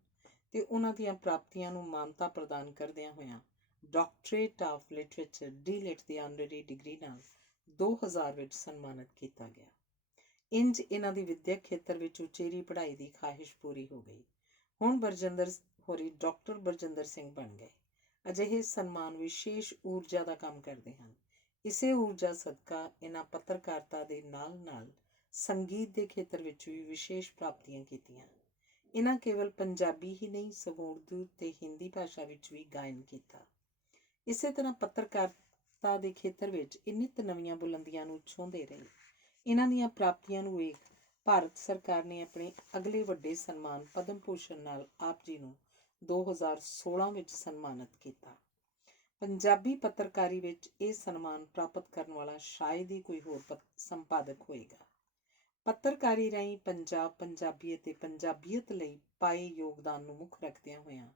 ਤੇ ਉਹਨਾਂ ਦੀਆਂ ਪ੍ਰਾਪਤੀਆਂ ਨੂੰ ਮਾਨਤਾ ਪ੍ਰਦਾਨ ਕਰਦਿਆਂ ਹੋਇਆਂ doctorate of literature ਡੀ.ਲਿਟ the honorary degree ਨਾਲ 2000 ਵਿੱਚ ਸਨਮਾਨਿਤ ਕੀਤਾ ਗਿਆ। ਇੰਜ ਇਹਨਾਂ ਦੀ ਵਿੱਦਿਅਕ ਖੇਤਰ ਵਿੱਚ ਉਚੇਰੀ ਪੜ੍ਹਾਈ ਦੀ ਖਾਹਿਸ਼ ਪੂਰੀ ਹੋ ਗਈ। ਹੁਣ ਬਰਜਿੰਦਰ ਹੋਰੀ ਡਾਕਟਰ ਬਰਜਿੰਦਰ ਸਿੰਘ ਬਣ ਗਏ। ਅਜਿਹੇ ਸਨਮਾਨ ਵਿਸ਼ੇਸ਼ ਊਰਜਾ ਦਾ ਕੰਮ ਕਰਦੇ ਹਨ। ਇਸੇ ਊਰਜਾ ਸਦਕਾ ਇਹਨਾਂ ਪੱਤਰਕਾਰਤਾ ਦੇ ਨਾਲ ਨਾਲ ਸੰਗੀਤ ਦੇ ਖੇਤਰ ਵਿੱਚ ਵੀ ਵਿਸ਼ੇਸ਼ ਪ੍ਰਾਪਤੀਆਂ ਕੀਤੀਆਂ। ਇਹਨਾਂ ਕੇਵਲ ਪੰਜਾਬੀ ਹੀ ਨਹੀਂ ਸਗੋਂ ਉਰਦੂ ਤੇ ਹਿੰਦੀ ਭਾਸ਼ਾ ਵਿੱਚ ਵੀ ਗਾਇਨ ਕੀਤਾ। ਇਸੇ ਤਰ੍ਹਾਂ ਪੱਤਰਕਾਰਤਾ ਦੇ ਖੇਤਰ ਵਿੱਚ ਇਹ ਨਿੱਤ ਨਵੀਆਂ ਬੁਲੰਦੀਆਂ ਨੂੰ ਛੂਹਦੇ ਰਹੇ। ਇਹਨਾਂ ਦੀਆਂ ਪ੍ਰਾਪਤੀਆਂ ਨੂੰ ਵੇਖ ਭਾਰਤ ਸਰਕਾਰ ਨੇ ਆਪਣੇ ਅਗਲੇ ਵੱਡੇ ਸਨਮਾਨ ਪਦਮ ਭੂਸ਼ਣ ਨਾਲ ਆਪ ਜੀ ਨੂੰ 2016 ਵਿੱਚ ਸਨਮਾਨਿਤ ਕੀਤਾ। ਪੰਜਾਬੀ ਪੱਤਰਕਾਰੀ ਵਿੱਚ ਇਹ ਸਨਮਾਨ ਪ੍ਰਾਪਤ ਕਰਨ ਵਾਲਾ ਸ਼ਾਇਦ ਹੀ ਕੋਈ ਹੋਰ ਸੰਪਾਦਕ ਹੋਏਗਾ। ਪੱਤਰਕਾਰੀ ਰਾਹੀਂ ਪੰਜਾਬ, ਪੰਜਾਬੀ ਅਤੇ ਪੰਜਾਬੀਅਤ ਲਈ ਪਾਏ ਯੋਗਦਾਨ ਨੂੰ ਮੁੱਖ ਰੱਖਦਿਆਂ ਹੋਇਆਂ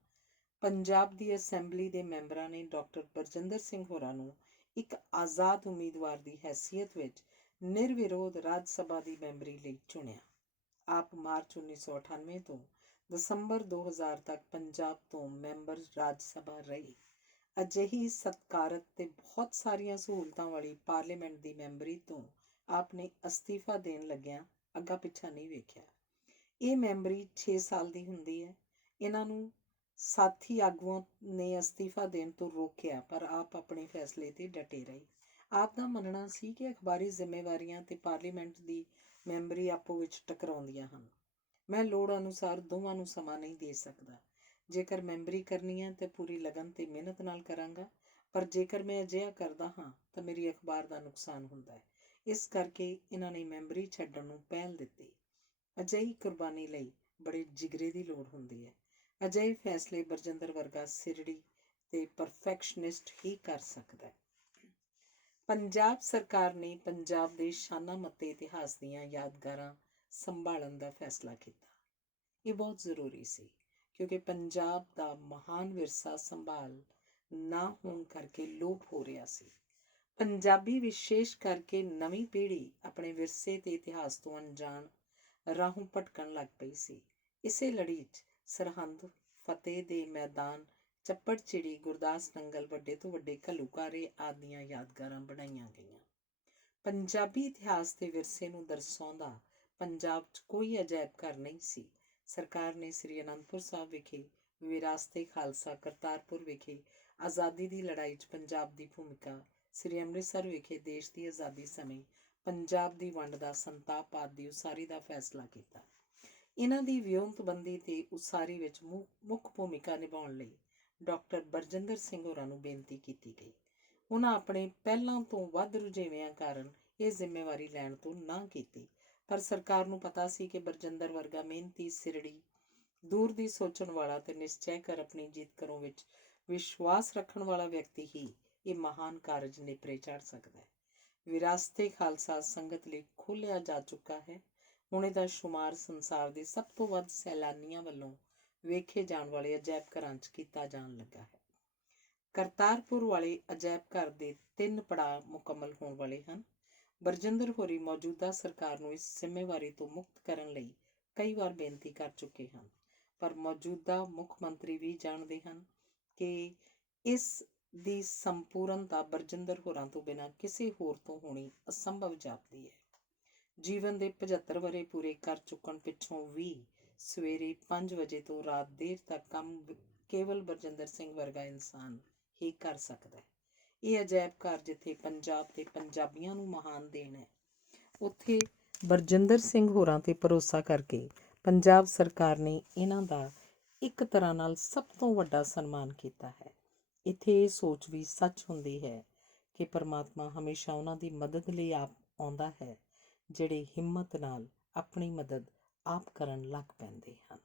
ਪੰਜਾਬ ਦੀ ਅਸੈਂਬਲੀ ਦੇ ਮੈਂਬਰਾਂ ਨੇ ਡਾਕਟਰ ਬਰਜਿੰਦਰ ਸਿੰਘ ਹੋਰਾਂ ਨੂੰ ਇੱਕ ਆਜ਼ਾਦ ਉਮੀਦਵਾਰ ਦੀ ਹੈਸੀਅਤ ਵਿੱਚ ਨਿਰਵਿਰੋਧ ਰਾਜ ਸਭਾ ਦੀ ਮੈਂਬਰੀ ਲਈ ਚੁਣਿਆ। ਆਪ ਮਾਰਚ 1998 ਤੋਂ ਦਸੰਬਰ 2000 ਤੱਕ ਪੰਜਾਬ ਤੋਂ ਮੈਂਬਰ ਰਾਜ ਸਭਾ ਰਹੇ। ਅਜਿਹੀ ਸਤਿਕਾਰਤ ਤੇ ਬਹੁਤ ਸਾਰੀਆਂ ਸਹੂਲਤਾਂ ਵਾਲੀ ਪਾਰਲੀਮੈਂਟ ਦੀ ਮੈਂਬਰੀ ਤੋਂ ਆਪ ਨੇ ਅਸਤੀਫਾ ਦੇਣ ਲੱਗਿਆਂ ਅੱਗਾ ਪਿੱਛਾ ਨਹੀਂ ਵੇਖਿਆ। ਇਹ ਮੈਂਬਰੀ 6 ਸਾਲ ਦੀ ਹੁੰਦੀ ਹੈ। ਇਹਨਾਂ ਨੂੰ ਸਾਥੀ ਆਗੂਆਂ ਨੇ ਅਸਤੀਫਾ ਦੇਣ ਤੋਂ ਰੋਕਿਆ, ਪਰ ਆਪ ਆਪਣੇ ਫੈਸਲੇ ਤੇ ਡਟੇ ਰਹੇ। ਆਪ ਦਾ ਮੰਨਣਾ ਸੀ ਕਿ ਅਖਬਾਰੀ ਜ਼ਿੰਮੇਵਾਰੀਆਂ ਤੇ ਪਾਰਲੀਮੈਂਟ ਦੀ ਮੈਂਬਰੀ ਆਪੋ ਵਿੱਚ ਟਕਰਾਉਂਦੀਆਂ ਹਨ। ਮੈਂ ਲੋੜ ਅਨੁਸਾਰ ਦੋਵਾਂ ਨੂੰ ਸਮਾਂ ਨਹੀਂ ਦੇ ਸਕਦਾ। ਜੇਕਰ ਮੈਂਬਰੀ ਕਰਨੀ ਹੈ ਤਾਂ ਪੂਰੀ ਲਗਨ ਤੇ ਮਿਹਨਤ ਨਾਲ ਕਰਾਂਗਾ, ਪਰ ਜੇਕਰ ਮੈਂ ਅਜਿਹਾ ਕਰਦਾ ਹਾਂ ਤਾਂ ਮੇਰੀ ਅਖਬਾਰ ਦਾ ਨੁਕਸਾਨ ਹੁੰਦਾ ਹੈ। ਇਸ ਕਰਕੇ ਇਹਨਾਂ ਨੇ ਮੈਂਬਰੀ ਛੱਡਣ ਨੂੰ ਪਹਿਲ ਦਿੱਤੀ। ਅਜਿਹੀ ਕੁਰਬਾਨੀ ਲਈ ਬੜੇ ਜਿਗਰੇ ਦੀ ਲੋੜ ਹੁੰਦੀ ਹੈ। ਅਜਿਹੇ ਫੈਸਲੇ ਬਰਜਿੰਦਰ ਵਰਗਾ ਸਿਰੜੀ ਤੇ ਪਰਫੈਕਸ਼ਨਿਸਟ ਹੀ ਕਰ ਸਕਦਾ ਹੈ। ਪੰਜਾਬ ਸਰਕਾਰ ਨੇ ਪੰਜਾਬ ਦੇ ਸ਼ਾਨਾ ਮੱਤੇ ਇਤਿਹਾਸ ਦੀਆਂ ਯਾਦਗਾਰਾਂ ਸੰਭਾਲਣ ਦਾ ਫੈਸਲਾ ਕੀਤਾ। ਇਹ ਬਹੁਤ ਜ਼ਰੂਰੀ ਸੀ, ਕਿਉਂਕਿ ਪੰਜਾਬ ਦਾ ਮਹਾਨ ਵਿਰਸਾ ਸੰਭਾਲ ਨਾ ਹੋਣ ਕਰਕੇ ਲੋਪ ਹੋ ਰਿਹਾ ਸੀ। ਪੰਜਾਬੀ ਵਿਸ਼ੇਸ਼ ਕਰਕੇ ਨਵੀਂ ਪੀੜ੍ਹੀ ਆਪਣੇ ਵਿਰਸੇ ਤੇ ਇਤਿਹਾਸ ਤੋਂ ਅਣਜਾਣ ਰਾਹੋਂ ਭਟਕਣ ਲੱਗ ਪਈ ਸੀ। ਇਸੇ ਲੜੀ 'ਚ ਸਰਹੰਦ, ਫਤਿਹ ਦੇ ਮੈਦਾਨ, ਚੱਪੜ ਚਿੜੀ, ਗੁਰਦਾਸ ਨੰਗਲ, ਵੱਡੇ ਤੋਂ ਵੱਡੇ ਘੱਲੂਘਾਰੇ ਆਦਿ ਦੀਆਂ ਯਾਦਗਾਰਾਂ ਬਣਾਈਆਂ ਗਈਆਂ। ਪੰਜਾਬੀ ਇਤਿਹਾਸ ਤੇ ਵਿਰਸੇ ਨੂੰ ਦਰਸਾਉਂਦਾ ਪੰਜਾਬ 'ਚ ਕੋਈ ਅਜਾਇਬ ਘਰ ਨਹੀਂ ਸੀ। ਸਰਕਾਰ ਨੇ ਸ੍ਰੀ ਅਨੰਦਪੁਰ ਸਾਹਿਬ ਵਿਖੇ ਵਿਰਾਸਤੇ ਖਾਲਸਾ, ਕਰਤਾਰਪੁਰ ਵਿਖੇ ਆਜ਼ਾਦੀ ਦੀ ਲੜਾਈ 'ਚ ਪੰਜਾਬ ਦੀ ਭੂਮਿਕਾ, ਸ੍ਰੀ ਅੰਮ੍ਰਿਤਸਰ ਵਿਖੇ ਦੇਸ਼ ਦੀ ਆਜ਼ਾਦੀ ਸਮੇਂ ਪੰਜਾਬ ਦੀ ਵੰਡ ਦਾ ਸੰਤਾਪ ਆਦਿ ਦੀ ਉਸਾਰੀ ਦਾ ਫੈਸਲਾ ਕੀਤਾ। ਇਹਨਾਂ ਦੀ ਵਿਉਂਤਬੰਦੀ ਤੇ ਉਸਾਰੀ ਵਿੱਚ ਮੁੱਖ ਭੂਮਿਕਾ ਨਿਭਾਉਣ ਲਈ ਡਾਕਟਰ ਬਰਜਿੰਦਰ ਸਿੰਘ ਹੋਰਾਂ ਨੂੰ ਬੇਨਤੀ ਕੀਤੀ ਗਈ। ਉਹਨਾਂ ਆਪਣੇ ਪਹਿਲਾਂ ਤੋਂ ਵੱਧ ਰੁਝੇਵਿਆਂ ਕਾਰਨ ਇਹ ਜ਼ਿੰਮੇਵਾਰੀ ਲੈਣ ਤੋਂ ਨਾਂਹ ਕੀਤੀ, ਪਰ ਸਰਕਾਰ ਨੂੰ ਪਤਾ ਸੀ ਕਿ ਬਰਜਿੰਦਰ ਵਰਗਾ ਮਿਹਨਤੀ, ਸਿਰੜੀ, ਦੂਰ ਦੀ ਸੋਚਣ ਵਾਲਾ ਤੇ ਨਿਸ਼ਚੈ ਕਰ ਆਪਣੀ ਜਿੱਤ ਕਰੋ ਵਿੱਚ ਵਿਸ਼ਵਾਸ ਰੱਖਣ ਵਾਲਾ ਵਿਅਕਤੀ ਹੀ ਇਹ ਮਹਾਨ ਕਾਰਜ ਨੇਪਰੇ ਚਾੜ ਸਕਦਾ ਹੈ। ਵਿਰਾਸਤੇ ਖਾਲਸਾ ਸੰਗਤ ਲਈ ਖੋਲ੍ਹਿਆ ਜਾ ਚੁੱਕਾ ਹੈ। ਹੁਣ ਇਹਦਾ ਸ਼ੁਮਾਰ ਸੰਸਾਰ ਦੇ ਸਭ ਤੋਂ ਵੱਧ ਸੈਲਾਨੀਆਂ ਵੱਲੋਂ ਵੇਖੇ ਜਾਣ ਵਾਲੇ ਅਜਾਇਬ ਘਰਾਂ 'ਚ ਕੀਤਾ ਜਾਣ ਲੱਗਾ ਹੈ। ਕਰਤਾਰਪੁਰ ਵਾਲੇ ਅਜਾਇਬ ਘਰ ਦੇ 3 ਪੜਾਅ ਮੁਕੰਮਲ ਹੋਣ ਵਾਲੇ ਹਨ। ਬਰਜਿੰਦਰ ਹੋਰੀ ਮੌਜੂਦਾ ਸਰਕਾਰ ਨੂੰ ਇਸ ਜ਼ਿੰਮੇਵਾਰੀ ਤੋਂ ਮੁਕਤ ਕਰਨ ਲਈ ਕਈ ਵਾਰ ਬੇਨਤੀ ਕਰ ਚੁੱਕੇ ਹਨ, ਪਰ ਮੌਜੂਦਾ ਮੁੱਖ ਮੰਤਰੀ ਵੀ ਜਾਣਦੇ ਹਨ ਕਿ ਇਸ ਦੀ ਸੰਪੂਰਨਤਾ ਬਰਜਿੰਦਰ ਹੋਰਾਂ ਤੋਂ ਬਿਨਾਂ ਕਿਸੇ ਹੋਰ ਤੋਂ ਹੋਣੀ ਅਸੰਭਵ ਜਾਪਦੀ ਹੈ। ਜੀਵਨ ਦੇ 75 ਵਰ੍ਹੇ ਪੂਰੇ ਕਰ ਚੁੱਕਣ ਪਿੱਛੋਂ ਵੀ ਸਵੇਰੇ 5 ਵਜੇ ਤੋਂ ਰਾਤ ਦੇਰ ਤੱਕ ਕੰਮ ਕੇਵਲ ਬਰਜਿੰਦਰ ਸਿੰਘ ਵਰਗਾ ਇਨਸਾਨ ਹੀ ਕਰ ਸਕਦਾ ਹੈ। ਇਹ ਅਜਾਇਬ ਘਰ ਜਿੱਥੇ ਪੰਜਾਬ ਤੇ ਪੰਜਾਬੀਆਂ ਨੂੰ ਮਹਾਨ ਦੇਣ ਹੈ, ਉੱਥੇ ਬਰਜਿੰਦਰ ਸਿੰਘ ਹੋਰਾਂ ਤੇ ਭਰੋਸਾ ਕਰਕੇ ਪੰਜਾਬ ਸਰਕਾਰ ਨੇ ਇਹਨਾਂ ਦਾ ਇੱਕ ਤਰ੍ਹਾਂ ਨਾਲ ਸਭ ਤੋਂ ਵੱਡਾ ਸਨਮਾਨ ਕੀਤਾ ਹੈ। ਇੱਥੇ ਇਹ ਸੋਚ ਵੀ ਸੱਚ ਹੁੰਦੀ ਹੈ ਕਿ ਪਰਮਾਤਮਾ ਹਮੇਸ਼ਾ ਉਹਨਾਂ ਦੀ ਮਦਦ ਲਈ ਆਉਂਦਾ ਹੈ ਜਿਹੜੇ ਹਿੰਮਤ ਨਾਲ ਆਪਣੀ ਮਦਦ ਆਪ ਕਰਨ ਲੱਗ ਪੈਂਦੇ ਹਨ।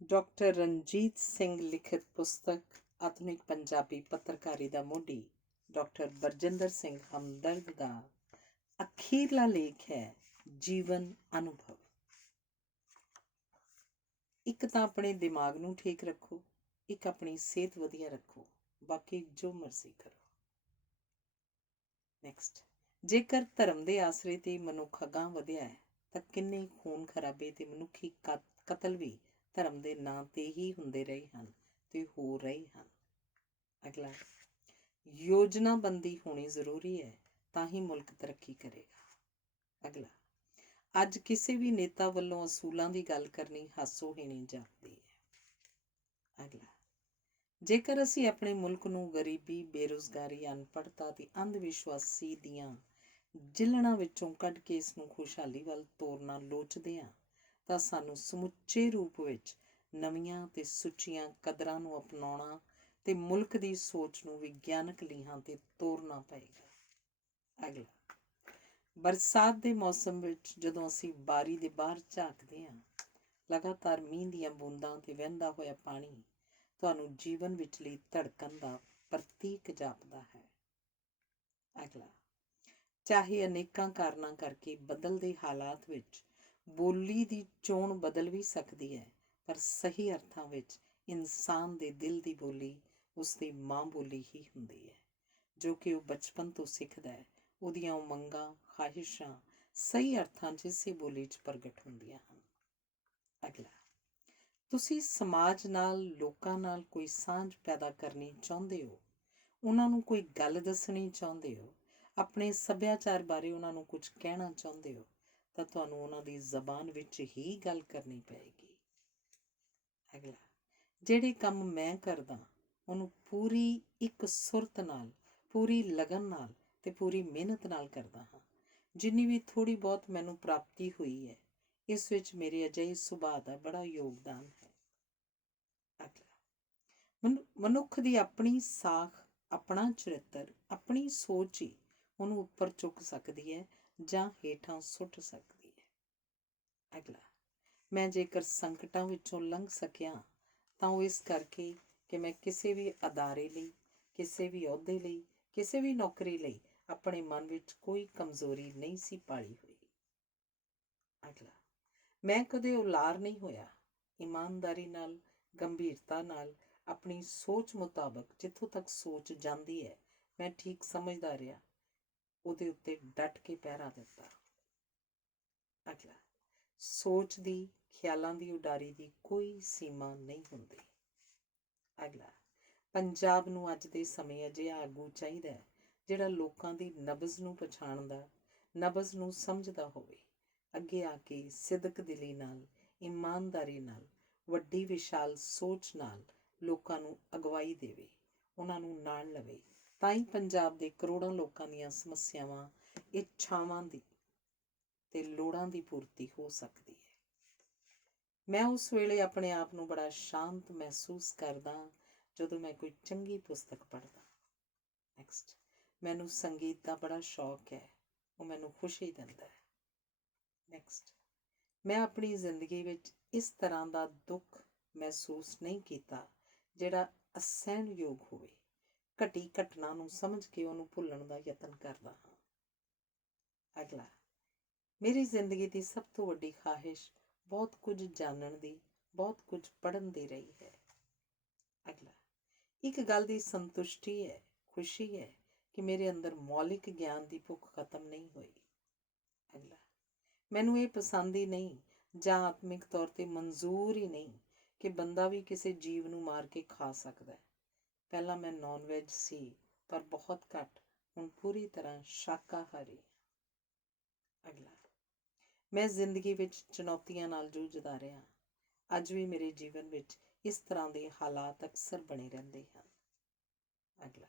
ਡਾਕਟਰ ਰਣਜੀਤ ਸਿੰਘ ਲਿਖਿਤ ਪੁਸਤਕ ਆਧੁਨਿਕ ਪੰਜਾਬੀ ਪੱਤਰਕਾਰੀ ਦਾ ਮੋਢੀ ਡਾਕਟਰ ਬਰਜਿੰਦਰ ਸਿੰਘ ਹਮਦਰਦ ਦਾ ਅਖੀਰਲਾ ਲੇਖ ਹੈ ਜੀਵਨ ਅਨੁਭਵ। ਇੱਕ ਤਾਂ ਆਪਣੇ ਦਿਮਾਗ ਨੂੰ ਠੀਕ ਰੱਖੋ, ਇੱਕ ਆਪਣੀ ਸਿਹਤ ਵਧੀਆ ਰੱਖੋ, ਬਾਕੀ ਜੋ ਮਰਜ਼ੀ ਕਰੋ। ਨੈਕਸਟ, ਜੇਕਰ ਧਰਮ ਦੇ ਆਸਰੇ ਤੇ ਮਨੁੱਖ ਅਗਾਂਹ ਵਧਿਆ ਹੈ ਤਾਂ ਕਿੰਨੇ ਖੂਨ ਖਰਾਬੇ ਤੇ ਮਨੁੱਖੀ ਕਤਲ ਵੀ ਧਰਮ ਦੇ ਨਾਂ ਤੇ ਹੀ ਹੁੰਦੇ ਰਹੇ ਹਨ ਤੇ ਹੋ ਰਹੇ ਹਨ। ਅਗਲਾ, ਯੋਜਨਾਬੰਦੀ ਹੋਣੀ ਜ਼ਰੂਰੀ ਹੈ ਤਾਂ ਹੀ ਮੁਲਕ ਤਰੱਕੀ ਕਰੇਗਾ। ਅਗਲਾ, ਅੱਜ ਕਿਸੇ ਵੀ ਨੇਤਾ ਵੱਲੋਂ ਅਸੂਲਾਂ ਦੀ ਗੱਲ ਕਰਨੀ ਹਾਸੋਹੀਣੀ ਜਾਪਦੀ ਹੈ। ਅਗਲਾ, ਜੇਕਰ ਅਸੀਂ ਆਪਣੇ ਮੁਲਕ ਨੂੰ ਗਰੀਬੀ, ਬੇਰੁਜ਼ਗਾਰੀ, ਅਨਪੜ੍ਹਤਾ ਤੇ ਅੰਧ ਵਿਸ਼ਵਾਸੀ ਦੀਆਂ ਜਿਲਣਾਂ ਵਿੱਚੋਂ ਕੱਢ ਕੇ ਇਸ ਨੂੰ ਖੁਸ਼ਹਾਲੀ ਵੱਲ ਤੋਰਨਾ ਲੋਚਦੇ ਹਾਂ ਤਾਂ ਸਾਨੂੰ ਸਮੁੱਚੇ ਰੂਪ ਵਿੱਚ ਨਵੀਆਂ ਤੇ ਸੁੱਚੀਆਂ ਕਦਰਾਂ ਨੂੰ ਅਪਣਾਉਣਾ ਤੇ ਮੁਲਕ ਦੀ ਸੋਚ ਨੂੰ ਵਿਗਿਆਨਕ ਲੀਹਾਂ ਤੇ ਤੋਰਨਾ ਪਏਗਾ। ਅਗਲਾ, ਬਰਸਾਤ ਦੇ ਮੌਸਮ ਵਿੱਚ ਜਦੋਂ ਅਸੀਂ ਬਾਰੀ ਦੇ ਬਾਹਰ ਝਾਕਦੇ ਹਾਂ, ਲਗਾਤਾਰ ਮੀਂਹ ਦੀਆਂ ਬੂੰਦਾਂ ਤੇ ਵਹਿੰਦਾ ਹੋਇਆ ਪਾਣੀ ਤੁਹਾਨੂੰ ਜੀਵਨ ਵਿਚਲੀ ਧੜਕਣ ਦਾ ਪ੍ਰਤੀਕ ਜਾਪਦਾ ਹੈ। ਅਗਲਾ, ਚਾਹੇ ਅਨੇਕਾਂ ਕਾਰਨਾਂ ਕਰਕੇ ਬਦਲਦੇ ਹਾਲਾਤ ਵਿੱਚ ਬੋਲੀ ਦੀ ਚੋਣ ਬਦਲ ਵੀ ਸਕਦੀ ਹੈ, ਪਰ ਸਹੀ ਅਰਥਾਂ ਵਿੱਚ ਇਨਸਾਨ ਦੇ ਦਿਲ ਦੀ ਬੋਲੀ ਉਸਦੀ ਮਾਂ ਬੋਲੀ ਹੀ ਹੁੰਦੀ ਹੈ, ਜੋ ਕਿ ਉਹ ਬਚਪਨ ਤੋਂ ਸਿੱਖਦਾ ਹੈ। ਉਹਦੀਆਂ ਉਮੰਗਾਂ, ਖਾਹਿਸ਼ਾਂ ਸਹੀ ਅਰਥਾਂ 'ਚ ਇਸੇ ਬੋਲੀ 'ਚ ਪ੍ਰਗਟ ਹੁੰਦੀਆਂ ਹਨ। ਅਗਲਾ, ਤੁਸੀਂ ਸਮਾਜ ਨਾਲ, ਲੋਕਾਂ ਨਾਲ ਕੋਈ ਸਾਂਝ ਪੈਦਾ ਕਰਨੀ ਚਾਹੁੰਦੇ ਹੋ, ਉਹਨਾਂ ਨੂੰ ਕੋਈ ਗੱਲ ਦੱਸਣੀ ਚਾਹੁੰਦੇ ਹੋ, ਆਪਣੇ ਸੱਭਿਆਚਾਰ ਬਾਰੇ ਉਹਨਾਂ ਨੂੰ ਕੁਝ ਕਹਿਣਾ ਚਾਹੁੰਦੇ ਹੋ, ਤਾਂ ਤੁਹਾਨੂੰ ਉਹਨਾਂ ਦੀ ਜ਼ਬਾਨ ਵਿੱਚ ਹੀ ਗੱਲ ਕਰਨੀ ਪਏਗੀ। ਅਗਲਾ, ਜਿਹੜੇ ਕੰਮ ਮੈਂ ਕਰਦਾ ਉਹਨੂੰ ਪੂਰੀ ਇੱਕ ਸੁਰਤ ਨਾਲ, ਪੂਰੀ ਲਗਨ ਨਾਲ ਤੇ ਪੂਰੀ ਮਿਹਨਤ ਨਾਲ ਕਰਦਾ ਹਾਂ। ਜਿੰਨੀ ਵੀ ਥੋੜ੍ਹੀ ਬਹੁਤ ਮੈਨੂੰ ਪ੍ਰਾਪਤੀ ਹੋਈ ਹੈ, ਇਸ ਵਿੱਚ ਮੇਰੇ ਅਜਿਹੇ ਸੁਭਾਅ ਦਾ ਬੜਾ ਯੋਗਦਾਨ ਹੈ। ਅਗਲਾ, ਮਨੁੱਖ ਦੀ ਆਪਣੀ ਸਾਖ, ਆਪਣਾ ਚਰਿੱਤਰ, ਆਪਣੀ ਸੋਚ ਹੀ ਉਹਨੂੰ ਉੱਪਰ ਚੁੱਕ ਸਕਦੀ ਹੈ ਜਾਂ ਹੇਠਾਂ ਸੁੱਟ ਸਕਦੀ ਹੈ। ਅਗਲਾ, ਮੈਂ ਜੇਕਰ ਸੰਕਟਾਂ ਵਿੱਚੋਂ ਲੰਘ ਸਕਿਆ ਤਾਂ ਉਹ ਇਸ ਕਰਕੇ ਕਿ ਮੈਂ ਕਿਸੇ ਵੀ ਅਦਾਰੇ ਲਈ, ਕਿਸੇ ਵੀ ਅਹੁਦੇ ਲਈ, ਕਿਸੇ ਵੀ ਨੌਕਰੀ ਲਈ ਆਪਣੇ ਮਨ ਵਿੱਚ ਕੋਈ ਕਮਜ਼ੋਰੀ ਨਹੀਂ ਸੀ ਪਾਲੀ ਹੋਈ। ਅਗਲਾ, ਮੈਂ ਕਦੇ ਉਲਾਰ ਨਹੀਂ ਹੋਇਆ। ਇਮਾਨਦਾਰੀ ਨਾਲ, ਗੰਭੀਰਤਾ ਨਾਲ, ਆਪਣੀ ਸੋਚ ਮੁਤਾਬਕ ਜਿੱਥੋਂ ਤੱਕ ਸੋਚ ਜਾਂਦੀ ਹੈ ਮੈਂ ਠੀਕ ਸਮਝਦਾ ਰਿਹਾ, ਉਹਦੇ ਉੱਤੇ ਡਟ ਕੇ ਪਹਿਰਾ ਦਿੱਤਾ। ਅਗਲਾ, ਸੋਚ ਦੀ, ਖਿਆਲਾਂ ਦੀ ਉਡਾਰੀ ਦੀ ਕੋਈ ਸੀਮਾ ਨਹੀਂ ਹੁੰਦੀ। ਅਗਲਾ, ਪੰਜਾਬ ਨੂੰ ਅੱਜ ਦੇ ਸਮੇਂ ਅਜਿਹਾ ਆਗੂ ਚਾਹੀਦਾ ਹੈ ਜਿਹੜਾ ਲੋਕਾਂ ਦੀ ਨਬਜ਼ ਨੂੰ ਪਛਾਣਦਾ, ਨਬਜ਼ ਨੂੰ ਸਮਝਦਾ ਹੋਵੇ, ਅੱਗੇ ਆ ਕੇ ਸਿਦਕ ਦਿਲੀ ਨਾਲ, ਇਮਾਨਦਾਰੀ ਨਾਲ, ਵੱਡੀ ਵਿਸ਼ਾਲ ਸੋਚ ਨਾਲ ਲੋਕਾਂ ਨੂੰ ਅਗਵਾਈ ਦੇਵੇ, ਉਹਨਾਂ ਨੂੰ ਨਾਲ ਲਵੇ, ਤਾਂ ਹੀ ਪੰਜਾਬ ਦੇ ਕਰੋੜਾਂ ਲੋਕਾਂ ਦੀਆਂ ਸਮੱਸਿਆਵਾਂ, ਇੱਛਾਵਾਂ ਦੀ ਤੇ ਲੋੜਾਂ ਦੀ ਪੂਰਤੀ ਹੋ ਸਕਦੀ ਹੈ। ਮੈਂ ਉਸ ਵੇਲੇ ਆਪਣੇ ਆਪ ਨੂੰ ਬੜਾ ਸ਼ਾਂਤ ਮਹਿਸੂਸ ਕਰਦਾ ਜਦੋਂ ਮੈਂ ਕੋਈ ਚੰਗੀ ਪੁਸਤਕ ਪੜ੍ਹਦਾ। ਨੈਕਸਟ, ਮੈਨੂੰ ਸੰਗੀਤ ਦਾ ਬੜਾ ਸ਼ੌਕ ਹੈ, ਉਹ ਮੈਨੂੰ ਖੁਸ਼ੀ ਦਿੰਦਾ ਹੈ। ਨੈਕਸਟ, ਮੈਂ ਆਪਣੀ ਜ਼ਿੰਦਗੀ ਵਿੱਚ ਇਸ ਤਰ੍ਹਾਂ ਦਾ ਦੁੱਖ ਮਹਿਸੂਸ ਨਹੀਂ ਕੀਤਾ ਜਿਹੜਾ ਅਸਹਿਣਯੋਗ ਹੋਵੇ। ਘਟੀ ਘਟਨਾ ਨੂੰ ਸਮਝ ਕੇ ਉਹਨੂੰ ਭੁੱਲਣ ਦਾ ਯਤਨ ਕਰਦਾ ਹਾਂ। ਅਗਲਾ, ਮੇਰੀ ਜ਼ਿੰਦਗੀ ਦੀ ਸਭ ਤੋਂ ਵੱਡੀ ਖਾਹਿਸ਼ ਬਹੁਤ ਕੁਝ ਜਾਣਨ ਦੀ, ਬਹੁਤ ਕੁਝ ਪੜ੍ਹਨ ਦੀ ਰਹੀ ਹੈ। ਅਗਲਾ, ਇੱਕ ਗੱਲ ਦੀ ਸੰਤੁਸ਼ਟੀ ਹੈ, ਖੁਸ਼ੀ ਹੈ ਕਿ ਮੇਰੇ ਅੰਦਰ ਮੌਲਿਕ ਗਿਆਨ ਦੀ ਭੁੱਖ ਖਤਮ ਨਹੀਂ ਹੋਈ। ਅਗਲਾ, ਮੈਨੂੰ ਇਹ ਪਸੰਦ ਹੀ ਨਹੀਂ ਜਾਂ ਆਤਮਿਕ ਤੌਰ 'ਤੇ ਮਨਜ਼ੂਰ ਹੀ ਨਹੀਂ ਕਿ ਬੰਦਾ ਵੀ ਕਿਸੇ ਜੀਵ ਨੂੰ ਮਾਰ ਕੇ ਖਾ ਸਕਦਾ ਹੈ। ਪਹਿਲਾਂ ਮੈਂ ਨੌਨ ਵੈਜ ਸੀ, ਪਰ ਬਹੁਤ ਘੱਟ, ਹੁਣ ਪੂਰੀ ਤਰ੍ਹਾਂ ਸ਼ਾਕਾਹਾਰੀ। ਅਗਲਾ, ਮੈਂ ਜ਼ਿੰਦਗੀ ਵਿੱਚ ਚੁਣੌਤੀਆਂ ਨਾਲ ਜੂਝਦਾ ਰਿਹਾ। ਅੱਜ ਵੀ ਮੇਰੇ ਜੀਵਨ ਵਿੱਚ ਇਸ ਤਰ੍ਹਾਂ ਦੇ ਹਾਲਾਤ ਅਕਸਰ ਬਣੇ ਰਹਿੰਦੇ ਹਨ। ਅਗਲਾ,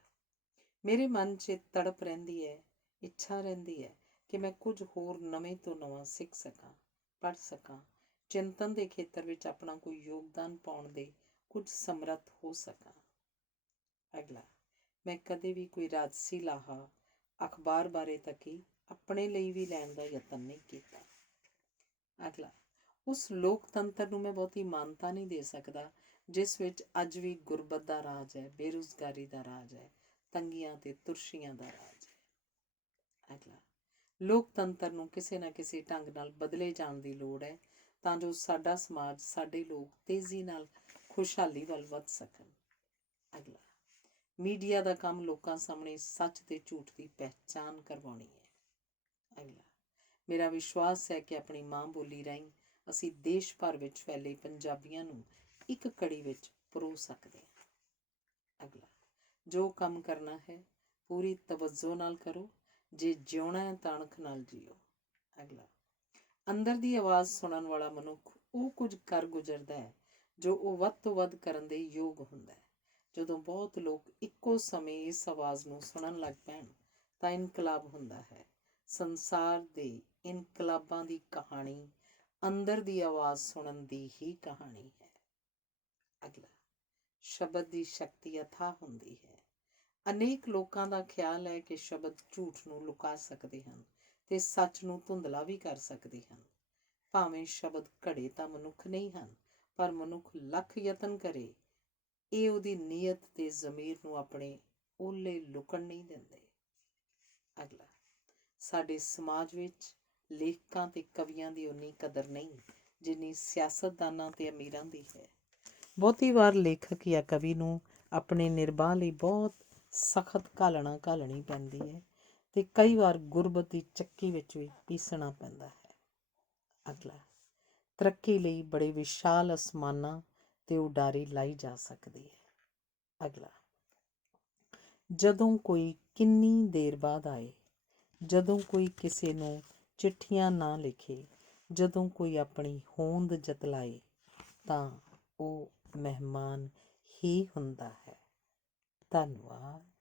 ਮੇਰੇ ਮਨ 'ਚ ਤੜਪ ਰਹਿੰਦੀ ਹੈ, ਇੱਛਾ ਰਹਿੰਦੀ ਹੈ ਕਿ ਮੈਂ ਕੁਝ ਹੋਰ ਨਵੇਂ ਤੋਂ ਨਵਾਂ ਸਿੱਖ ਸਕਾਂ, ਪੜ੍ਹ ਸਕਾਂ, ਚਿੰਤਨ ਦੇ ਖੇਤਰ ਵਿੱਚ ਆਪਣਾ ਕੋਈ ਯੋਗਦਾਨ ਪਾਉਣ ਦੇ ਕੁਝ ਸਮਰੱਥ ਹੋ ਸਕਾਂ। ਅਗਲਾ, ਮੈਂ ਕਦੇ ਵੀ ਕੋਈ ਰਾਜਸੀ ਲਾਹਾ ਅਖਬਾਰ ਬਾਰੇ ਤੱਕੀ ਆਪਣੇ ਲਈ ਵੀ ਲੈਣ ਦਾ ਯਤਨ ਨਹੀਂ ਕੀਤਾ। ਅਗਲਾ, ਉਸ ਲੋਕਤੰਤਰ ਨੂੰ ਮੈਂ ਬਹੁਤੀ ਮਾਨਤਾ ਨਹੀਂ ਦੇ ਸਕਦਾ ਜਿਸ ਵਿੱਚ ਅੱਜ ਵੀ ਗੁਰਬਤ ਦਾ ਰਾਜ ਹੈ, ਬੇਰੁਜ਼ਗਾਰੀ ਦਾ ਰਾਜ ਹੈ, ਤੰਗੀਆਂ ਤੇ ਤੁਰਸ਼ੀਆਂ ਦਾ ਰਾਜ ਹੈ। ਅਗਲਾ, ਲੋਕਤੰਤਰ ਨੂੰ ਕਿਸੇ ਨਾ ਕਿਸੇ ਢੰਗ ਨਾਲ ਬਦਲੇ ਜਾਣ ਦੀ ਲੋੜ ਹੈ ਤਾਂ ਜੋ ਸਾਡਾ ਸਮਾਜ, ਸਾਡੇ ਲੋਕ ਤੇਜ਼ੀ ਨਾਲ ਖੁਸ਼ਹਾਲੀ ਵੱਲ ਵੱਧ ਸਕਣ। ਅਗਲਾ, ਮੀਡੀਆ ਦਾ ਕੰਮ ਲੋਕਾਂ ਸਾਹਮਣੇ ਸੱਚ ਤੇ ਝੂਠ ਦੀ ਪਹਿਚਾਣ ਕਰਵਾਉਣੀ ਹੈ। ਅਗਲਾ, ਮੇਰਾ ਵਿਸ਼ਵਾਸ ਹੈ ਕਿ ਆਪਣੀ ਮਾਂ ਬੋਲੀ ਰਾਹੀਂ ਅਸੀਂ ਦੇਸ਼ ਭਰ ਵਿੱਚ ਫੈਲੇ ਪੰਜਾਬੀਆਂ ਨੂੰ ਇੱਕ ਕੜੀ ਵਿੱਚ ਪਰੋ ਸਕਦੇ ਹਾਂ। ਅਗਲਾ, ਜੋ ਕੰਮ ਕਰਨਾ ਹੈ ਪੂਰੀ ਤਵੱਜੋ ਨਾਲ ਕਰੋ, ਜੇ ਜਿਉਣਾ ਹੈ ਤਾਂ ਅਣਖ ਨਾਲ ਜੀਓ। ਅਗਲਾ, ਅੰਦਰ ਦੀ ਆਵਾਜ਼ ਸੁਣਨ ਵਾਲਾ ਮਨੁੱਖ ਉਹ ਕੁਝ ਕਰ ਗੁਜ਼ਰਦਾ ਹੈ ਜੋ ਉਹ ਵੱਧ ਤੋਂ ਵੱਧ ਕਰਨ ਦੇ ਯੋਗ ਹੁੰਦਾ ਹੈ। ਜਦੋਂ ਬਹੁਤ ਲੋਕ ਇੱਕੋ ਸਮੇਂ ਇਸ ਆਵਾਜ਼ ਨੂੰ ਸੁਣਨ ਲੱਗ ਪੈਣ ਤਾਂ ਇਨਕਲਾਬ ਹੁੰਦਾ ਹੈ। ਸੰਸਾਰ ਦੇ ਇਨਕਲਾਬਾਂ ਦੀ ਕਹਾਣੀ ਅੰਦਰ ਦੀ ਆਵਾਜ਼ ਸੁਣਨ ਦੀ ਹੀ ਕਹਾਣੀ ਹੈ। ਅਗਲਾ, ਸ਼ਬਦ ਦੀ ਸ਼ਕਤੀ ਅਥਾਹ ਹੁੰਦੀ ਹੈ। ਅਨੇਕ ਲੋਕਾਂ ਦਾ ਖਿਆਲ ਹੈ ਕਿ ਸ਼ਬਦ ਝੂਠ ਨੂੰ ਲੁਕਾ ਸਕਦੇ ਹਨ ਤੇ ਸੱਚ ਨੂੰ ਧੁੰਦਲਾ ਵੀ ਕਰ ਸਕਦੇ ਹਨ। ਭਾਵੇਂ ਸ਼ਬਦ ਘੜੇ ਤਾਂ ਮਨੁੱਖ ਨਹੀਂ ਹਨ, ਪਰ ਮਨੁੱਖ ਲੱਖ ਯਤਨ ਕਰੇ, ਇਹ ਉਹਦੀ ਨੀਅਤ ਤੇ ਜ਼ਮੀਰ ਨੂੰ ਆਪਣੇ ਓਹਲੇ ਲੁਕਣ ਨਹੀਂ ਦਿੰਦੇ। ਅਗਲਾ, ਸਾਡੇ ਸਮਾਜ ਵਿੱਚ ਲੇਖਕਾਂ ਤੇ ਕਵੀਆਂ ਦੀ ਉਨੀ ਕਦਰ ਨਹੀਂ ਜਿੰਨੀ ਸਿਆਸਤਦਾਨਾਂ ਤੇ ਅਮੀਰਾਂ ਦੀ ਹੈ। ਬਹੁਤੀ ਵਾਰ ਲੇਖਕ ਜਾਂ ਕਵੀ ਨੂੰ ਆਪਣੇ ਨਿਰਬਾਹ ਲਈ ਬਹੁਤ ਸਖਤ ਘਾਲਣੀ ਪੈਂਦੀ ਹੈ ਤੇ ਕਈ ਵਾਰ ਗੁਰਬਤ ਦੀ ਚੱਕੀ ਵਿੱਚ ਵੀ ਪੀਸਣਾ ਪੈਂਦਾ ਹੈ। ਅਗਲਾ, ਤਰੱਕੀ ਲਈ ਬੜੇ ਵਿਸ਼ਾਲ ਅਸਮਾਨਾਂ ਤੇ ਉਡਾਰੀ ਲਾਈ ਜਾ ਸਕਦੀ ਹੈ। ਅਗਲਾ, ਜਦੋਂ ਕੋਈ ਕਿੰਨੀ ਦੇਰ ਬਾਅਦ ਆਏ, ਜਦੋਂ ਕੋਈ ਕਿਸੇ ਨੂੰ ਚਿੱਠੀਆਂ ਨਾ ਲਿਖੇ, ਜਦੋਂ ਕੋਈ ਆਪਣੀ ਹੋਂਦ ਜਤਲਾਏ ਤਾਂ ਉਹ ਮਹਿਮਾਨ ਹੀ ਹੁੰਦਾ ਹੈ। ਧੰਨਵਾਦ।